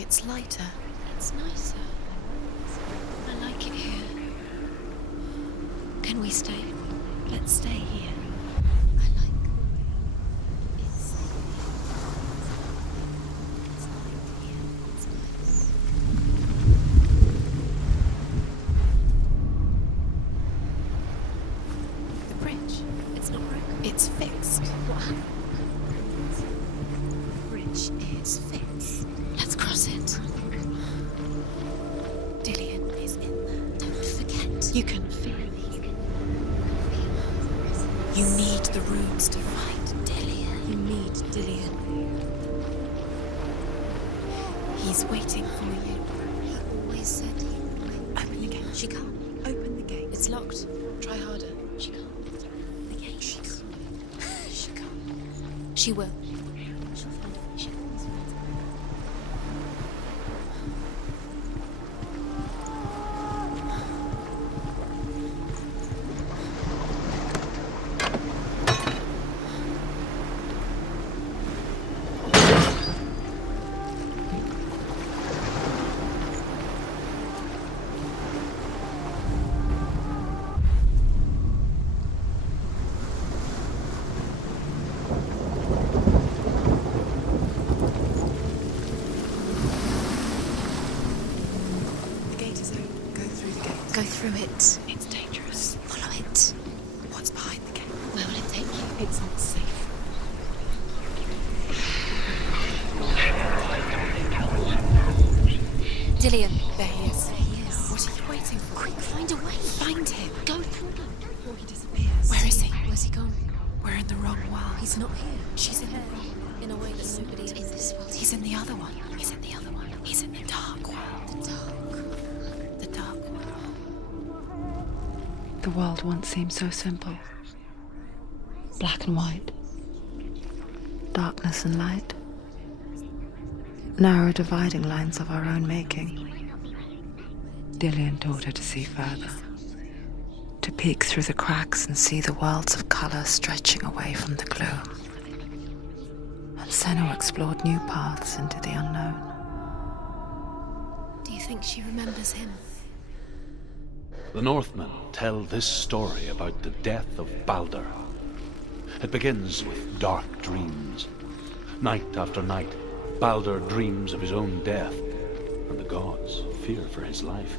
It's lighter. It's nicer. I like it here. Can we stay? Let's stay here. I like it. It's light here. It's nice. The bridge. It's not broken. It's fixed. What happened? The bridge is fixed. Let's cross it. Dillian is in there. Don't forget. You can feel it. You need the runes to fight Dillian. You need Dillian. He's waiting for you. He always said he would. Open the gate. She can't. Open the gate. It's locked. Try harder. She can't. The gate. She can't. She can't. She will. She'll find it. She always finds it. Go through it. It's dangerous. Follow it. What's behind the gate? Where will it take you? It's not safe. Dillion. There he is. There he is. What are you waiting for? Quick, find a way. Find him. Go through it. Before he disappears. Where is he? Where's he gone? We're in the wrong world. He's not here. She's in the wrong. In a way that nobody in this world. He's in the other one. He's in the other one. He's in the dark world. The dark. The dark world. The world once seemed so simple. Black and white. Darkness and light. Narrow dividing lines of our own making. Dillion taught her to see further. To peek through the cracks and see the worlds of color stretching away from the gloom. And Senua explored new paths into the unknown. Do you think she remembers him? The Northmen tell this story about the death of Baldur. It begins with dark dreams. Night after night, Baldur dreams of his own death, and the gods fear for his life.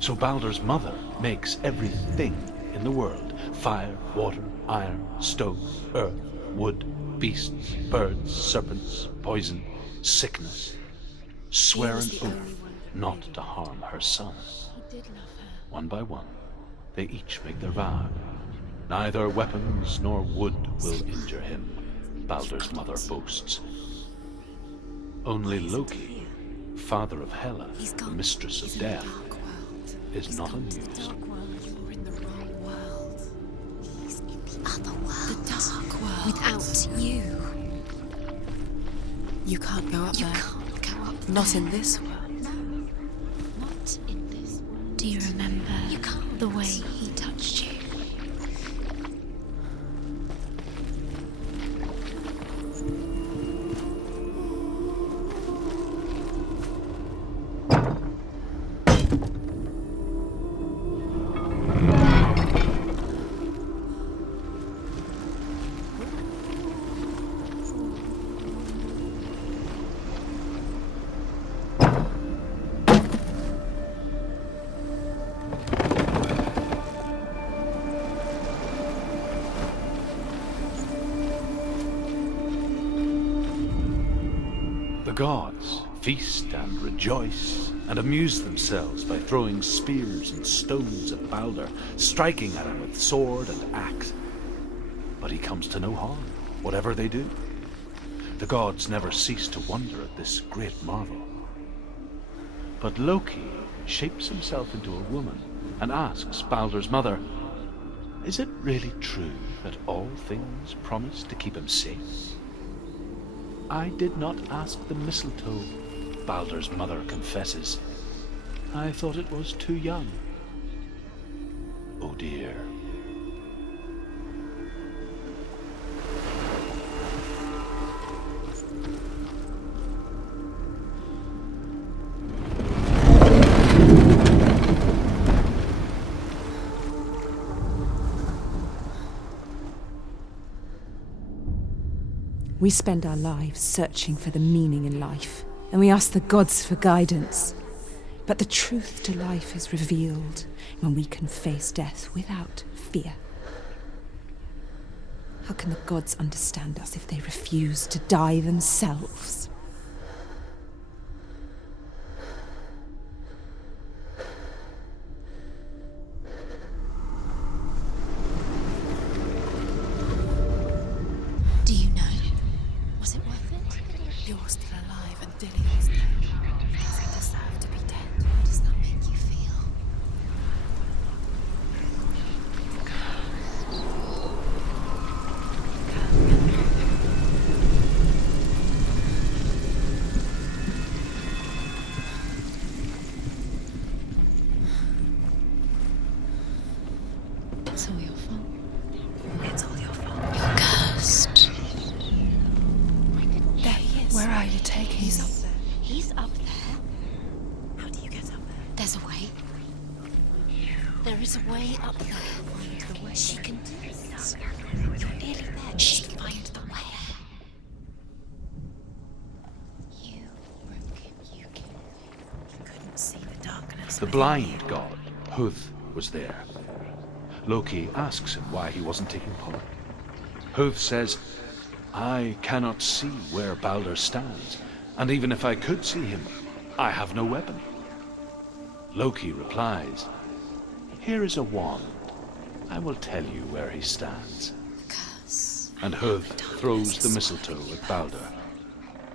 So Baldur's mother makes everything in the world: fire, water, iron, stone, earth, wood, beasts, birds, serpents, poison, sickness, swear an oath not to harm her son. He did love her. One by one, they each make their vow. Neither weapons nor wood will injure him, Baldur's mother boasts. Only Loki, father of Hela, the mistress of death, is not amused. You're in the wrong world. He's in the other world. The dark world. Without you. You can't go up there. You can't go up there. Not in this world. No. Not in this world. Do you remember You can't. the way he touched you? The gods feast and rejoice and amuse themselves by throwing spears and stones at Baldur, striking at him with sword and axe. But he comes to no harm, whatever they do. The gods never cease to wonder at this great marvel. But Loki shapes himself into a woman and asks Baldur's mother, "Is it really true that all things promise to keep him safe?" "I did not ask the mistletoe," Baldur's mother confesses. "I thought it was too young." Oh dear. We spend our lives searching for the meaning in life, and we ask the gods for guidance. But the truth to life is revealed when we can face death without fear. How can the gods understand us if they refuse to die themselves? Do you know? Was it worth it? You're still alive and Dillion's dead. Does he deserve to be dead? How does that make you feel? It's all your fault. It's all your fault. You're cursed. There he is. Where are you taking He's me? up there. He's up there. How do you get up there? There's a way. There is a way up there. She can do this. You're nearly there. She can find the way. You broke him. You He couldn't see the darkness. The blind god Huth was there. Loki asks him why he wasn't taking part. Huth says, I cannot see where Balder stands, and even if I could see him, I have no weapon. Loki replies, here is a wand. I will tell you where he stands. And Huth throws the mistletoe at Balder.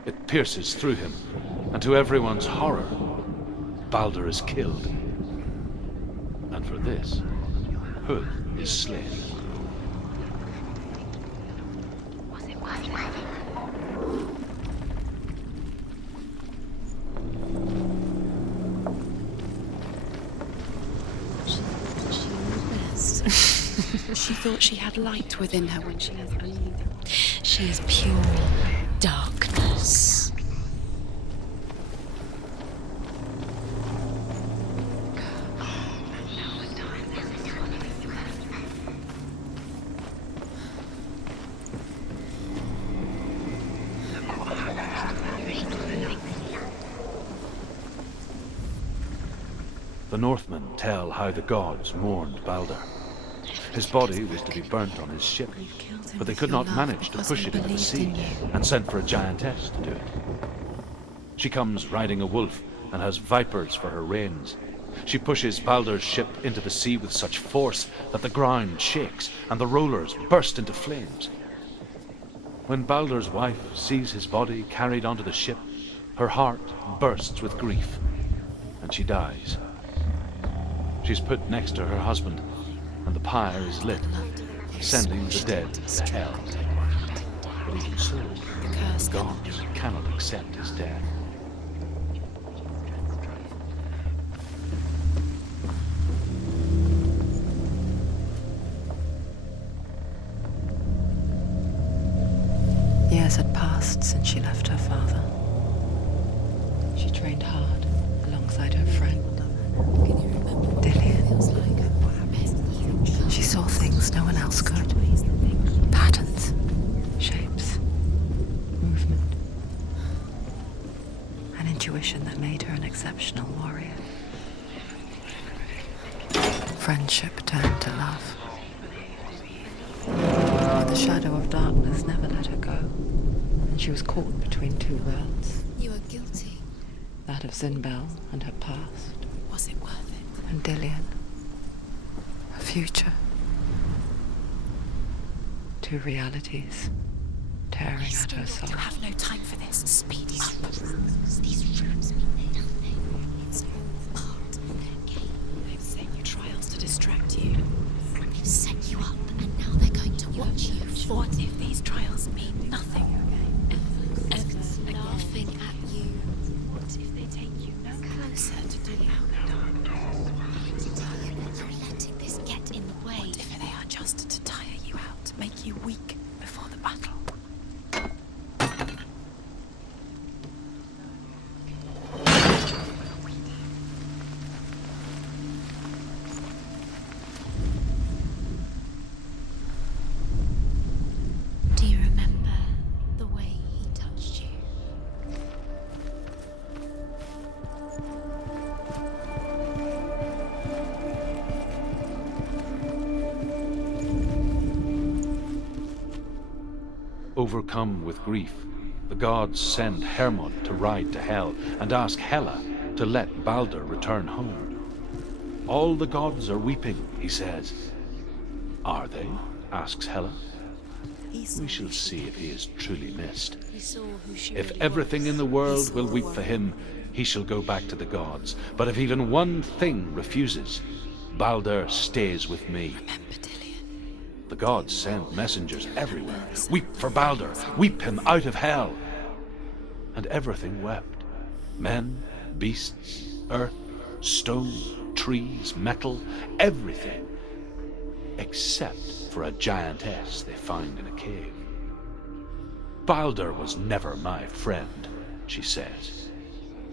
It pierces through him, and to everyone's horror, Balder is killed. And for this, Huth is slain. She thought she had light within her when she has only. She is pure darkness. The Northmen tell how the gods mourned Balder. His body was to be burnt on his ship, but they could not manage to push it into the sea, and sent for a giantess to do it. She comes riding a wolf and has vipers for her reins. She pushes Balder's ship into the sea with such force that the ground shakes and the rollers burst into flames. When Balder's wife sees his body carried onto the ship, her heart bursts with grief, and she dies. She's put next to her husband, and the pyre is lit, sending the dead to hell. But even so, the gods cannot accept his death. Years had passed since she left her father. She trained hard alongside her friend, Dillian. She saw things no one else could. Patterns, shapes, movement. An intuition that made her an exceptional warrior. Friendship turned to love. But the shadow of darkness never let her go, and she was caught between two worlds. You are guilty. That of Zinbel and her past. Was it worth it? And Dillian. Her future. Two realities tearing at her soul. You have no time for this. Speed up. These rooms mean nothing. It's all part of their game. They've set you trials to distract you. They've set you up, and now they're going to watch you. What if these trials mean nothing? Ever laughing at you. What if they take you no closer to doing You're letting this get in the way. What if they are just to tire you out, make you weak before the battle? Do you remember the way he touched you? Overcome with grief, the gods send Hermod to ride to Hell and ask Hela to let Balder return home. All the gods are weeping, he says. Are they? Asks Hela. We shall see if he is truly missed. He saw who she If really everything was. in the He world saw will the weep world. for him, he shall go back to the gods. But if even one thing refuses, Balder stays with me. The gods send messengers everywhere. Weep for Balder, weep him out of hell. And everything wept. Men, beasts, earth, stone, trees, metal, everything. Except for a giantess they found in a cave. Balder was never my friend, she says.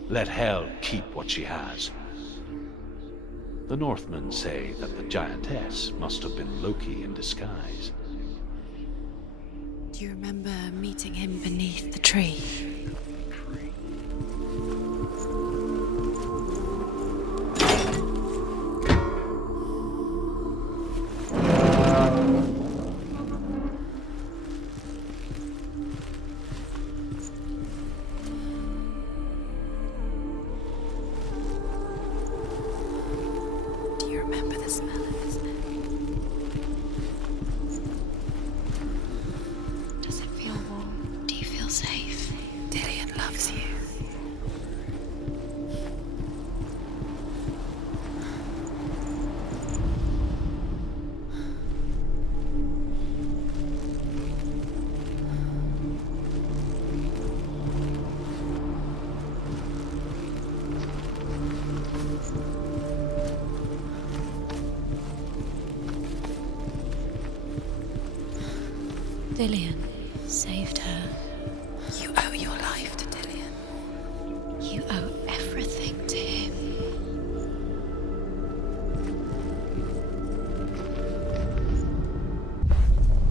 Let Hel keep what she has. The Northmen say that the giantess must have been Loki in disguise. Do you remember meeting him beneath the tree? Dillian saved her. You owe your life to Dillian. You owe everything to him.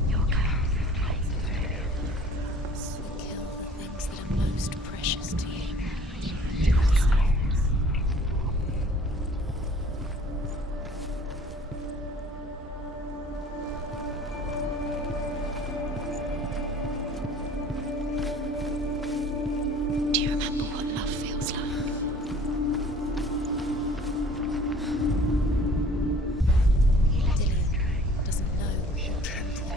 Your curse is placed to Dillian. Kill the things that are most precious to you. Do you remember what love feels like? Dillian doesn't know what tempting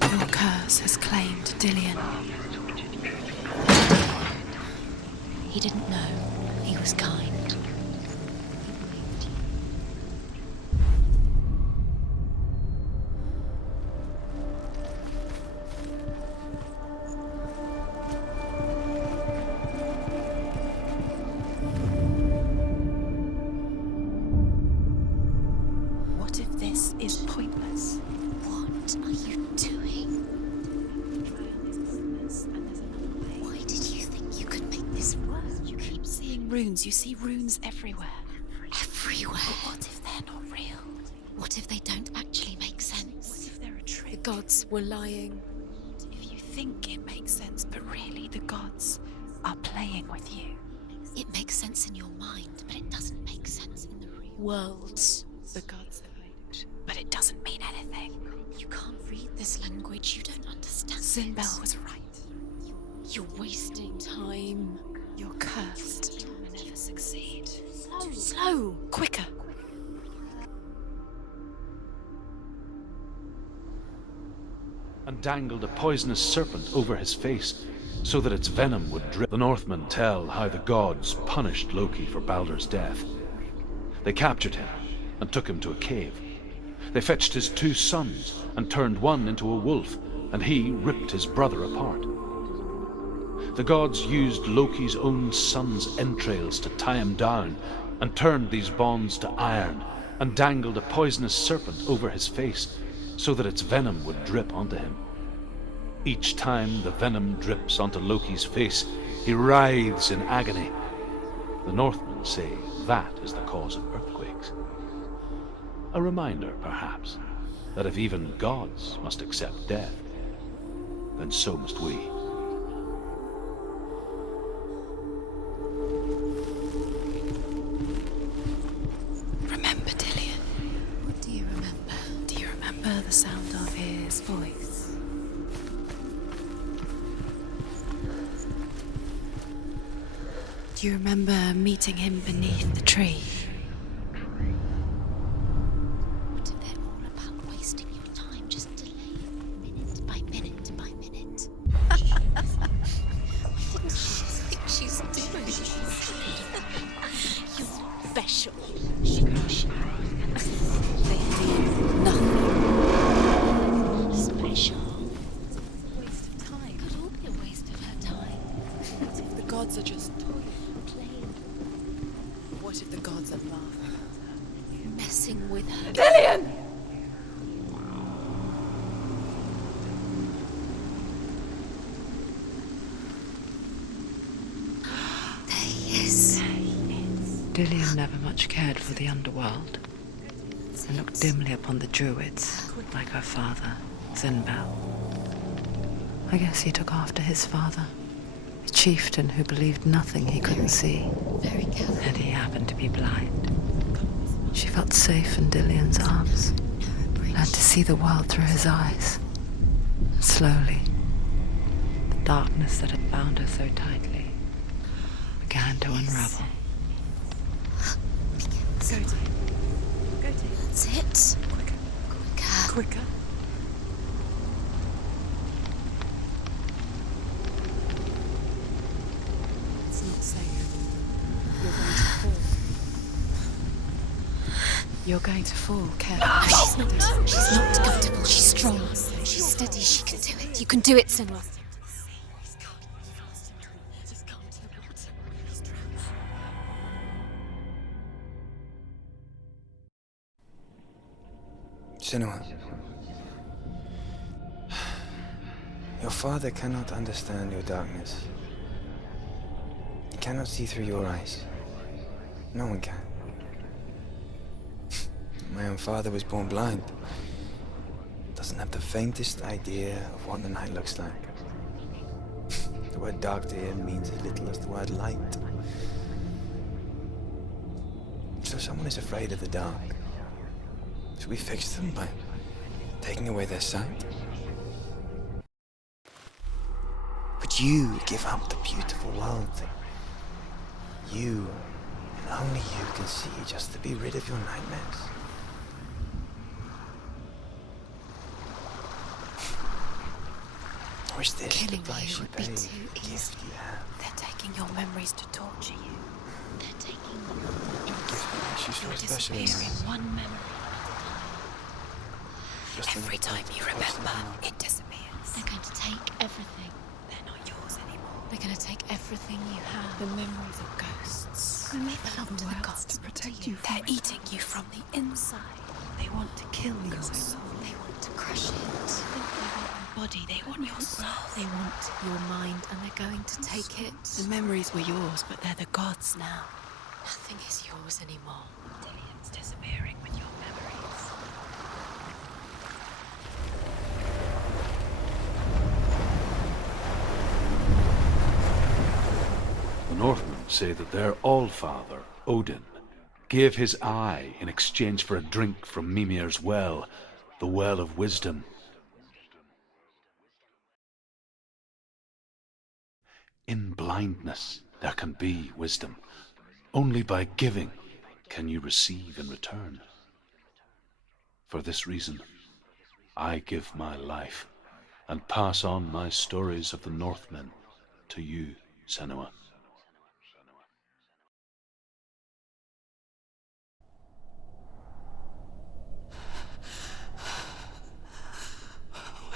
but Your curse has claimed Dillian. he didn't know he was kind. What if this is pointless? What are you doing? Why did you think you could make this work? You keep seeing runes. You see runes everywhere. Everywhere. But what if they're not real? What if they don't actually make sense? What if they're a trick? The gods were lying. If you think it makes sense, but really the gods are playing with you. It makes sense in your mind, but it doesn't make sense in the real world. The gods have made it, but it doesn't mean anything. You can't read this language. You don't understand. Sinbel was right. You're wasting time. You're cursed. You'll never succeed. Slow. Quicker. And dangled a poisonous serpent over his face, so that its venom would drip. The Northmen tell how the gods punished Loki for Baldur's death. They captured him and took him to a cave. They fetched his 2 sons and turned one into a wolf, and he ripped his brother apart. The gods used Loki's own son's entrails to tie him down, and turned these bonds to iron, and dangled a poisonous serpent over his face, so that its venom would drip onto him. Each time the venom drips onto Loki's face, he writhes in agony. The Northmen say that is the cause of earthquakes. A reminder, perhaps, that if even gods must accept death, then so must we. Remember Dillian. What do you remember? Do you remember the sound of his voice? Do you remember meeting him beneath the tree? What if they're all about wasting your time, just delaying minute by minute by minute? What do you think she's doing? You're special. They did nothing. Special. Waste of time. Could all be a waste of her time. What if the gods are just playing? What if the gods are laughing? Messing with her. Dillian! There he is. Dillian never much cared for the underworld, and looked dimly upon the druids, like her father, Sinbel. I guess he took after his father, a chieftain who believed nothing he couldn't see, Very careful. and he happened to be blind. She felt safe in Dillian's arms, learned to see the world through his eyes. And slowly, the darkness that had bound her so tightly began to unravel. Go to him. Go to him. That's it. Quicker. Quicker. Quicker. It's not safe. You're going to fall. You're going to fall, careful. No, she's not. She's not going to fall. She's strong. She's steady. She can do it. You can do it, Senua. Senua, your father cannot understand your darkness. He cannot see through your eyes. No one can. My own father was born blind. Doesn't have the faintest idea of what the night looks like. The word dark to him means as little as the word light. So someone is afraid of the dark. Should we fix them by taking away their sight? Would you give up the beautiful world that you and only you can see just to be rid of your nightmares? Or is this Killing the price you you would be pay too for the easy. gift you have? They're taking your memories to torture you. They're taking The gift that makes you so You'll special in disappear in life. one memory. Just Every enough time you to cross the remember, line. it disappears. They're going to take everything. They're not yours anymore. They're going to take everything you have. The memories of ghosts. I They live belong for to the the worlds gods, to not protect you. you They're from it. eating you from the inside. They want to kill your soul. They want to crush it. They want your body. They want your soul. They want your mind, and they're going to take it. The memories were yours, but they're the gods now. Nothing is yours anymore. Dillian's disappearing with your memories. The Northmen say that their Allfather, Odin, gave his eye in exchange for a drink from Mimir's well, the Well of Wisdom. In blindness there can be wisdom. Only by giving can you receive in return. For this reason, I give my life and pass on my stories of the Northmen to you, Senua.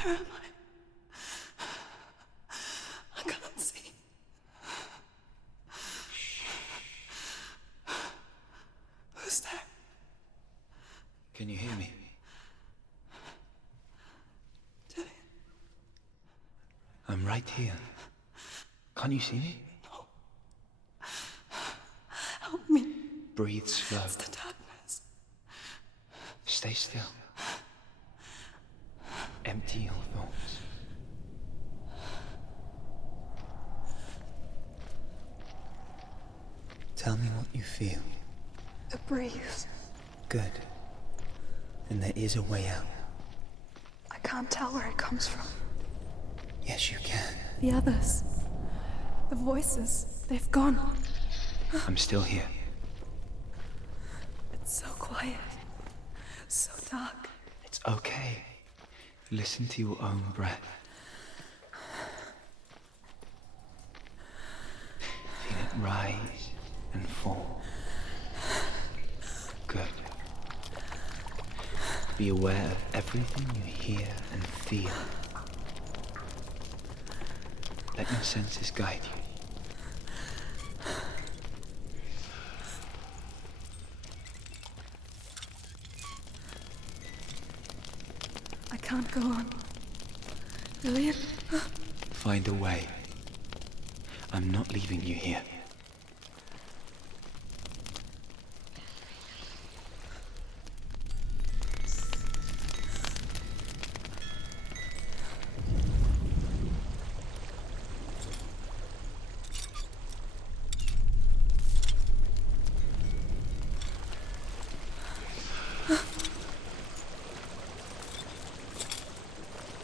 Where am I? I can't see. Who's there? Can you hear me? I'm right here. Can't you see me? No. Help me. Breathe slow. It's the darkness. Stay still. Empty your thoughts. Tell me what you feel. The breeze. Good. Then there is a way out. I can't tell where it comes from. Yes, you can. The others. The voices. They've gone. I'm still here. It's so quiet. So dark. It's okay. Listen to your own breath. Feel it rise and fall. Good. Be aware of everything you hear and feel. Let your senses guide you. I can't go on. Lillian? Find a way. I'm not leaving you here.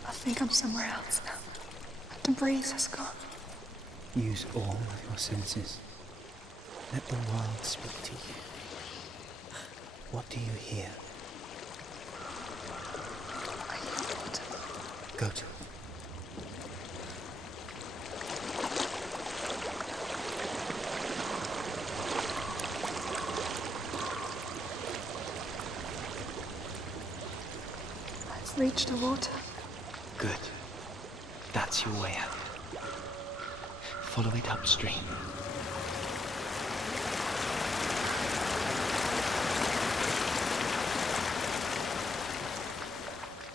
I think I'm somewhere else now. The breeze has gone. Use all of your senses. Let the world speak to you. What do you hear? I hear water. Go to it. Just reach the water. Good. That's your way out. Follow it upstream.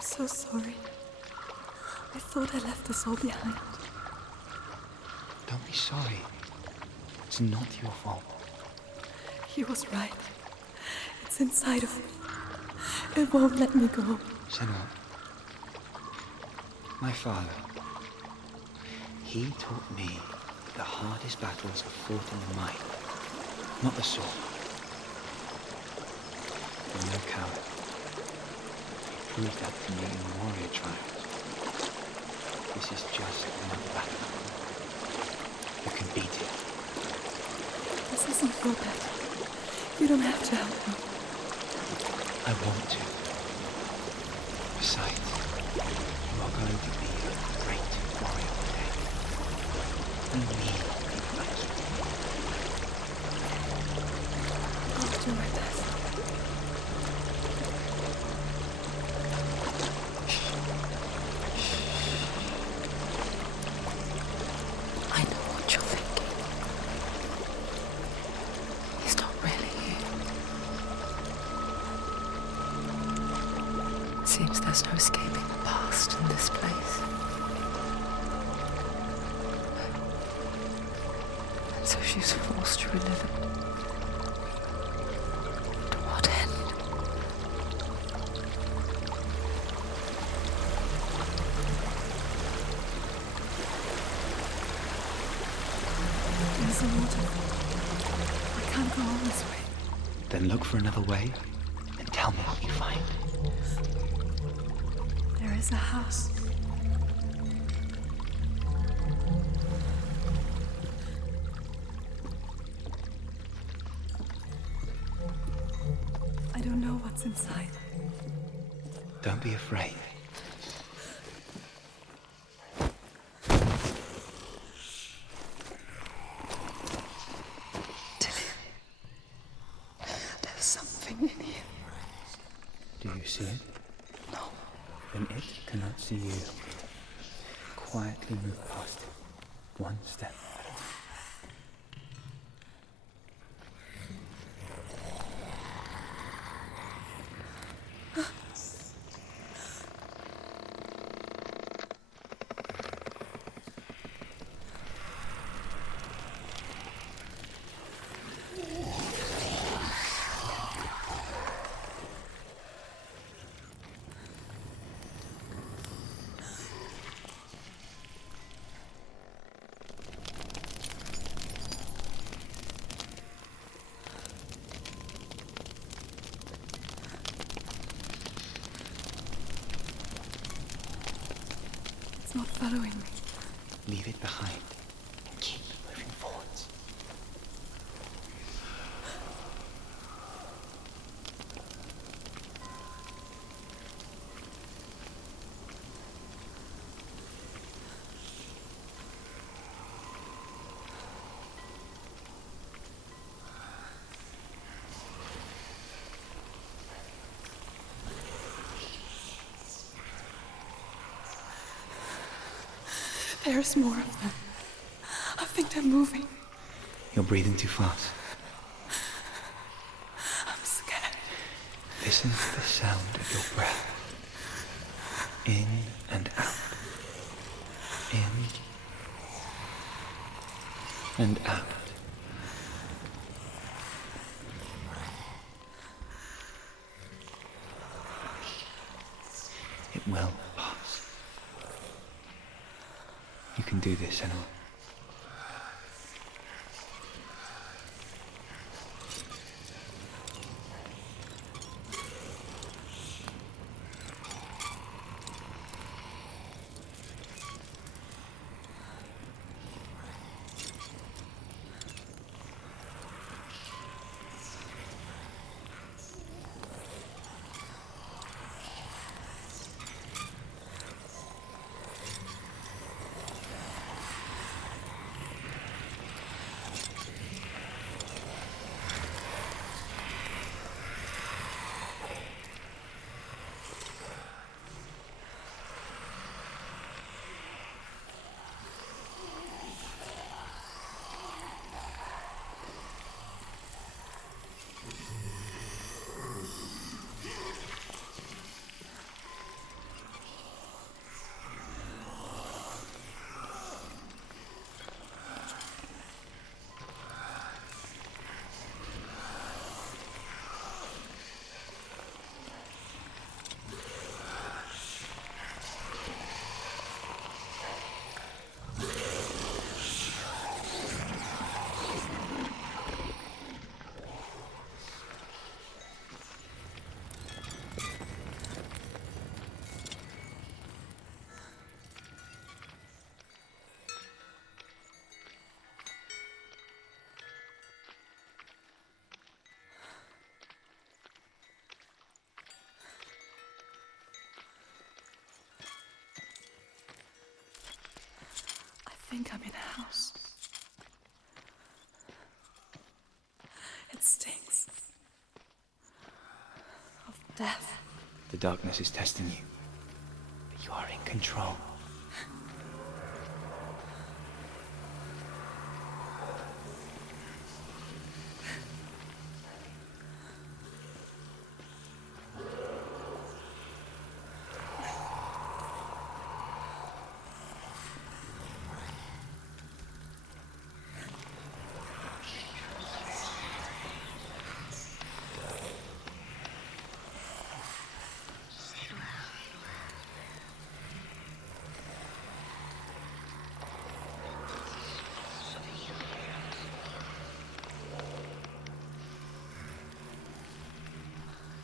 So sorry. I thought I left us all behind. Don't be sorry. It's not your fault. He was right. It's inside of me. It won't let me go. Senua, my father, he taught me that the hardest battles are fought in the mind, not the sword. I'm no coward. He proved that to me in the warrior trials. This is just another battle. You can beat it. This isn't your battle. You don't have to help me. I want to. Besides, you are going to be a great warrior one day. You need people like you. I'll do my best. I know what you're thinking. He's not really here. Seems there's no escaping the past in this place. And so she's forced to relive it. To what end? There's a waterfall. I can't go on this way. Then look for another way and tell me what you find. There is a house. I don't know what's inside. Don't be afraid. There's something in here. Do you see it? No. Then it cannot see you. Quietly move past it. One step at a time. It's not following me. Leave it behind and keep moving forwards. There's more of them. I think they're moving. You're breathing too fast. I'm scared. Listen to the sound of your breath. In and out. In and out. It will pass. You can do this, Senua. think I'm in a house. It stinks of death. The darkness is testing you, but you are in control.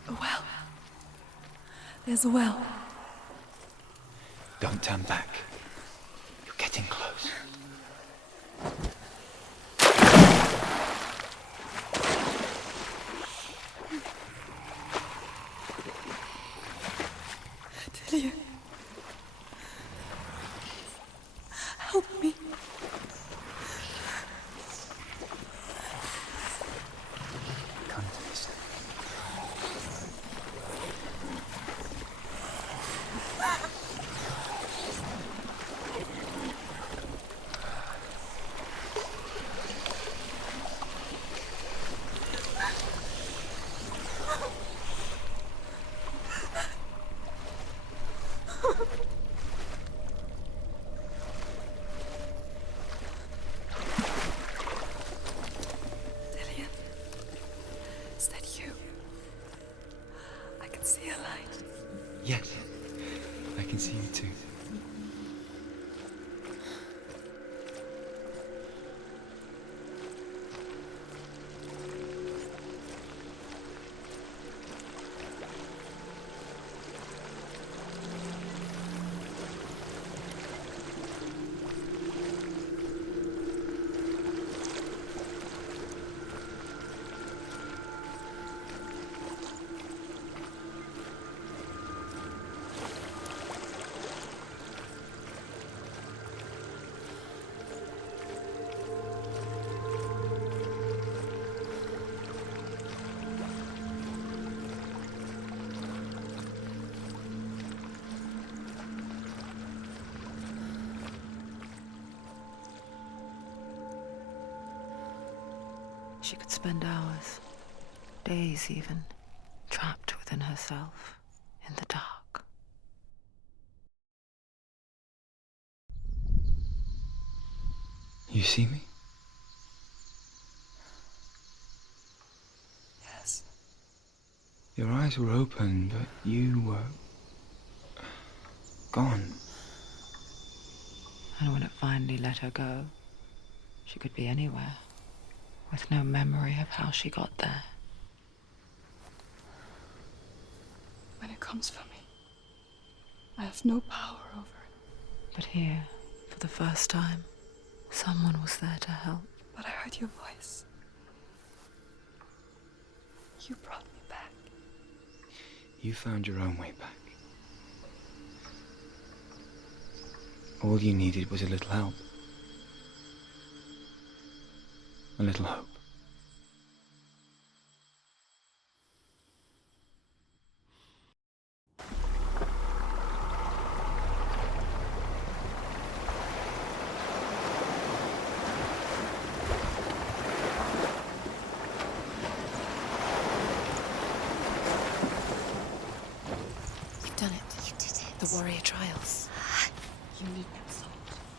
A well. There's a well. Don't turn back. You're getting close. Dillian. Help me. Come to this. Dillian. Is that you? I can see a light. Yes, I can see you too. She could spend hours, days even, trapped within herself, in the dark. You see me? Yes. Your eyes were open, but you were gone. And when it finally let her go, she could be anywhere, with no memory of how she got there. When it comes for me, I have no power over it. But here, for the first time, someone was there to help. But I heard your voice. You brought me back. You found your own way back. All you needed was a little help. A little hope. You've done it. You did it. The warrior trials. You need that sword.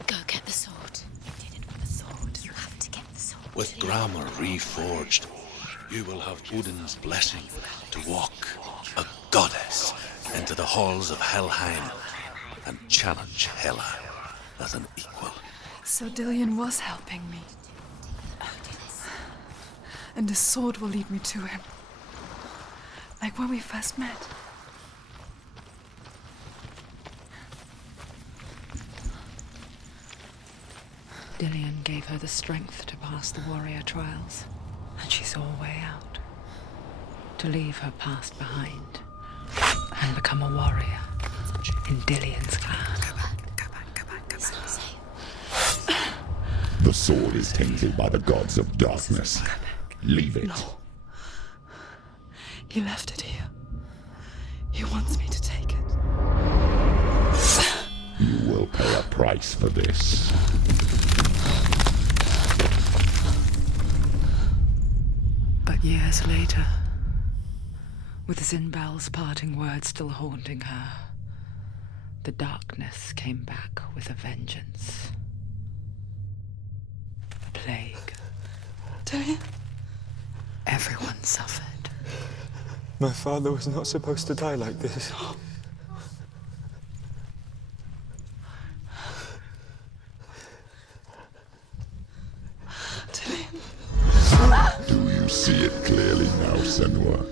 Go get the sword. You did it with the sword. You have to get the sword. With grammar reforged, you will have Odin's blessing to walk, a goddess, into the halls of Helheim and challenge Hela as an equal. So Dillian was helping me. And the sword will lead me to him. Like when we first met. Dillian gave her the strength to pass the warrior trials, and she saw a way out. To leave her past behind and become a warrior in Dillian's clan. Go back. It's not safe. sword is tainted by the gods of darkness. Leave it. No. He left it here. He wants me to take it. You will pay a price for this. But years later, with Zinbal's parting words still haunting her, the darkness came back with a vengeance. A plague. Dillian? Everyone suffered. My father was not supposed to die like this. Do you see it clearly now, Senua?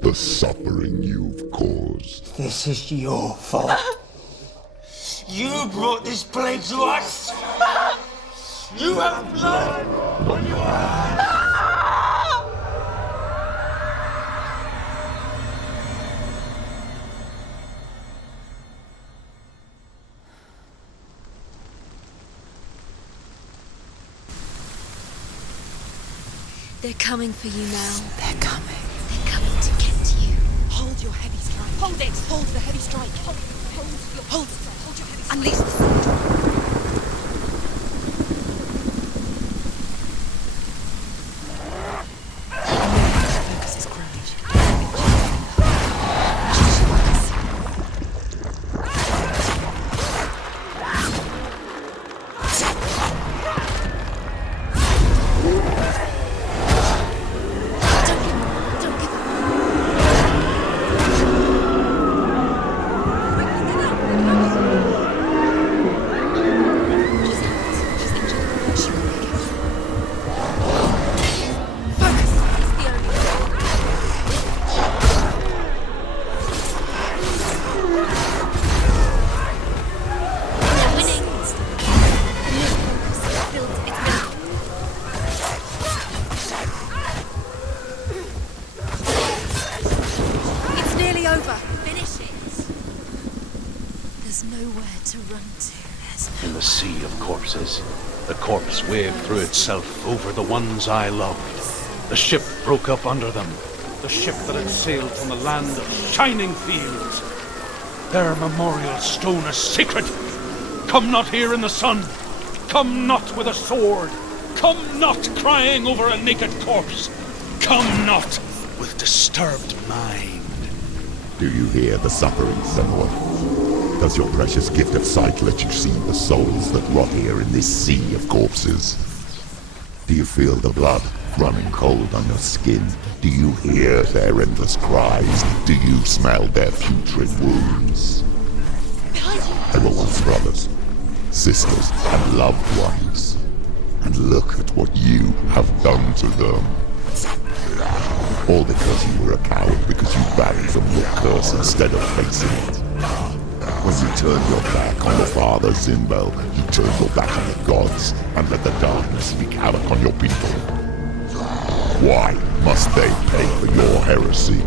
The suffering you've caused. This is your fault. You brought this plague to us. You have blood on your hands. They're coming for you now. They're coming. They're coming to get you. Hold your heavy strike. Hold it. Hold the heavy strike. Hold your heavy strike. Unleash the sword. Focus his courage. In the sea of corpses, the corpse waved through itself over the ones I loved. The ship broke up under them. The ship that had sailed from the land of shining fields. Their memorial stone is sacred. Come not here in the sun. Come not with a sword. Come not crying over a naked corpse. Come not with disturbed mind. Do you hear the suffering, Senua? Does your precious gift of sight let you see the souls that rot here in this sea of corpses? Do you feel the blood running cold on your skin? Do you hear their endless cries? Do you smell their putrid wounds? They were once brothers, sisters, and loved ones. And look at what you have done to them. All because you were a coward, because you ran from your curse instead of facing it. When you turned your back on your father, Zinbel, you turned your back on the gods and let the darkness wreak havoc on your people. Why must they pay for your heresy?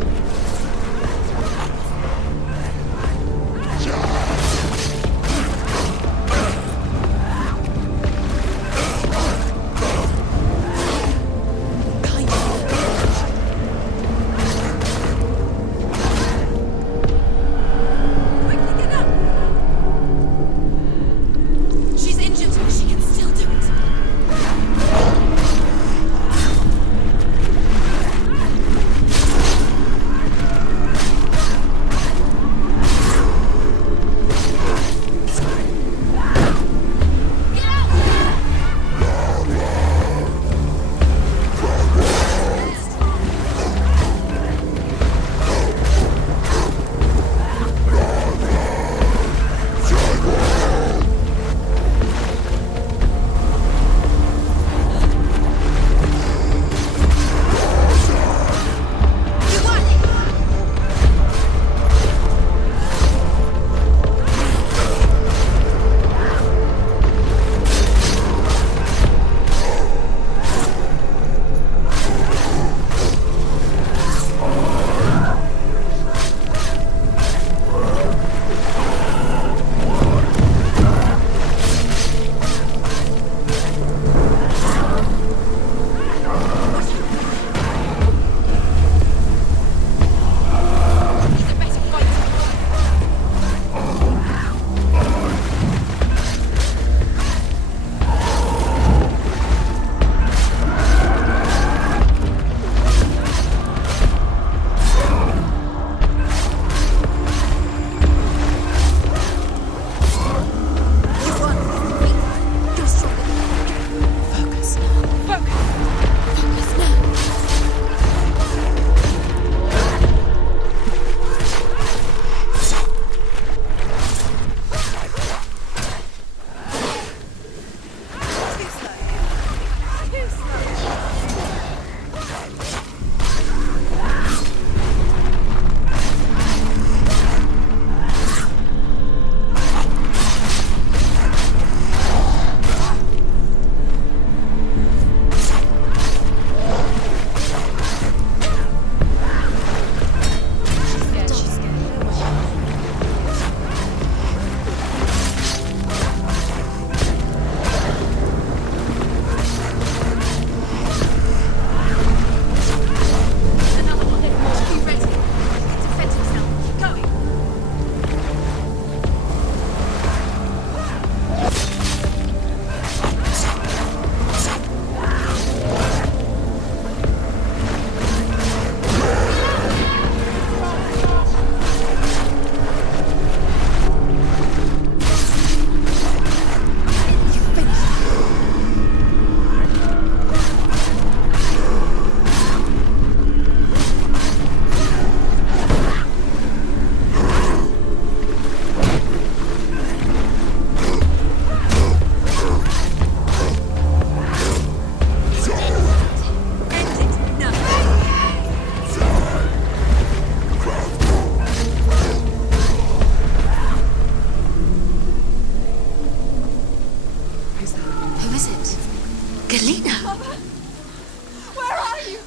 Where are you?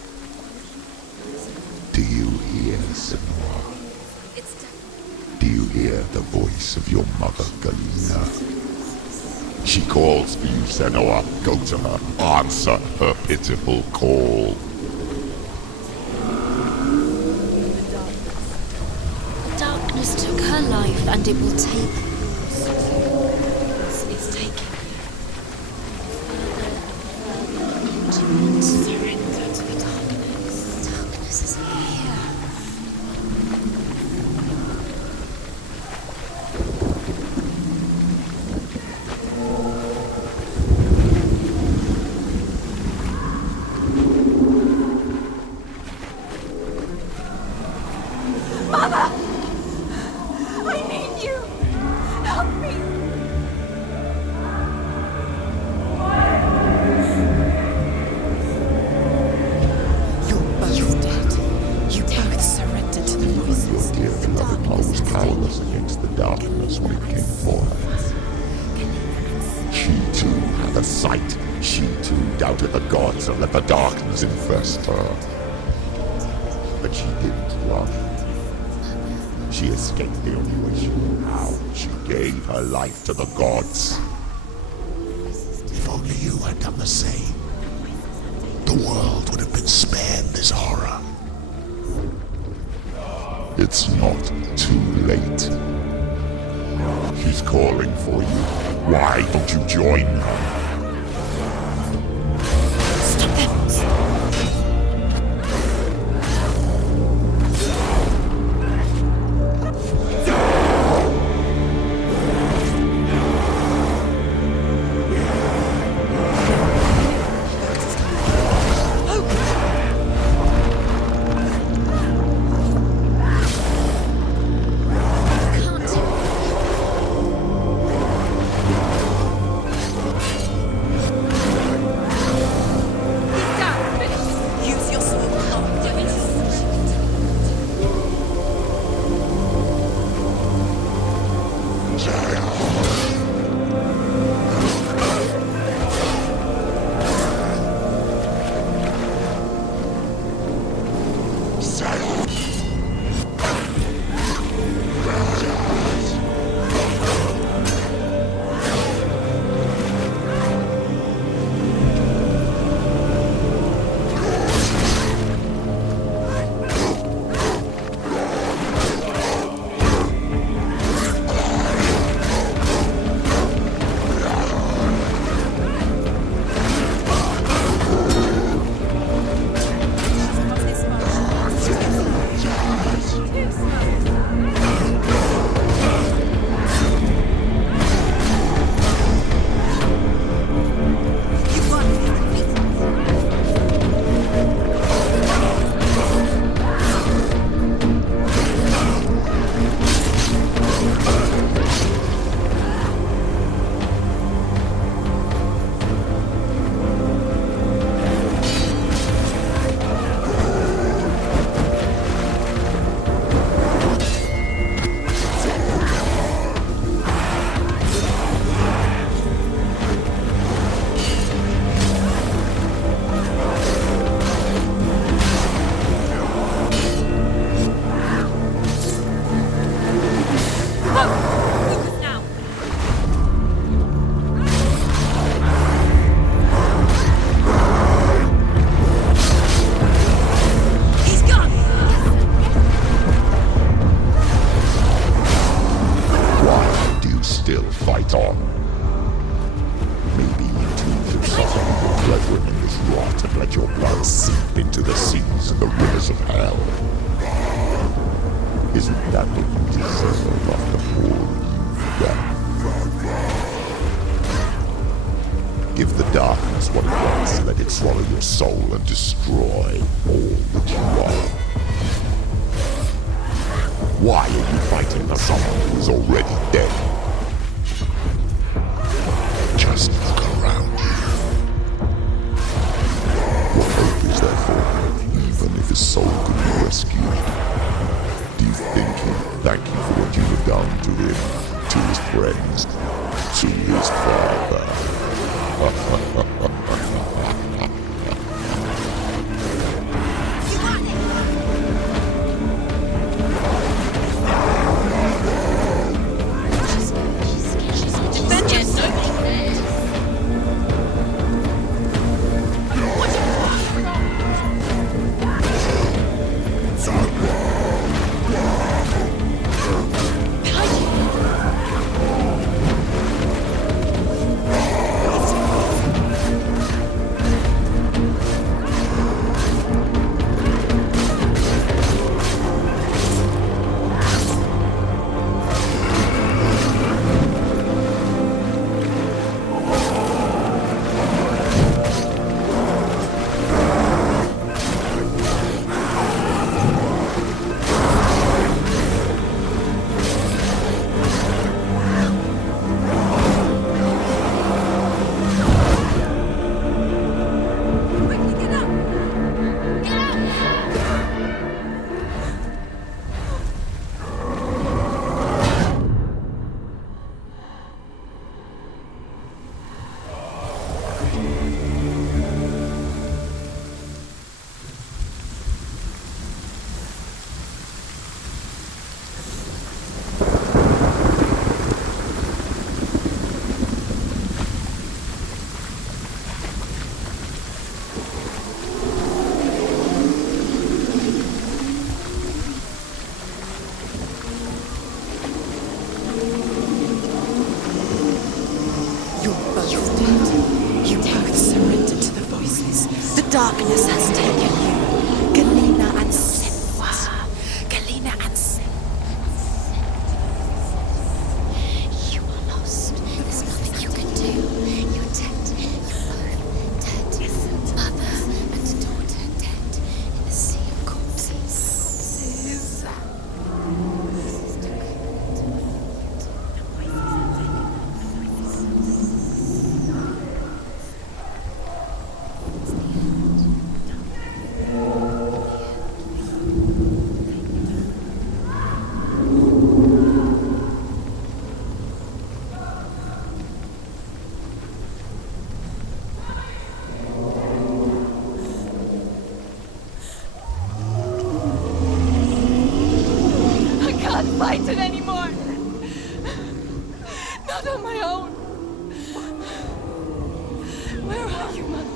Do you hear, Senua? Do you hear the voice of your mother, Galina? She calls for you, Senua. Go to her. Answer her pitiful call. The darkness took her life, and it will take yours. It's taking you further and further into surrender to the darkness. Darkness is here. Mother! I need you! Help me! You're both dead. You both surrendered to the voices. Your dear beloved mother was powerless against the darkness when it came for her. She too had a sight. She too doubted the gods and let the darkness infest her. But she didn't run. She escaped the only way she knew how. She gave her life to the gods. If only you had done the same, the world would have been spared this horror. It's not too late. She's calling for you. Why don't you join her? Stop them! into the seas and the rivers of hell. Isn't that what you deserve after all you've done? Give the darkness what it wants and let it swallow your soul and destroy all that you are. Why are you fighting for someone who is already dead? Just look around you. What hope is there for him, even if his soul could be rescued? Do you think he'll thank you for what you have done to him, to his friends, to his father? Darkness has taken you. Galena and Senua. Galena and You are lost. There's nothing you can do. You're dead. You're both dead. Mother and daughter dead in the sea of corpses. I can't fight it anymore. Not on my own. Where are you, Mother?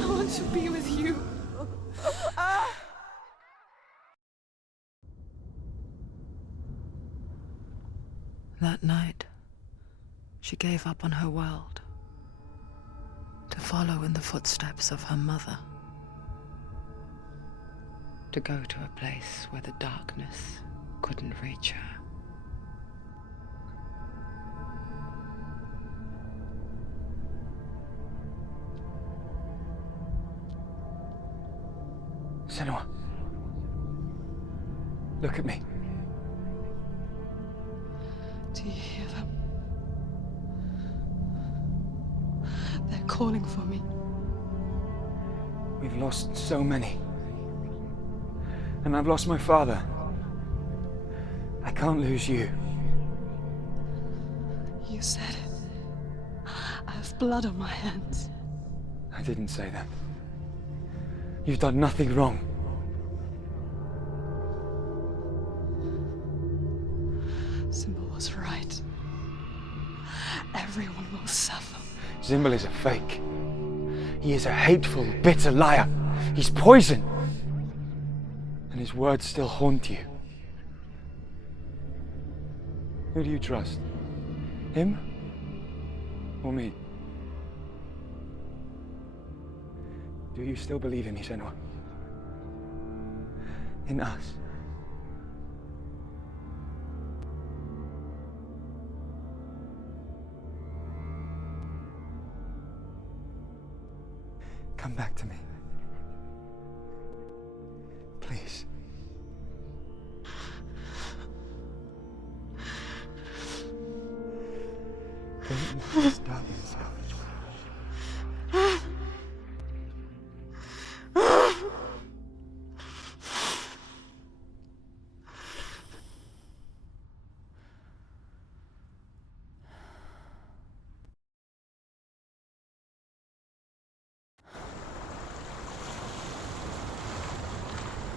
I want to be with you. That night, she gave up on her world to follow in the footsteps of her mother, to go to a place where the darkness couldn't reach her. Senua. Look at me. Do you hear them? They're calling for me. We've lost so many. And I've lost my father. I can't lose you. You said it. I have blood on my hands. I didn't say that. You've done nothing wrong. Symbol was right. Everyone will suffer. Zimbel is a fake. He is a hateful, bitter liar. He's poison. And his words still haunt you. Who do you trust? Him? Or me? Do you still believe in me, Senua? In us? Come back to me. Please. Don't let this darkness go.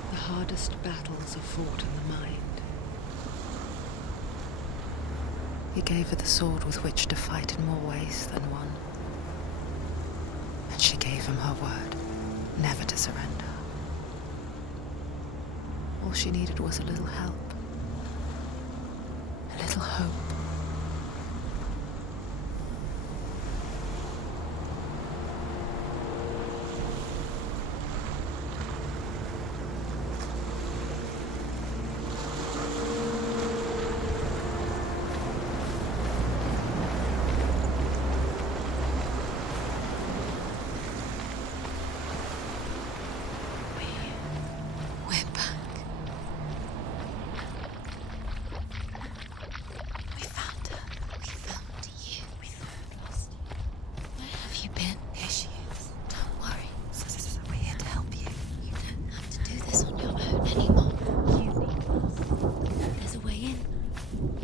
The hardest battles are fought in the mind. He gave her the sword with which to fight in more ways than one. And she gave him her word, never to surrender. All she needed was a little help, a little hope.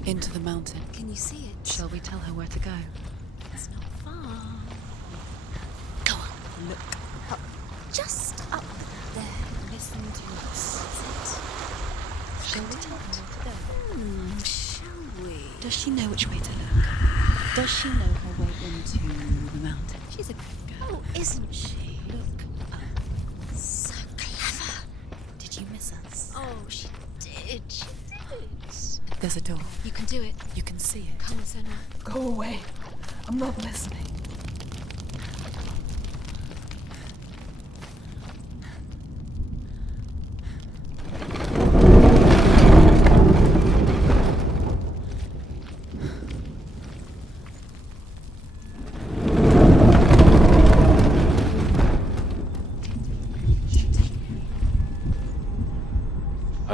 Into the mountain. Can you see it? Shall we tell her where to go? It's not far. Go on. Look up. Just up there. Listen to us. Shall we tell her where to go? Shall we? Does she know which way to look? Does she know her way into the mountain? She's a good girl. Oh, isn't she? Look up. So clever. Did you miss us? Oh, she did. She did. There's a door. You can do it. You can see it. Come on, Senua. Go away. I'm not listening.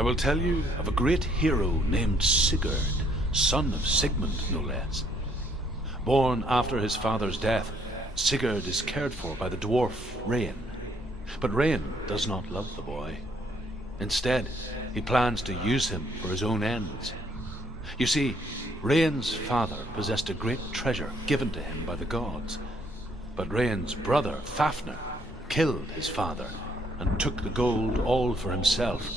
will tell you of a great hero named Sigurd, son of Sigmund, no less. Born after his father's death, Sigurd is cared for by the dwarf Rain. But Rain does not love the boy. Instead, he plans to use him for his own ends. You see, Rain's father possessed a great treasure given to him by the gods. But Rain's brother, Fafnir, killed his father and took the gold all for himself.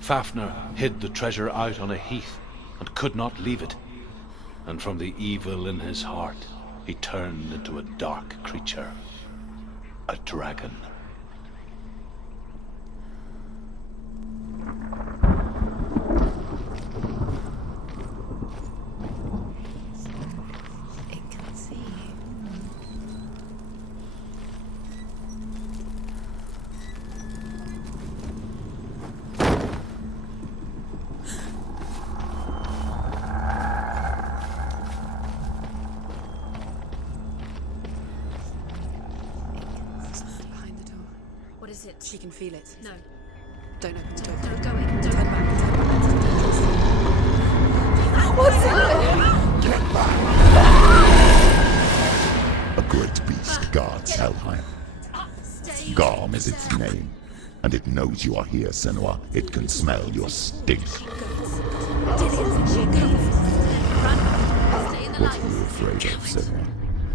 Fafnir hid the treasure out on a heath and could not leave it. And from the evil in his heart, he turned into a dark creature, a dragon. It can see you. Behind the door. What is it? She can feel it. No. Don't open the door. Don't go in. Don't Turn back. Turn back. What's in there? A great beast guards Helheim. Garm is its name, and it knows you are here, Senua. It can smell your stink. What are you afraid of, Senua?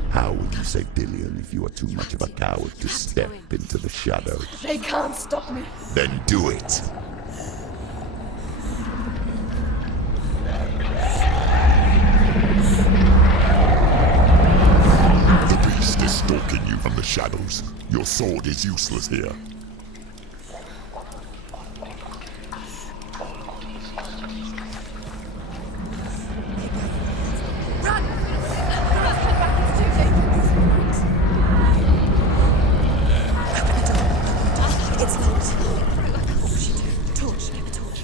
How will you save Dillion if you are too much of a coward to step into the shadows? They can't stop me. Then do it! The beast is stalking you from the shadows. Your sword is useless here. It's not. What will she do? The torch. Get the torch.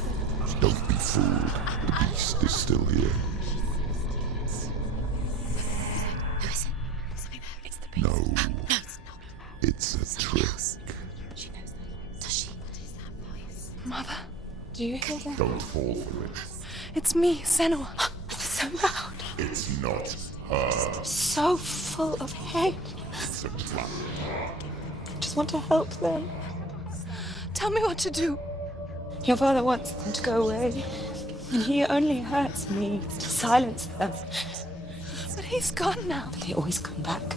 Don't be fooled. The beast is still here. Who is it? Something there. It's the beast. No. No, it's not. It's a trick. She knows that. Does she? What is that voice? Mother, do you hear that? Don't fall for it. It's me, Senua. It's so loud. It's not her. So full of hate. It's a trap. I just want to help them. Tell me what to do. Your father wants them to go away. And he only hurts me to silence them. But he's gone now. But they always come back.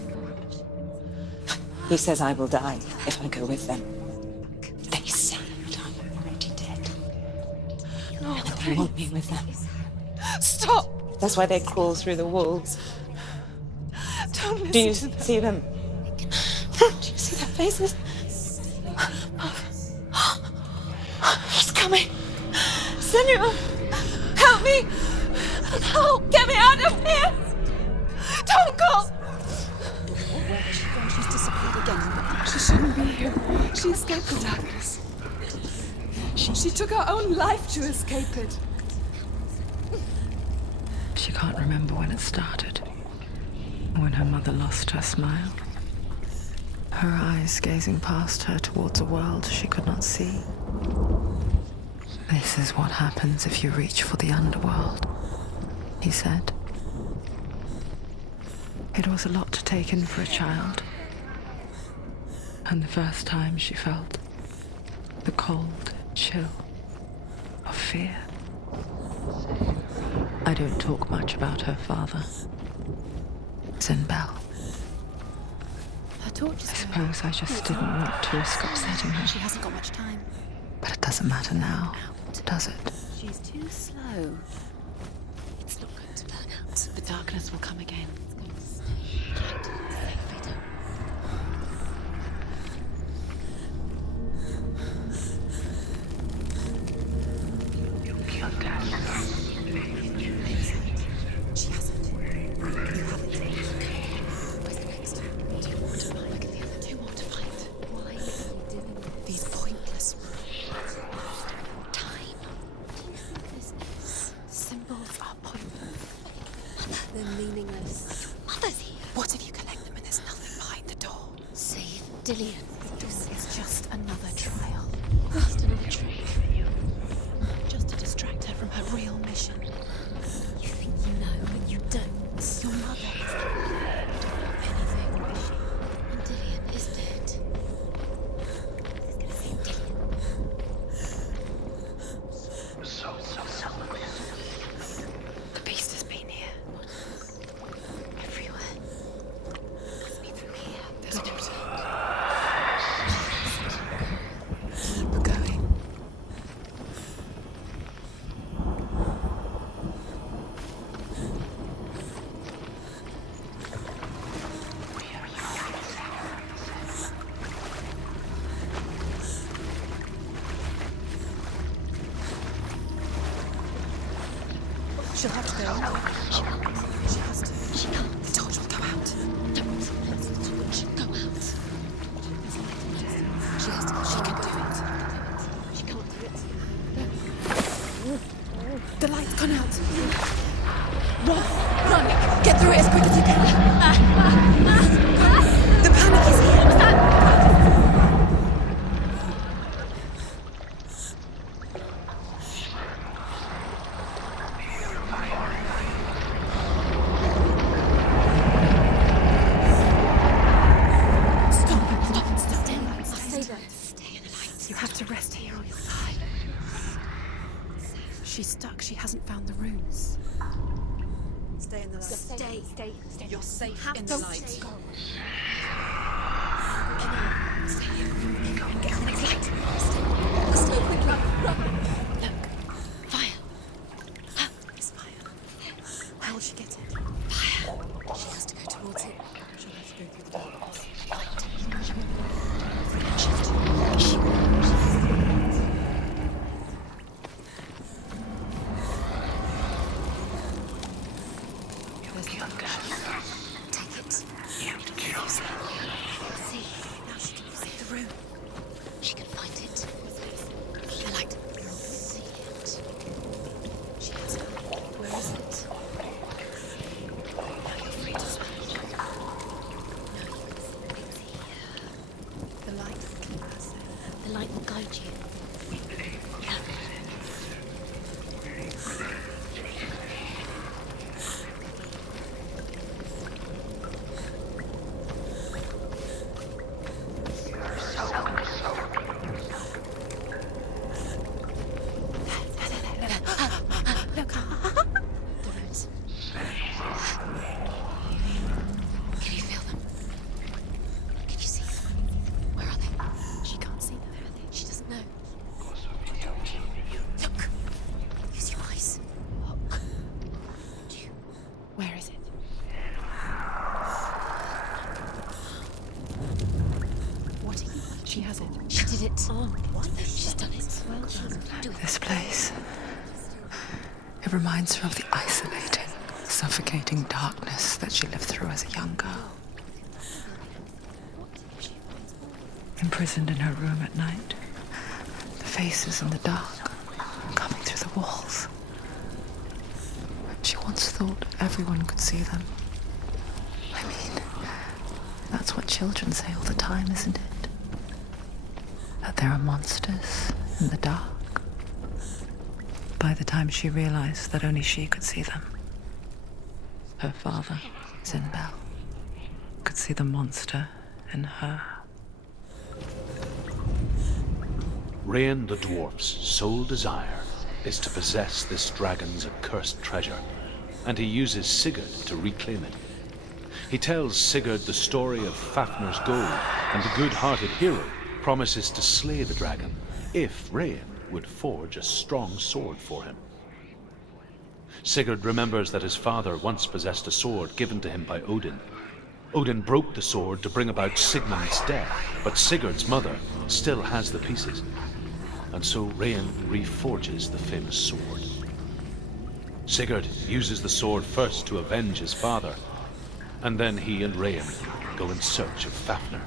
He says I will die if I go with them. They say that I'm already dead. No, And they want me with them. Stop! That's why they crawl through the walls. Don't listen Do you to them. see them? Do you see their faces? He's coming! Senua! Help me! Help! Get me out of here! Don't go! She's disappeared again. She shouldn't be here. She escaped the darkness. She took her own life to escape it. She can't remember when it started. When her mother lost her smile. Her eyes gazing past her towards a world she could not see. This is what happens if you reach for the underworld, he said. It was a lot to take in for a child. And the first time she felt the cold chill of fear. I don't talk much about her father, Sinbel. Her torch is I suppose I just didn't want to risk upsetting her. She hasn't got much time. But it doesn't matter now, does it? She's too slow. It's not going to burn out. The darkness will come again. It's going to stay trapped in the safe fiddle. You killed Dad. She hasn't. You haven't. Where's the next? Two more to find. Look at the other. Two more to find. Why are you doing these pointless time? Symbols are pointless. They're meaningless. Mother's here. What if you collect them and there's nothing behind the door? Save Dillion. This is just another trial. Just another trial. She'll have to go. She has to. She can't. The torch will go out. Don't. Go out. She has to. She can do it. She can't do it. The light's gone out. Run! Run! Get through it as quick as you can. The panic is here. She's stuck. She hasn't found the runes. Stay in the light. Stay. You're safe in the Don't light. go. Stay here. Get in the light. Let's go quickly. Run. Look. Fire. It's fire. How will she get it? Fire. She has to go towards it. She'll have to go through the darkness. This place. It reminds her of the isolating, suffocating darkness that she lived through as a young girl. Imprisoned in her room at night, the faces in the dark, coming through the walls. She once thought everyone could see them. I mean, that's what children say all the time, isn't it? That there are monsters in the dark. By the time she realized that only she could see them, her father, Zinbel, could see the monster in her. Rain the dwarf's sole desire is to possess this dragon's accursed treasure, and he uses Sigurd to reclaim it. He tells Sigurd the story of Fafnir's gold, and the good-hearted hero promises to slay the dragon if Rain would forge a strong sword for him. Sigurd remembers that his father once possessed a sword given to him by Odin. Odin broke the sword to bring about Sigmund's death, but Sigurd's mother still has the pieces, and so Rain reforges the famous sword. Sigurd uses the sword first to avenge his father, and then he and Rain go in search of Fafnir.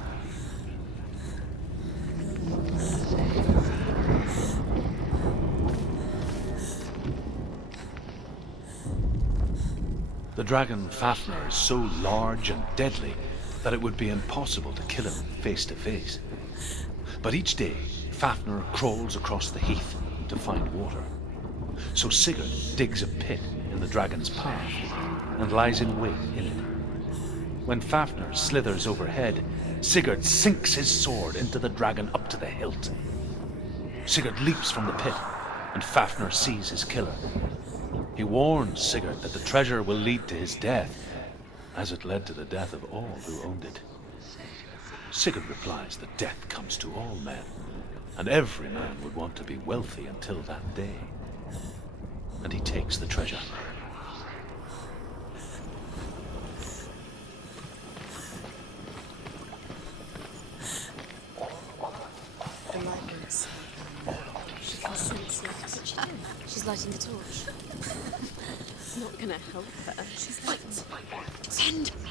The dragon Fafnir is so large and deadly that it would be impossible to kill him face to face. But each day, Fafnir crawls across the heath to find water. So Sigurd digs a pit in the dragon's path and lies in wait in it. When Fafnir slithers overhead, Sigurd sinks his sword into the dragon up to the hilt. Sigurd leaps from the pit, and Fafnir sees his killer. He warns Sigurd that the treasure will lead to his death, as it led to the death of all who owned it. Sigurd replies that death comes to all men, and every man would want to be wealthy until that day. And he takes the treasure. The light is. She can sense it. What's she doing? She's lighting the torch. It's not gonna help her. She's like, send me.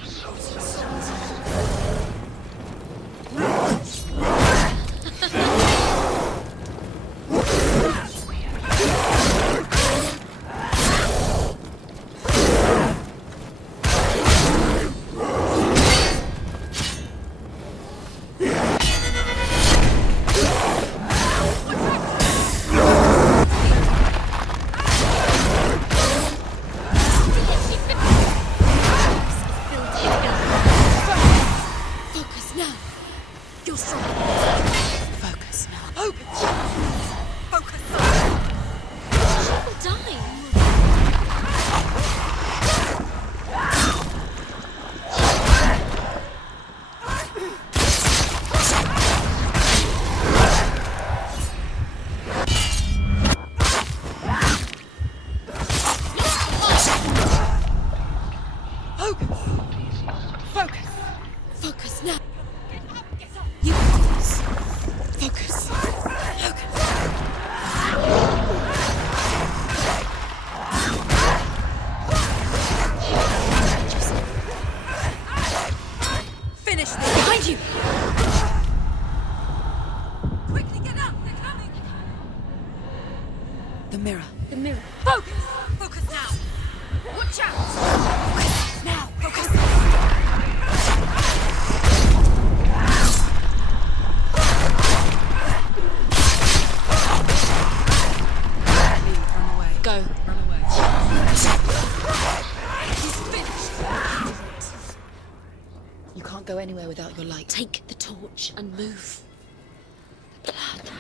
Go anywhere without your light. Take the torch and move. The blood.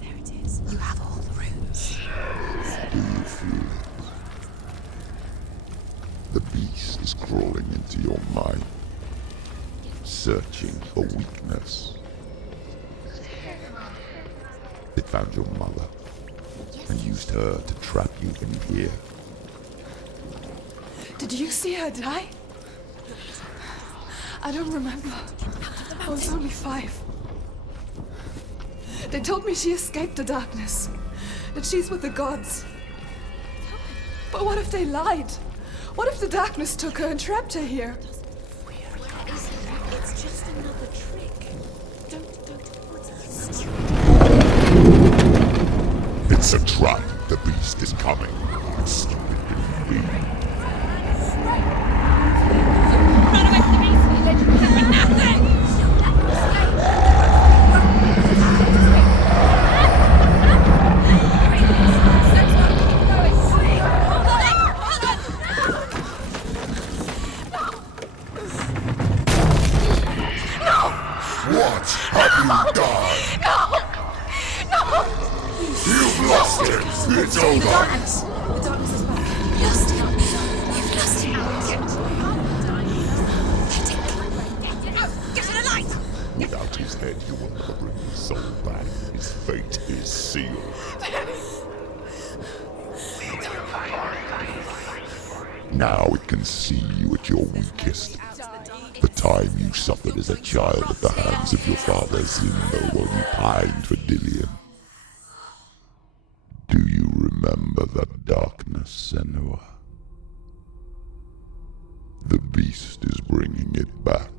There it is. You have all the runes. Do you feel it? The beast is crawling into your mind, searching for weakness. It found your mother and used her to trap you in here. Did you see her die? I don't remember. I was only 5. They told me she escaped the darkness, that she's with the gods. But what if they lied? What if the darkness took her and trapped her here? It's just another trick. It's a trap. The beast is coming. Stupid thing. Run away from the beast! Let you have nothing! What have you done? No! You've lost him. It's over. The darkness is back. You've lost him. You've lost him. Get to the light! Without his head, you will never bring his soul back. His fate is sealed. Now it can see you at your weakest. The time you suffered as a child at the hands of your father Zindo while you pined for Dillion. Do you remember that darkness, Senua? The beast is bringing it back.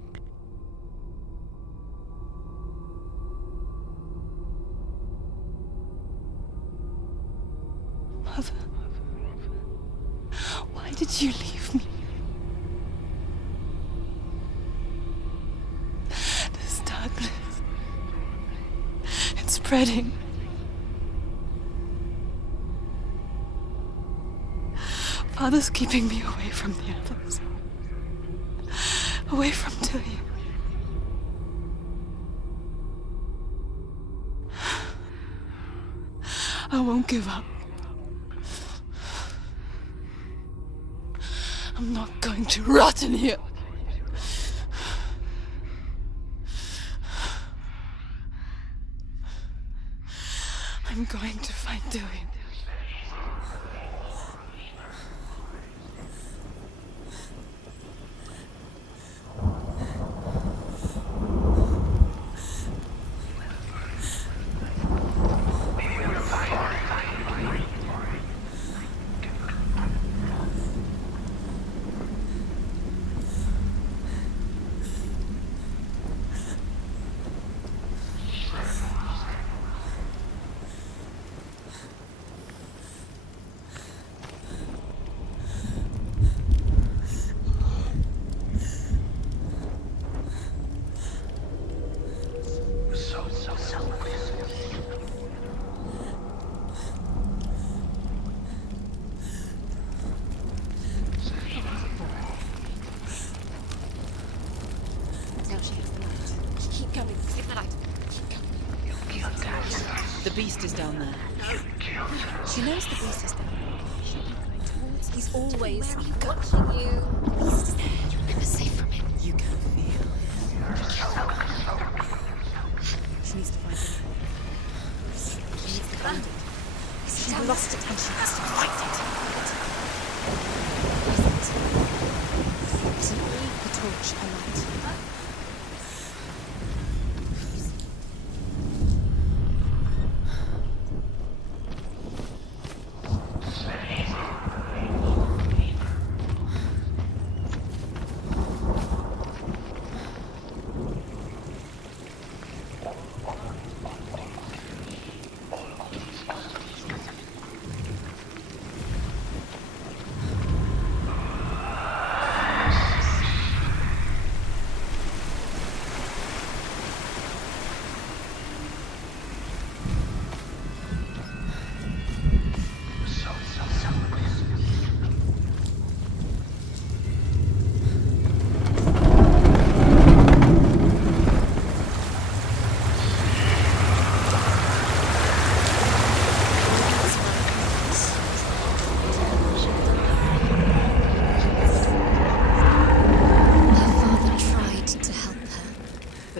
Mother, why did you leave me? This darkness, it's spreading. Father's keeping me away from the others. Away from Dillion. I won't give up. I'm not going to rot in here. I'm I'm going to find Dillion. The beast is down there. She knows the beast is down there. She'll be going towards. He's always watching you. The beast is there. You're never safe from him. You can feel. She needs to find him. She needs to find it. She's lost it and she has to find it. Isn't the torch alight?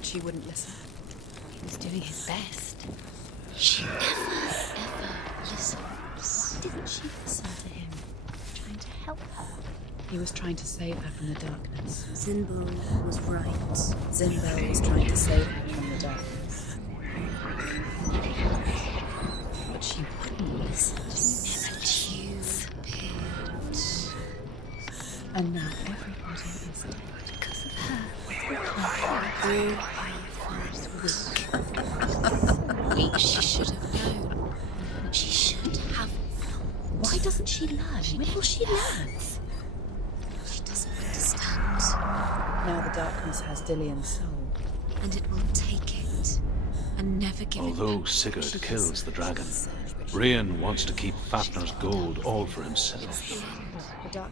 She wouldn't listen. He was doing his best. She never, ever listens. Why didn't she listen to him? Trying to help her. He was trying to save her from the darkness. Zinbel was right. Zinbel was trying to save her from the darkness. But she wouldn't listen. She never disappeared. And now everybody is dead. Because of her. All weak. She should have known. She should have known. Why doesn't she learn? When will she learn? She doesn't understand. Now the darkness has Dillion's soul. And it will take it. And never give it Although back. Sigurd kills the dragon, Rian wants to keep Fafnir's gold all for himself.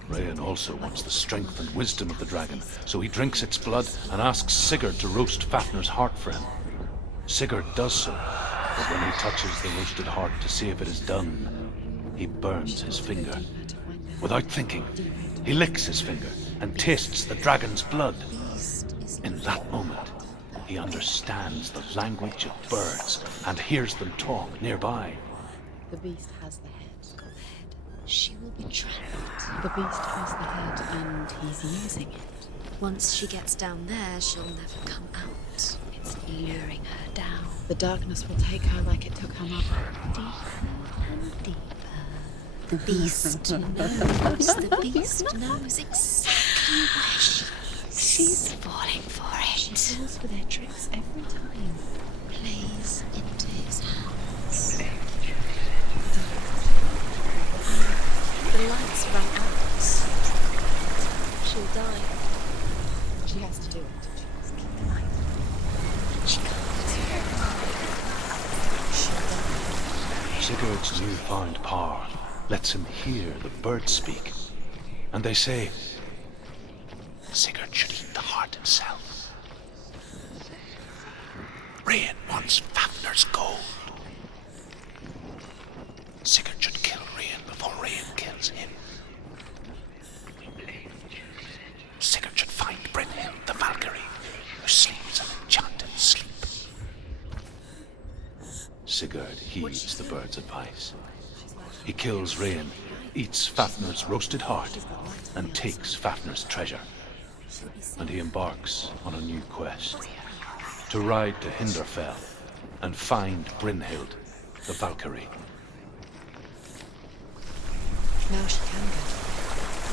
Rian also wants the strength and wisdom of the dragon, so he drinks its blood and asks Sigurd to roast Fafnir's heart for him. Sigurd does so, but when he touches the roasted heart to see if it is done, he burns his finger. Without thinking, he licks his finger and tastes the dragon's blood. In that moment, he understands the language of birds and hears them talk nearby. The beast has the head. She will be trapped. The beast has the head and he's using it. Once she gets down there, she'll never come out. It's luring her down. The darkness will take her like it took her mother. Deeper and deeper. The beast knows. The beast knows exactly where she is. She's falling for it. She falls for their tricks every time. Plays into his hands. The lights run out. She'll die. She has to do it. She must keep the light. She can't. Sigurd's newfound power lets him hear the birds speak. And they say, Sigurd should eat the heart himself. Rian wants Fafnir's gold. Sigurd should kill Rian before Rian kills him. Sigurd should find Brynhild, the Valkyrie, who sleeps an enchanted sleep. Sigurd heeds the bird's advice. He kills Rain, eats Fafnir's roasted heart, and takes Fafnir's treasure. And he embarks on a new quest, to ride to Hinderfell and find Brynhild, the Valkyrie. Now she can go.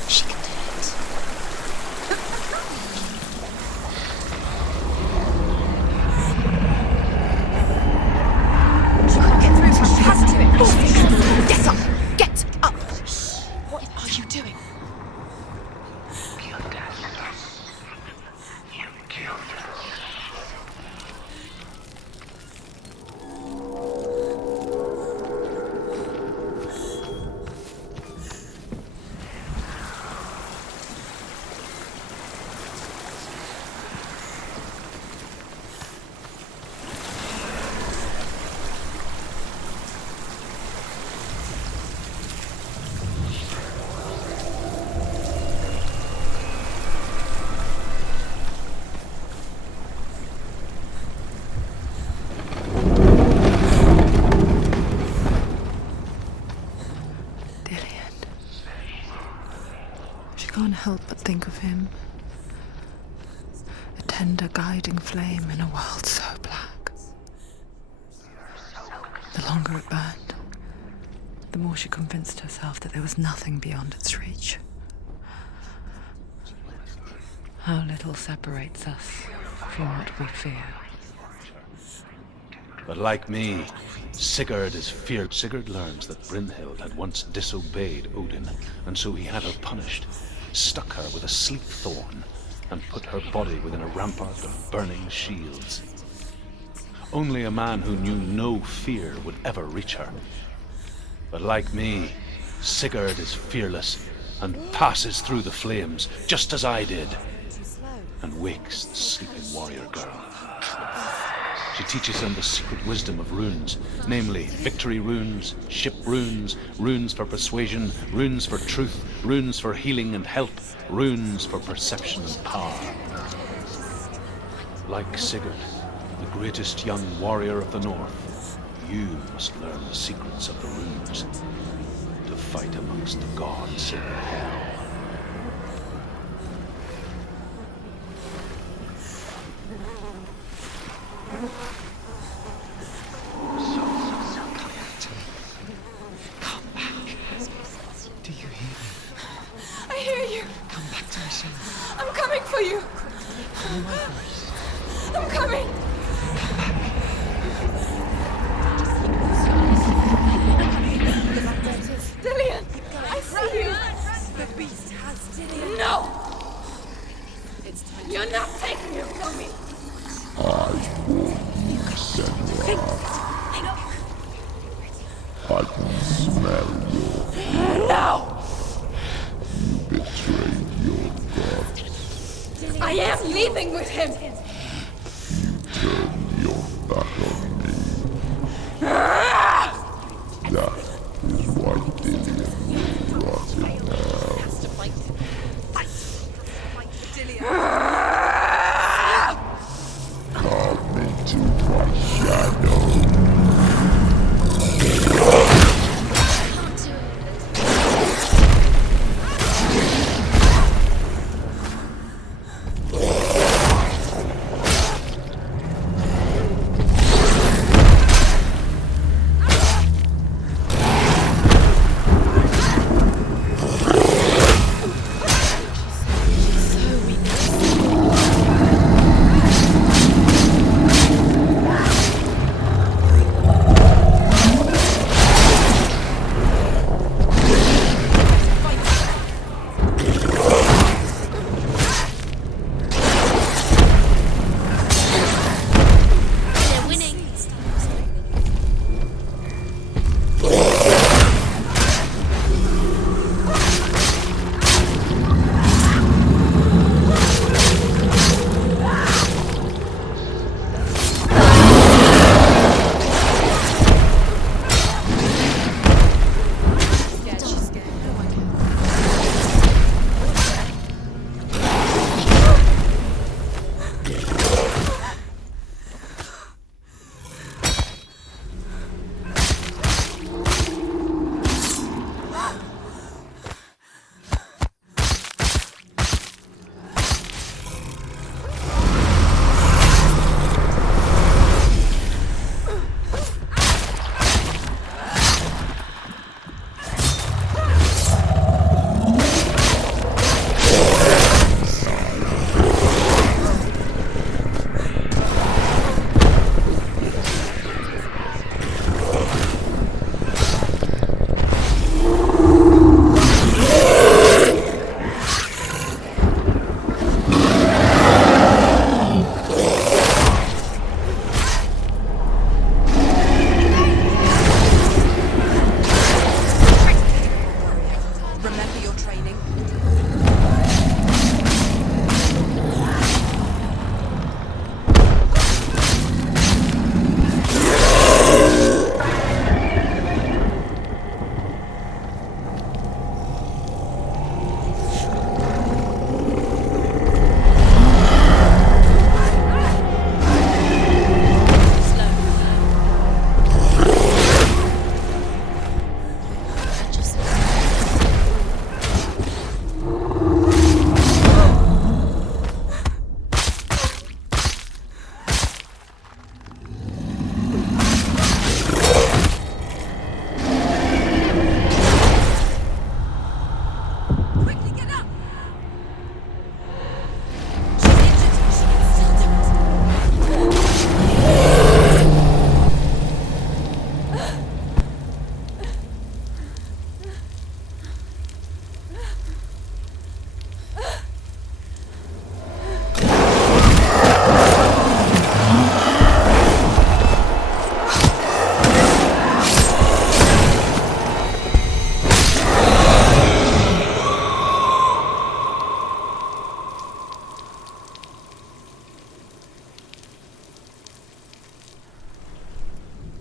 She can do it. She can't get through, but she has to do it. Get up! Get up! What are you doing? Can't help but think of him. A tender guiding flame in a world so black. The longer it burned, the more she convinced herself that there was nothing beyond its reach. How little separates us from what we fear. But like me, Sigurd is feared. Sigurd learns that Brynhild had once disobeyed Odin, and so he had her punished, stuck her with a sleep thorn, and put her body within a rampart of burning shields. Only a man who knew no fear would ever reach her. But like me, Sigurd is fearless and passes through the flames, just as I did, and wakes the sleeping warrior girl. She teaches them the secret wisdom of runes, namely victory runes, ship runes, runes for persuasion, runes for truth, runes for healing and help, runes for perception and power. Like Sigurd, the greatest young warrior of the North, you must learn the secrets of the runes to fight amongst the gods in hell. Do you hear me? I hear you. Come back to me, Senua. I'm coming for you. Follow my voice. I'm coming. Dillian, I see you. The beast has Dillian. No. You're not taking him from me. I warn you, Senua. I can smell your... No. You betrayed your god. I am leaving with him. You turned your back on me. That is why Dillian will rot in hell. Come into my shadow.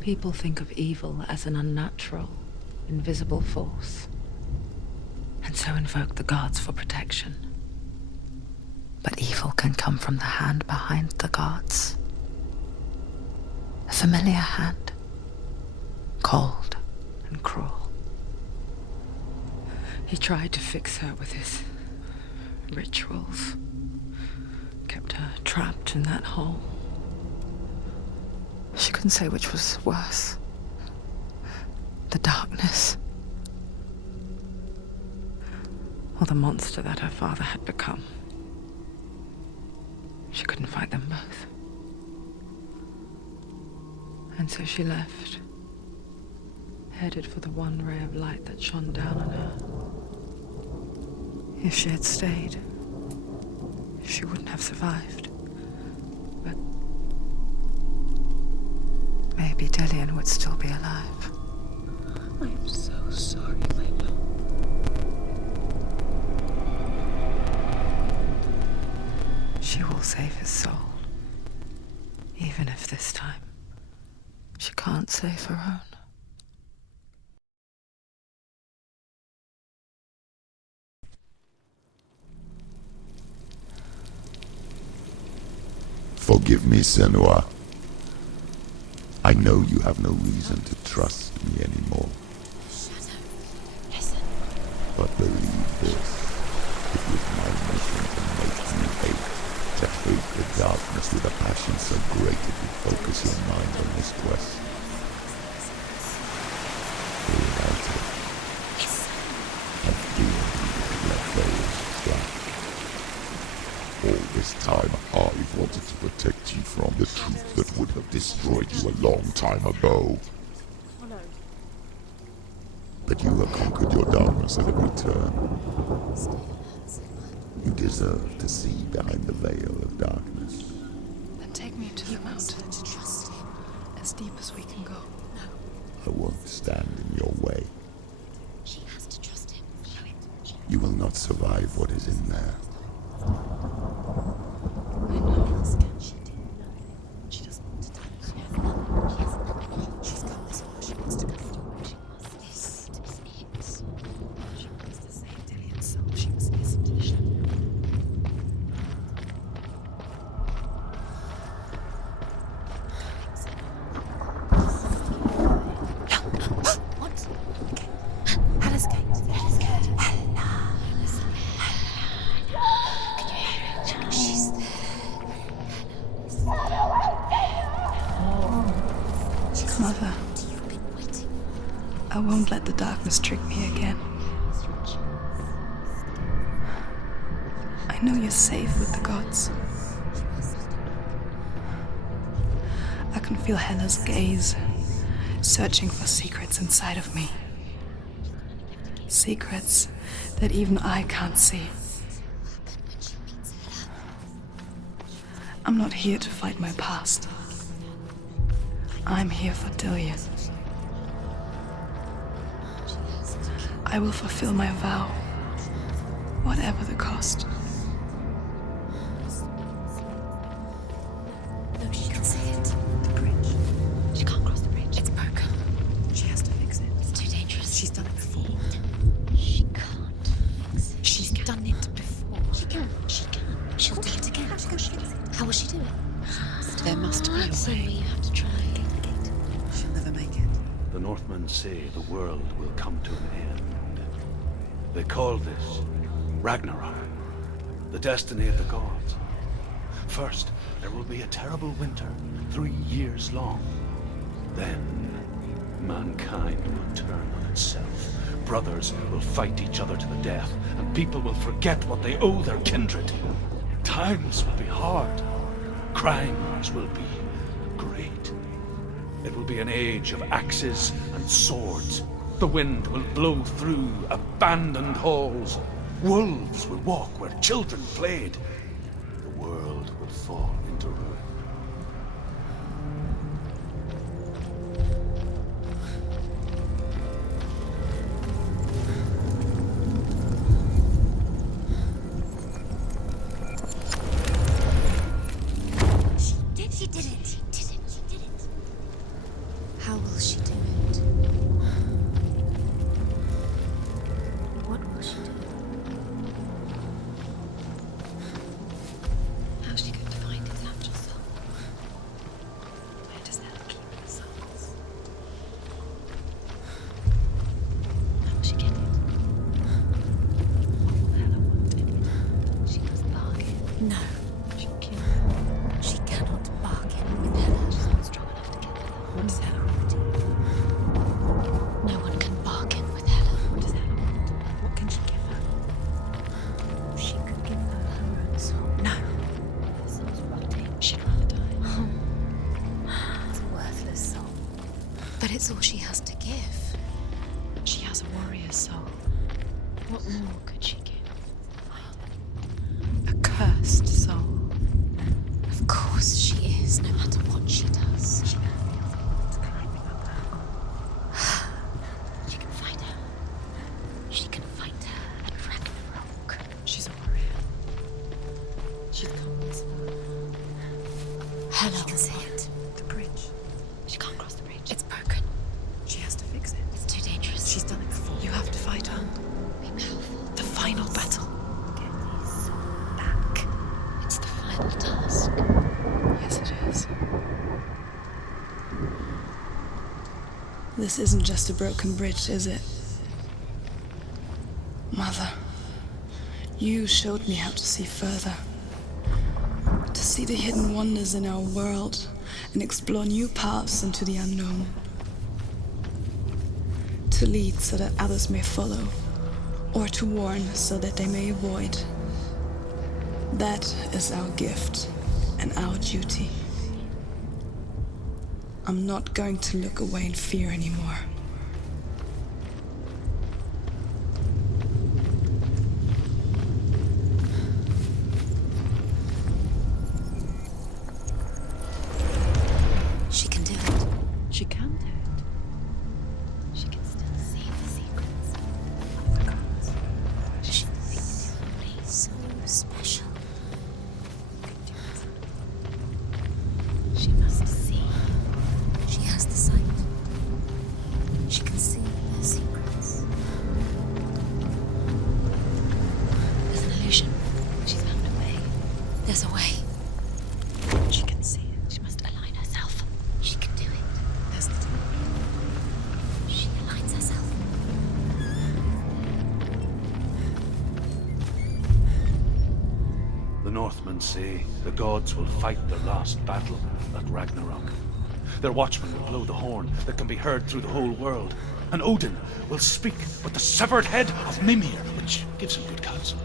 People think of evil as an unnatural, invisible force, and so invoke the gods for protection. But evil can come from the hand behind the gods. A familiar hand, cold and cruel. He tried to fix her with his rituals, kept her trapped in that hole. She couldn't say which was worse. The darkness, or the monster that her father had become. She couldn't fight them both. And so she left, headed for the one ray of light that shone down on her. If she had stayed, she wouldn't have survived. But maybe Dillian would still be alive. I'm so sorry, Layla. She will save his soul, even if this time she can't save her own. Forgive me, Senua. I know you have no reason to trust me anymore. Shadow, listen. But believe this, it was my mission to make you hate. To hate the darkness with a passion so great it would focus your mind on this quest. Reunited. And doing you let those trap. All this time, I've wanted to protect you from the truth that would have destroyed you a long time ago. But you have conquered your darkness at every turn. You deserve to see behind the veil of darkness. Then take me to the mountain. As deep as we can go. I won't stand in your way. She has to trust him. You will not survive what is in there. I know. She doesn't want to die. She's got this one. She wants to go. This is it. She wants to save Dillian's soul. She must listen to the shadow. What? Hella's gate. Hella's gate. Hella. Can you hear it? She's there. Mother, I won't let the darkness trick me again. I know you're safe with the gods. I can feel Hella's gaze, searching for secrets inside of me. Secrets that even I can't see. I'm not here to fight my past. I'm here for Dillian. I will fulfill my vow, whatever the cost. No, she can see it. The bridge. She can't cross the bridge. It's broken. She has to fix it. It's too dangerous. She's done it before. She can't fix it. She's done it before. She can. She can. She'll do it again. How will she do it? There must be a way. You have to try. She'll never make it. The Northmen say the world will come to an end. They call this Ragnarok, the destiny of the gods. First, there will be a terrible winter, 3 years long. Then, mankind will turn on itself. Brothers will fight each other to the death, and people will forget what they owe their kindred. Times will be hard. Crimes will be great. It will be an age of axes and swords. The wind will blow through abandoned halls. Wolves will walk where children played. The world will fall into ruin. She did it. How No. She cannot bargain with Hella. She's not strong enough to kill Hella. What does Hella want? No one can bargain with Hella. What does Hella want? What can she give her? She could give her her own soul. No. Her soul's rotting. She'd rather die. It's a worthless soul. But it's all she has to give. She has a warrior's soul. What more could she give? A cursed soul. Of course she is, no matter what she does. She feels it climbing up her arm. She can fight her. She can fight her at Ragnarok. She's a warrior. She's come this far. Hello. She can see it. The bridge. She can't cross the bridge. It's broken. She has to fix it. It's too dangerous. She's done it before. You have to fight her. Be powerful. The final battle. Get his soul back. It's the final task. Yes, it is. This isn't just a broken bridge, is it? Mother, you showed me how to see further. To see the hidden wonders in our world and explore new paths into the unknown. To lead so that others may follow, or to warn so that they may avoid. That is our gift and our duty. I'm not going to look away in fear anymore. She can do it. She can do it. She can still see the secrets of the gods. She's simply so special. She must see. She has the sight. She can see their secrets. There's an illusion. She's found a way. There's a way. She can see it. She must align herself. She can do it. There's the time. She aligns herself. The Northmen say the gods will fight their last battle at Ragnarok. Their watchmen will blow the horn that can be heard through the whole world, and Odin will speak with the severed head of Mimir, which gives him good counsel.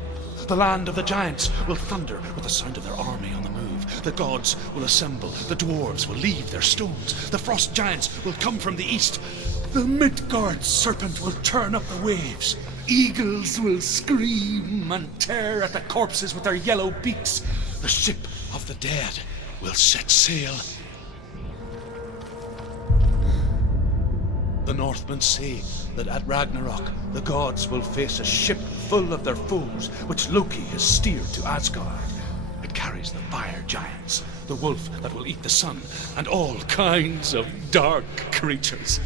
The land of the giants will thunder with the sound of their army on the move. The gods will assemble, the dwarves will leave their stones, the frost giants will come from the east, the Midgard serpent will turn up the waves, eagles will scream and tear at the corpses with their yellow beaks, the ship of the dead will set sail. The Northmen say that at Ragnarok the gods will face a ship full of their foes, which Loki has steered to Asgard. It carries the fire giants, the wolf that will eat the sun, and all kinds of dark creatures.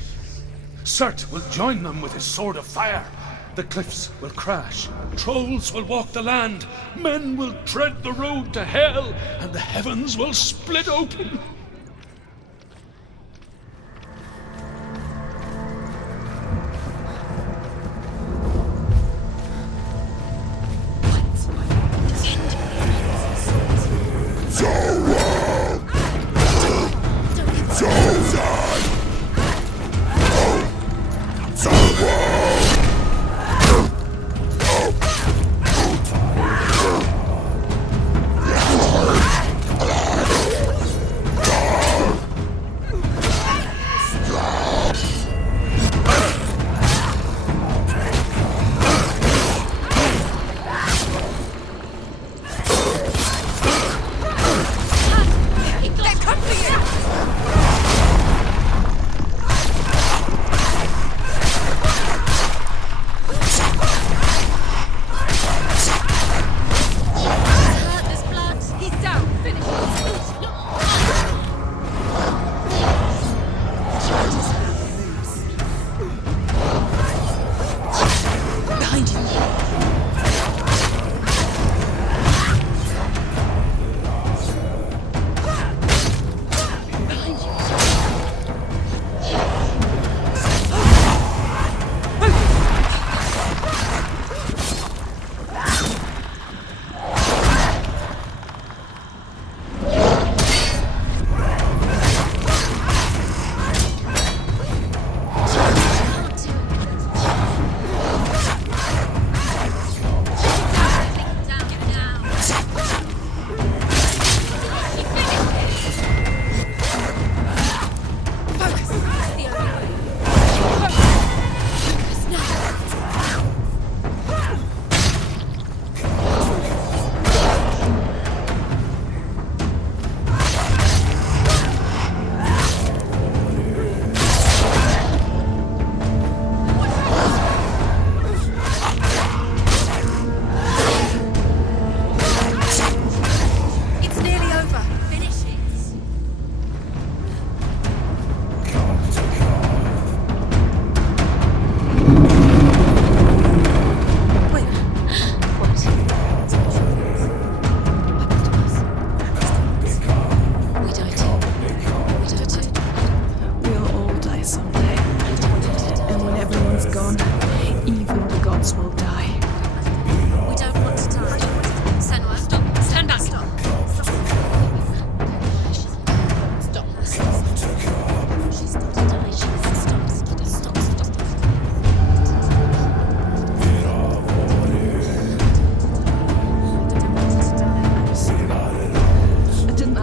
Surt will join them with his sword of fire. The cliffs will crash, trolls will walk the land, men will tread the road to hell, and the heavens will split open.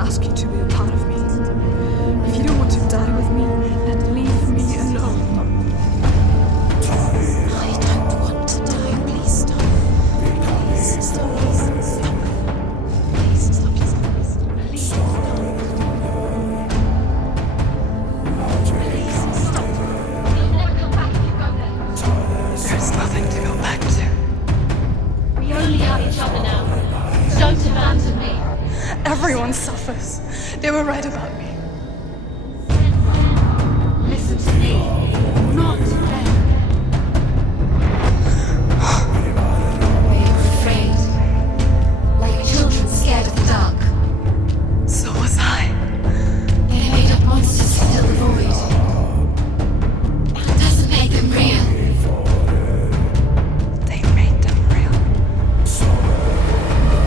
ask you to be a part of me. If you don't want to die with me, then leave me alone. I don't want to die. Please stop. Please stop. Please stop. Please stop. Please stop. Please stop. Please stop. You'll never come back if you go there. There's nothing to go back to. We only have each other now. Don't abandon me. Everyone suffers. They were right about me. Listen to me, not them. We're afraid. Like children scared of the dark. So was I. They made up monsters to fill the void. That doesn't make them real. They made them real.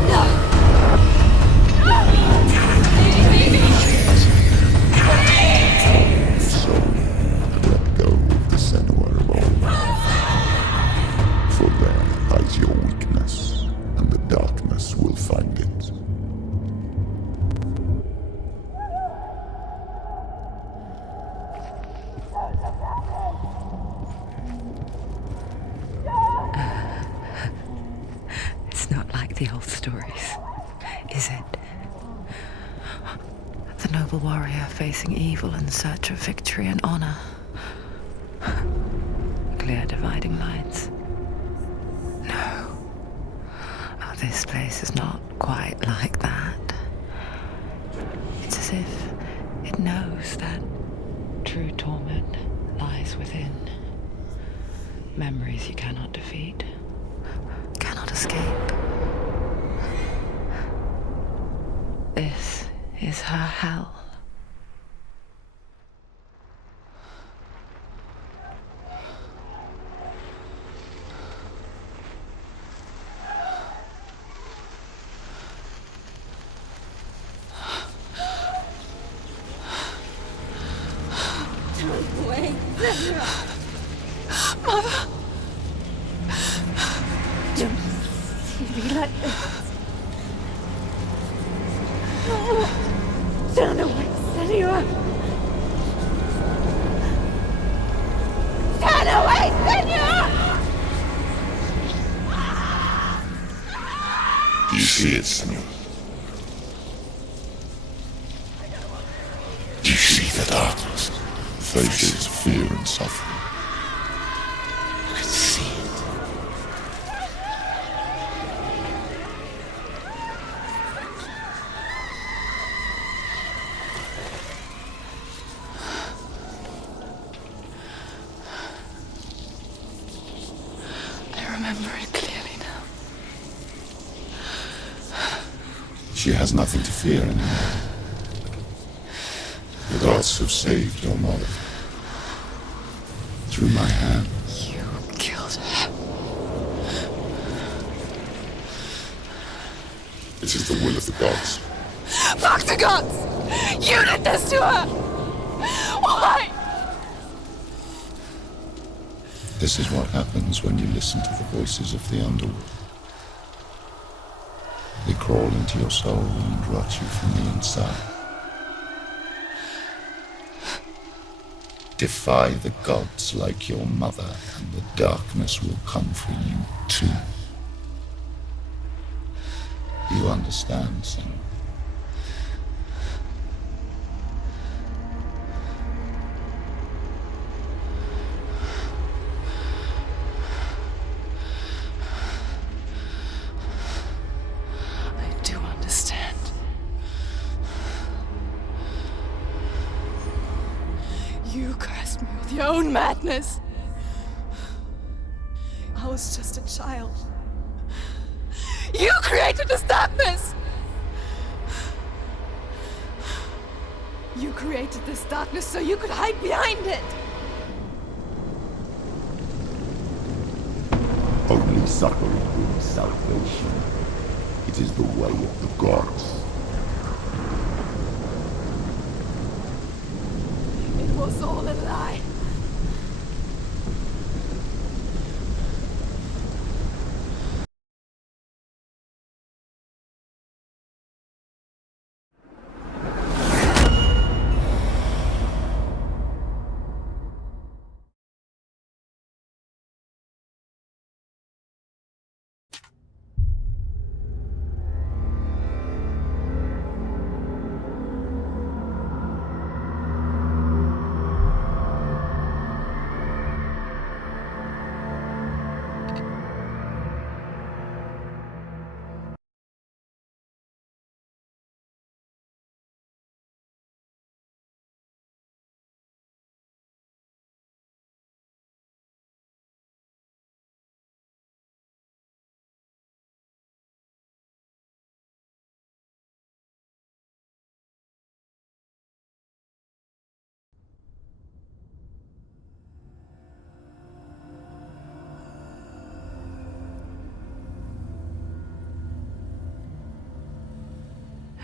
No. So, let go of the Senua of old. For there lies your weakness, and the darkness will find it. It's not like the old stories, is it? The noble warrior facing evil in search of victory and honor. Clear dividing lines. No. Oh, this place is not quite like that. It's as if it knows that true torment lies within. Memories you cannot defeat, cannot escape. This is her hell. Don't wait. Mother! Don't see me like this. Turn away, Senua! Turn away, Senua! Do you see it, Senua? Do you see the darkness? Faces fear and suffering. You can see it. I remember it clearly now. She has nothing to fear anymore. The gods have saved your mother. Through my hand. You killed her. It is the will of the gods. Fuck the gods! You did this to her! Why? This is what happens when you listen to the voices of the underworld. They crawl into your soul and rot you from the inside. Defy the gods like your mother, and the darkness will come for you too. You understand, Senua? I do understand. You cursed me with your own madness. I was just a child. You created this darkness! You created this darkness so you could hide behind it! Only suffering brings salvation. It is the way of the gods. It was all a lie.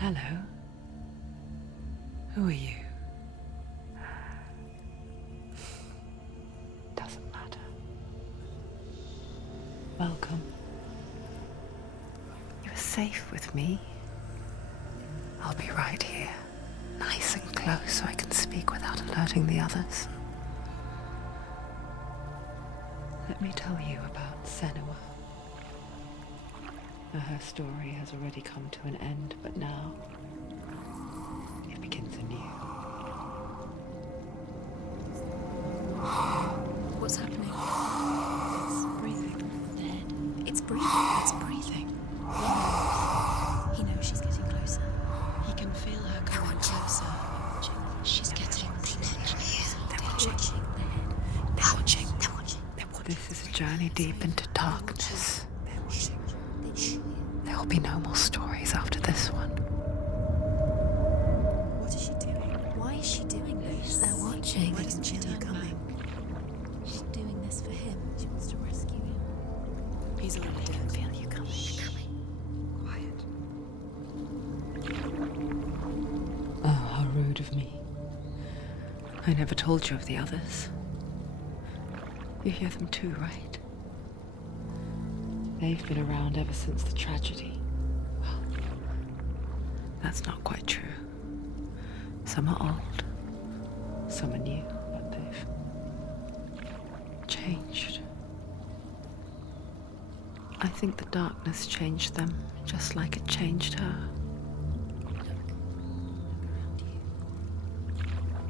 Hello. Who are you? Doesn't matter. Welcome. You're safe with me. I'll be right here, nice and close so I can speak without alerting the others. Let me tell you about Senua. Her story has already come to an end, but now it begins anew. What's happening? It's breathing. The head. It's breathing. It's breathing. He knows she's getting closer. He can feel her coming closer. She's getting closer. They're watching. The head. They're watching. They're watching. They're watching. This is a journey deep into darkness. There will be no more stories after this one. What is she doing? Why is she doing this? They're watching. Why doesn't she feel you coming? She's doing this for him. She wants to rescue him. He's already dead. I can feel you coming. Oh, how rude of me. I never told you of the others. You hear them too, right? They've been around ever since the tragedy. Well, that's not quite true. Some are old, some are new, but they've changed. I think the darkness changed them, just like it changed her.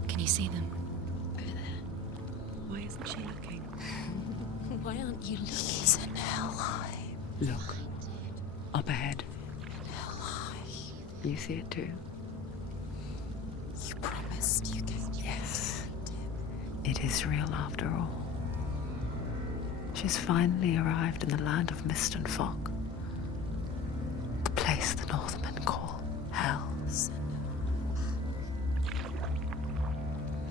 Can you see them? Over there. Why isn't she looking? Why aren't you looking? He's in hell high. Look, up ahead. You see it too? You promised you came. Yes. It is real after all. She's finally arrived in the land of mist and fog. The place the Northmen call Hell.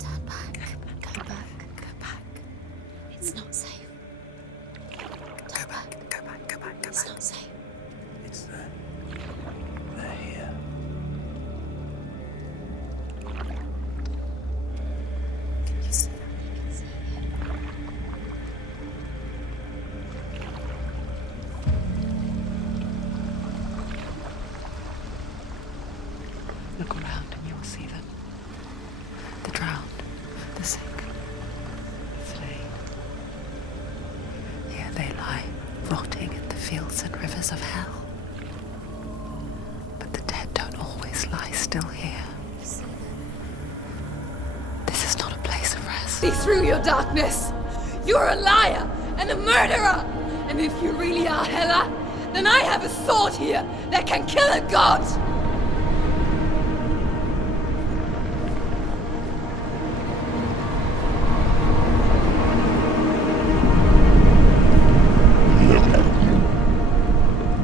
Turn back. Go back. Go back. It's not safe. Go back. Go back. Go back. Go It's back. not safe. It's there. They're here. Can you see them? Look around and you will see them. The drowned, the sick, the slain. Here they lie, rotting in the fields and rivers of hell. But the dead don't always lie still here. This is not a place of rest. See through your darkness. You're a liar and a murderer. And if you really are Hela, then I have a sword here that can kill a god.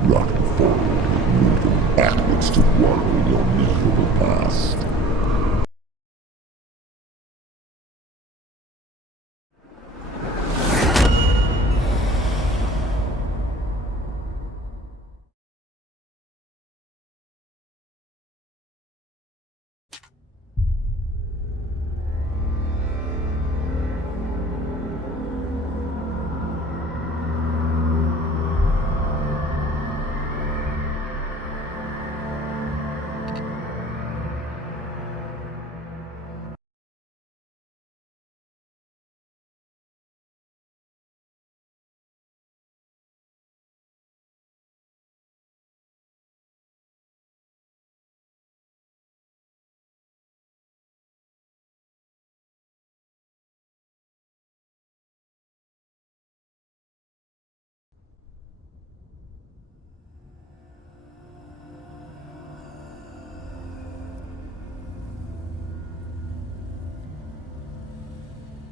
Running forward, moving backwards to wallow your miserable past.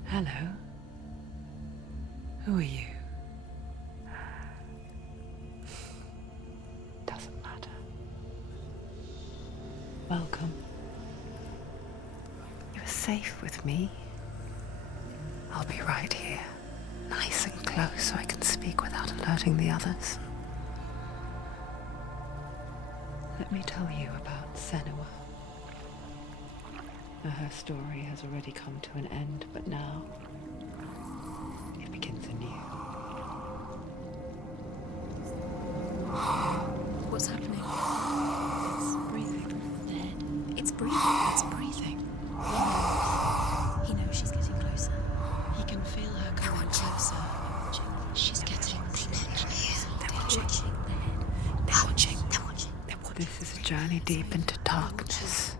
Hello. Who are you? Doesn't matter. Welcome. You're safe with me. I'll be right here, nice and close so I can speak without alerting the others. Let me tell you about Her story has already come to an end, but now it begins anew. What's happening? It's breathing. The head. It's breathing. It's breathing. He knows she's getting closer. He can feel her coming closer. She's getting closer. They're watching. They're watching. They're watching. This is a journey deep into darkness.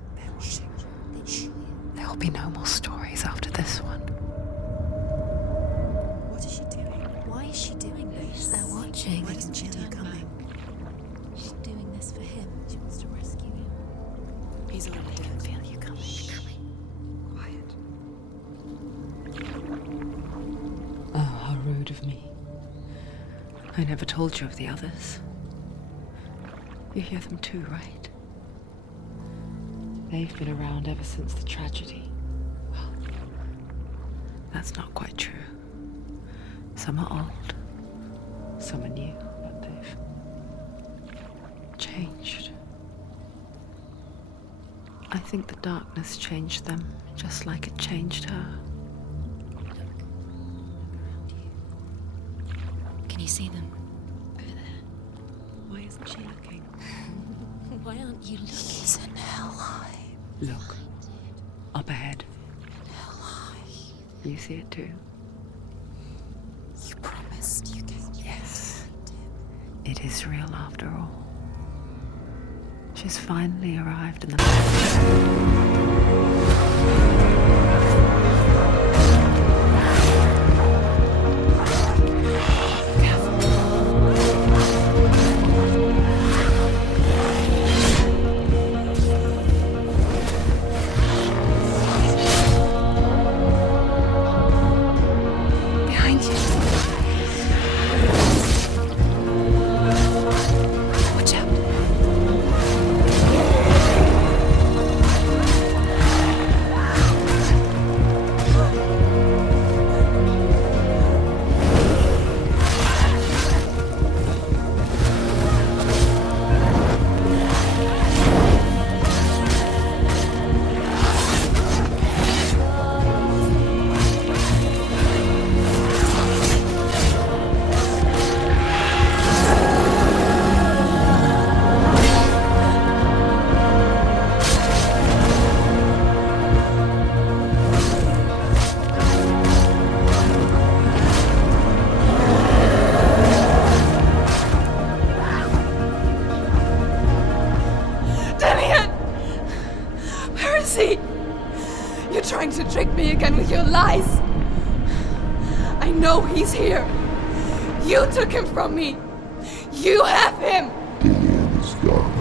There will be no more stories after this one. What is she doing? Why is she doing this? They're watching. Why doesn't she feel you coming? She's doing this for him. She wants to rescue him. He's already dead. I can feel you coming. Quiet. Oh, how rude of me. I never told you of the others. You hear them too, right? They've been around ever since the tragedy. Well, that's not quite true. Some are old, some are new, but they've changed. I think the darkness changed them, just like it changed her. Can you see them? Over there. Why isn't she looking? Why aren't you looking? He's in Hellhide. Look, up ahead. You see it too? You promised you came. Yes. It is real after all. She's finally arrived in the You're trying to trick me again with your lies. I know he's here. You took him from me. You have him. Dillian's gone.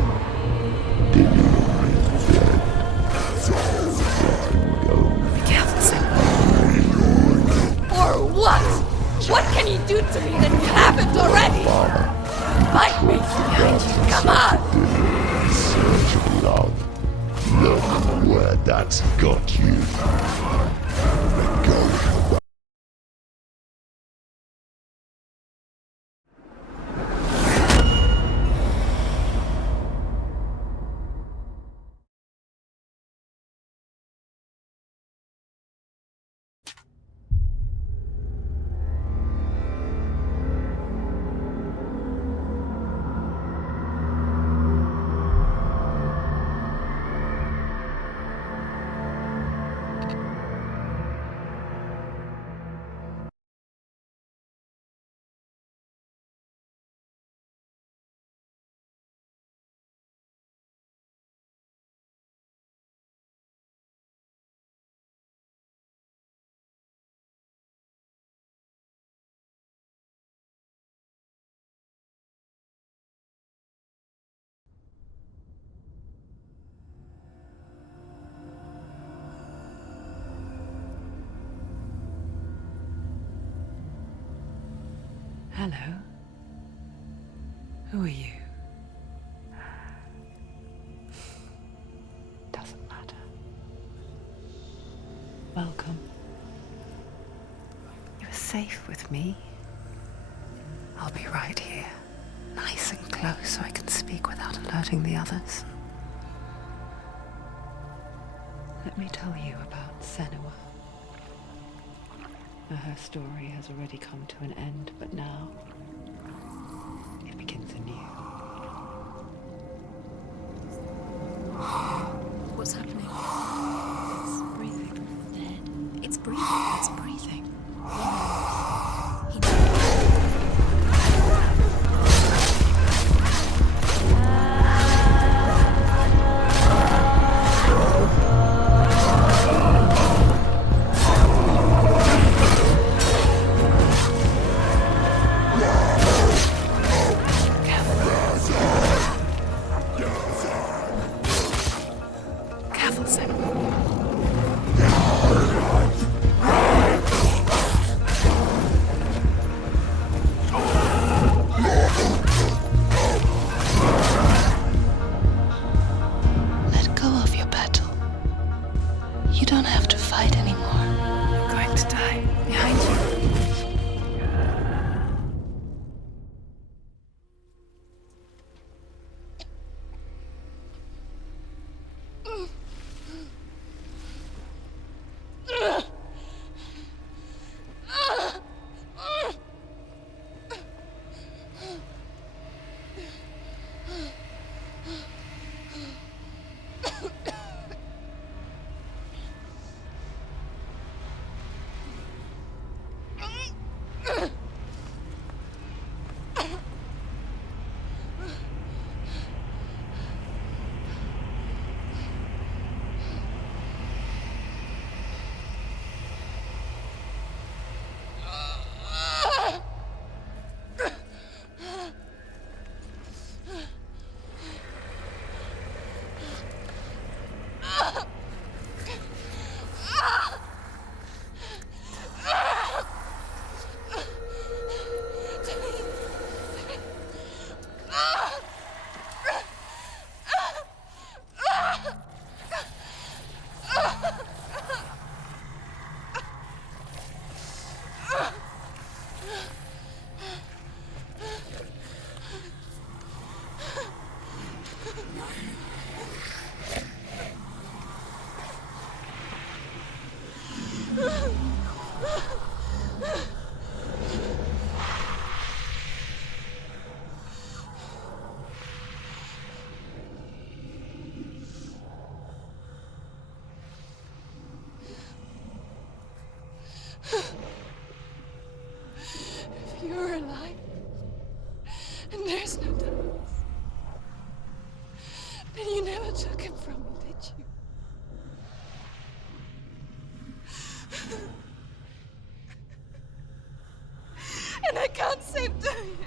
Dillian is dead. I'm going. Be careful, Senua. For what? What can you do to me that you haven't already? Fight me. Come on. Dillian's surge of love. Look where that's got you. Let go. Hello. Who are you? Doesn't matter. Welcome. You're safe with me. I'll be right here, nice and close so I can speak without alerting the others. Let me tell you about Senua. Her story has already come to an end, but now it begins anew. What's happening? It's breathing. Dead. It's breathing. It's breathing. Careful, Senua. Let go of your battle. You don't have to fight anymore. You're going to die. Behind you. If you're alive, and there's no doubt, then you never took him from me, did you? And I can't save Dorian.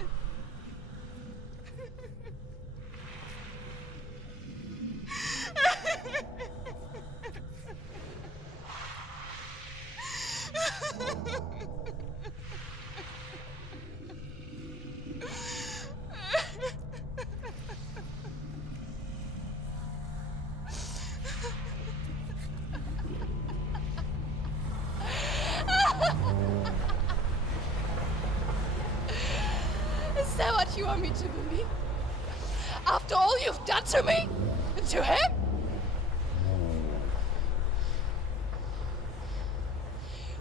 Is that what you want me to believe? After all you've done to me? And to him?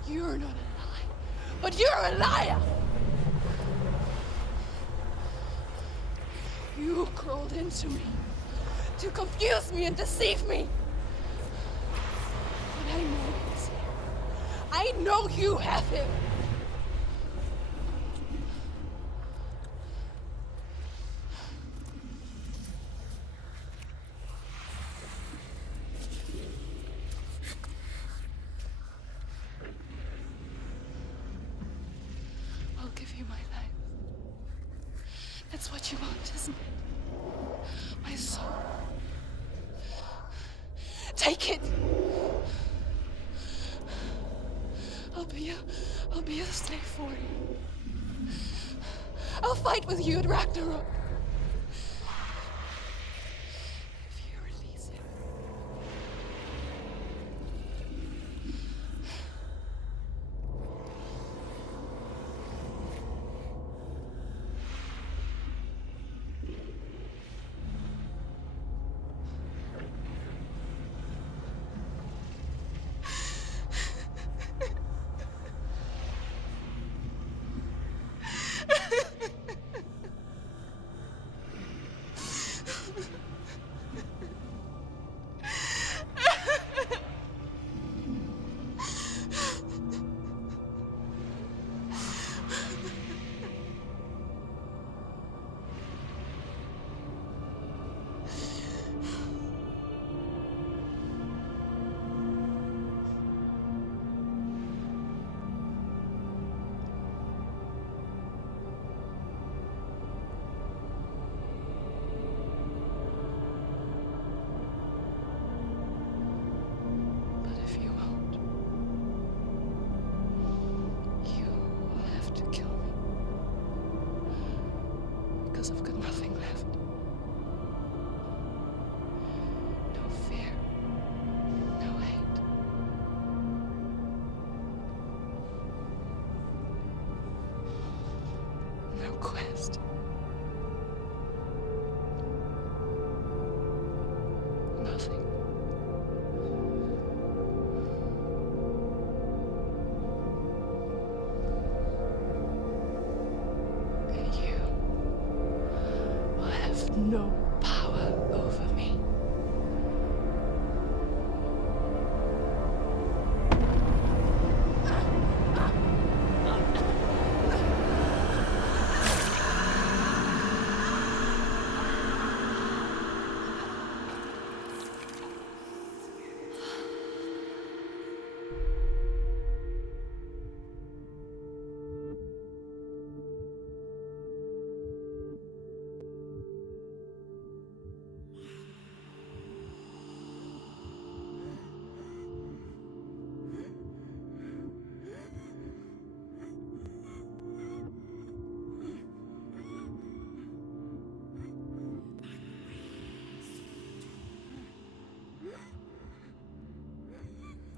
You're not a lie, but you're a liar! You crawled into me to confuse me and deceive me. But I know he's here. I know you have him. I'll give you my life. That's what you want, isn't it? My soul. Take it. I'll be a slave for you. I'll fight with you at Ragnarok. If you release him. because I've got nothing left. No fear. No hate. No quest. Nothing. And you will have no power over me.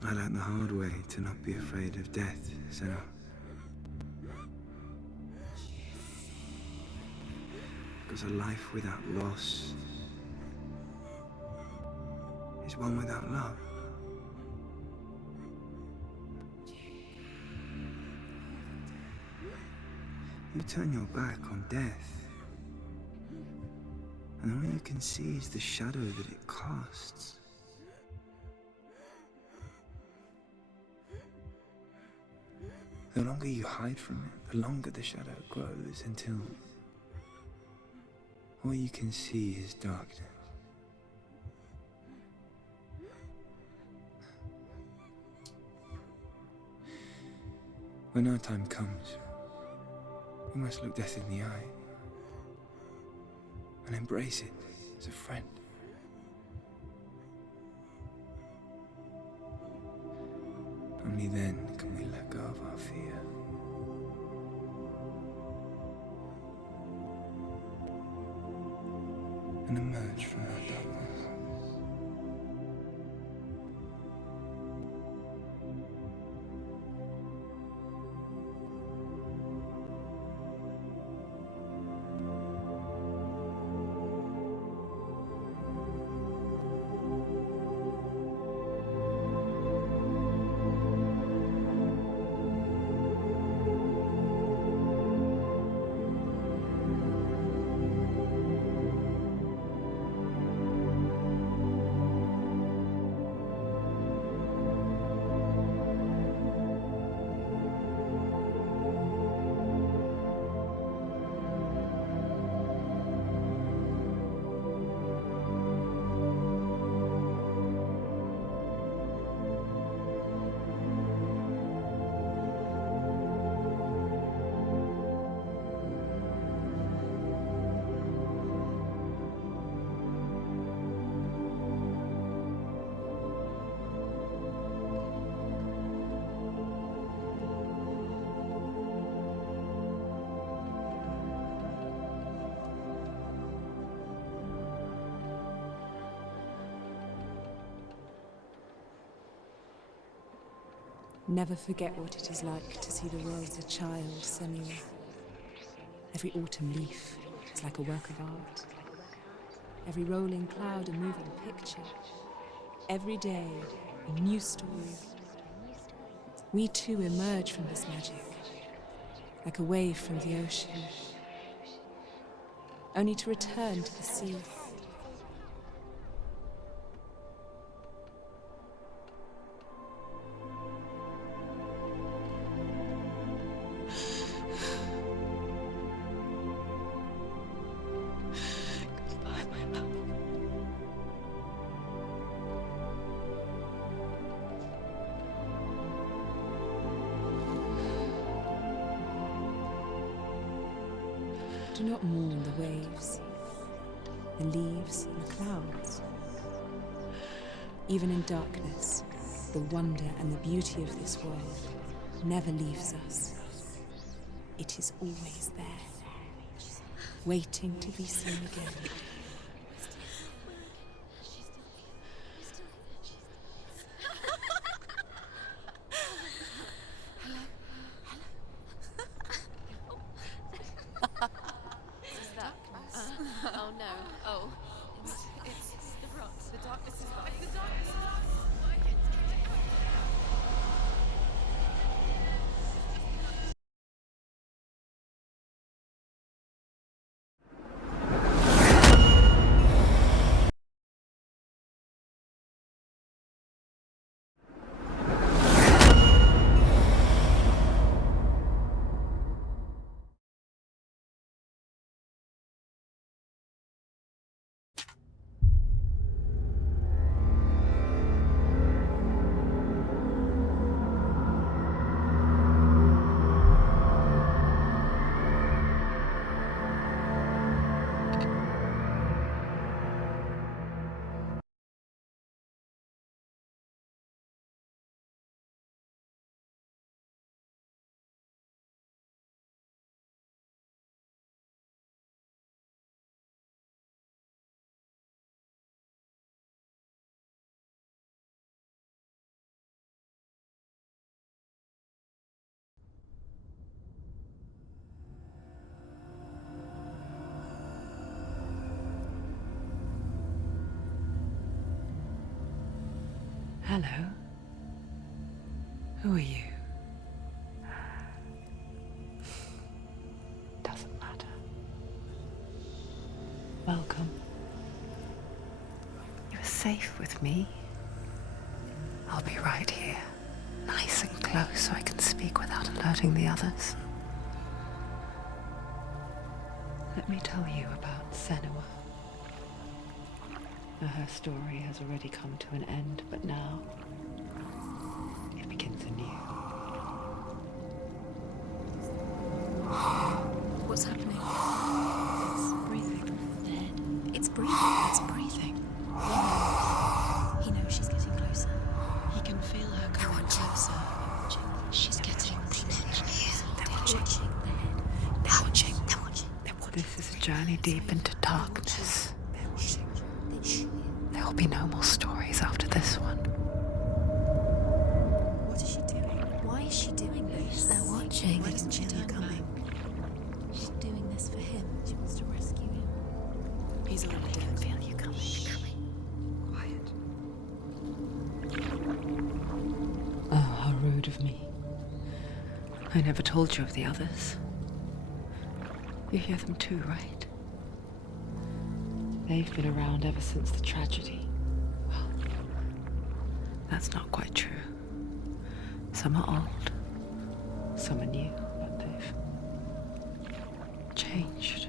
I learned the hard way to not be afraid of death, Senua. Because a life without loss is one without love. You turn your back on death, and all you can see is the shadow that it casts. The longer you hide from it, the longer the shadow grows until all you can see is darkness. When our time comes, we must look death in the eye and embrace it as a friend. Only then can we let go of our fear. And emerge from our darkness. Never forget what it is like to see the world as a child, Senua. Every autumn leaf is like a work of art. Every rolling cloud a moving picture. Every day a new story. We too emerge from this magic, like a wave from the ocean, only to return to the sea. Do not mourn the waves, the leaves, and the clouds. Even in darkness, the wonder and the beauty of this world never leaves us. It is always there. waiting to be seen again. Is that oh no. Oh. It's the rot. The darkness is buying. The darkness is buying. Hello. Who are you? Doesn't matter. Welcome. You're safe with me. I'll be right here, nice and close so I can speak without alerting the others. Let me tell you about Senua. Her story has already come to an end, but now it begins anew. What's happening? It's breathing. The head. It's breathing. It's breathing. He knows she's getting closer. He can feel her coming closer. She's getting closer. They're watching. The head. They're watching. They're watching. This is a journey deep into darkness. There will be no more stories after this one. What is she doing? Why is she doing this? They're watching. Why doesn't she feel you coming? She's doing this for him. She wants to rescue him. He's already dead. I feel you coming. Quiet. Oh, how rude of me. I never told you of the others. You hear them too, right? They've been around ever since the tragedy. Well, that's not quite true. Some are old, some are new, but they've changed.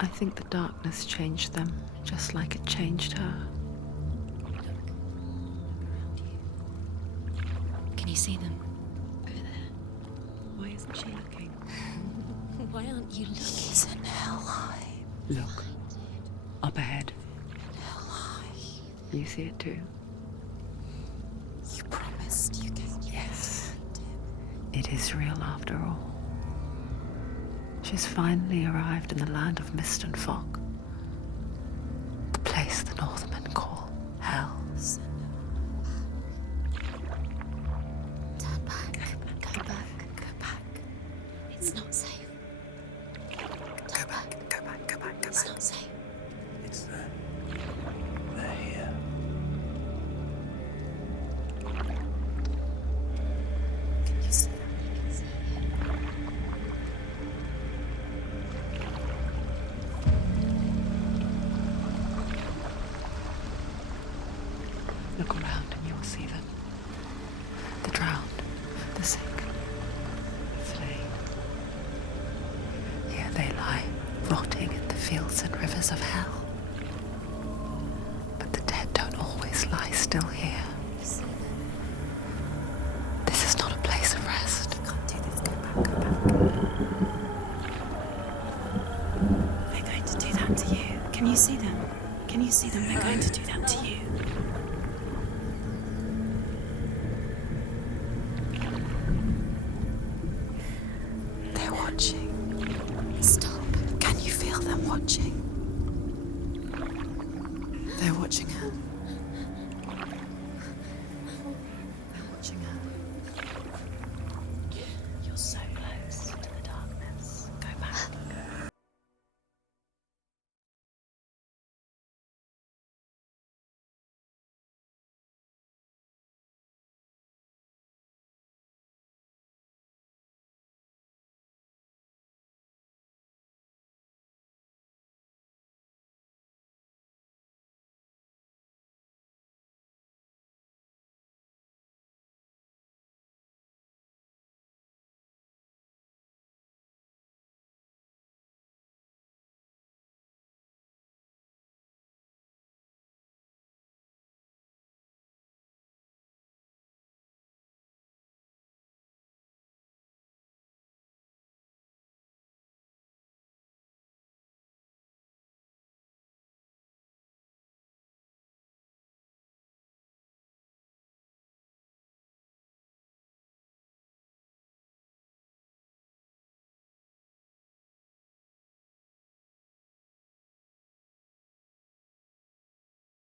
I think the darkness changed them, just like it changed her. Can you see them? Over there. Why isn't she looking? Why aren't you looking? He's in Hellhide. Look, up ahead. You see it too? You promised you came. Yes. It is real after all. She's finally arrived in the land of mist and fog. The place the Northmen call Hell. Turn back. Go back. Go back. It's not safe. Go back, go back, go back, go It's back. not safe. It's there. They're here. Can you see that? I can see it. Look around and you'll see them. The drowned, the sick, the slain. Here they lie, rotting in the fields and rivers of hell. But the dead don't always lie still here. This is not a place of rest. You can't do this. Go back. Go back. They're going to do that to you. Can you see them? Can you see them? They're going to do that to you. They're watching. watching her.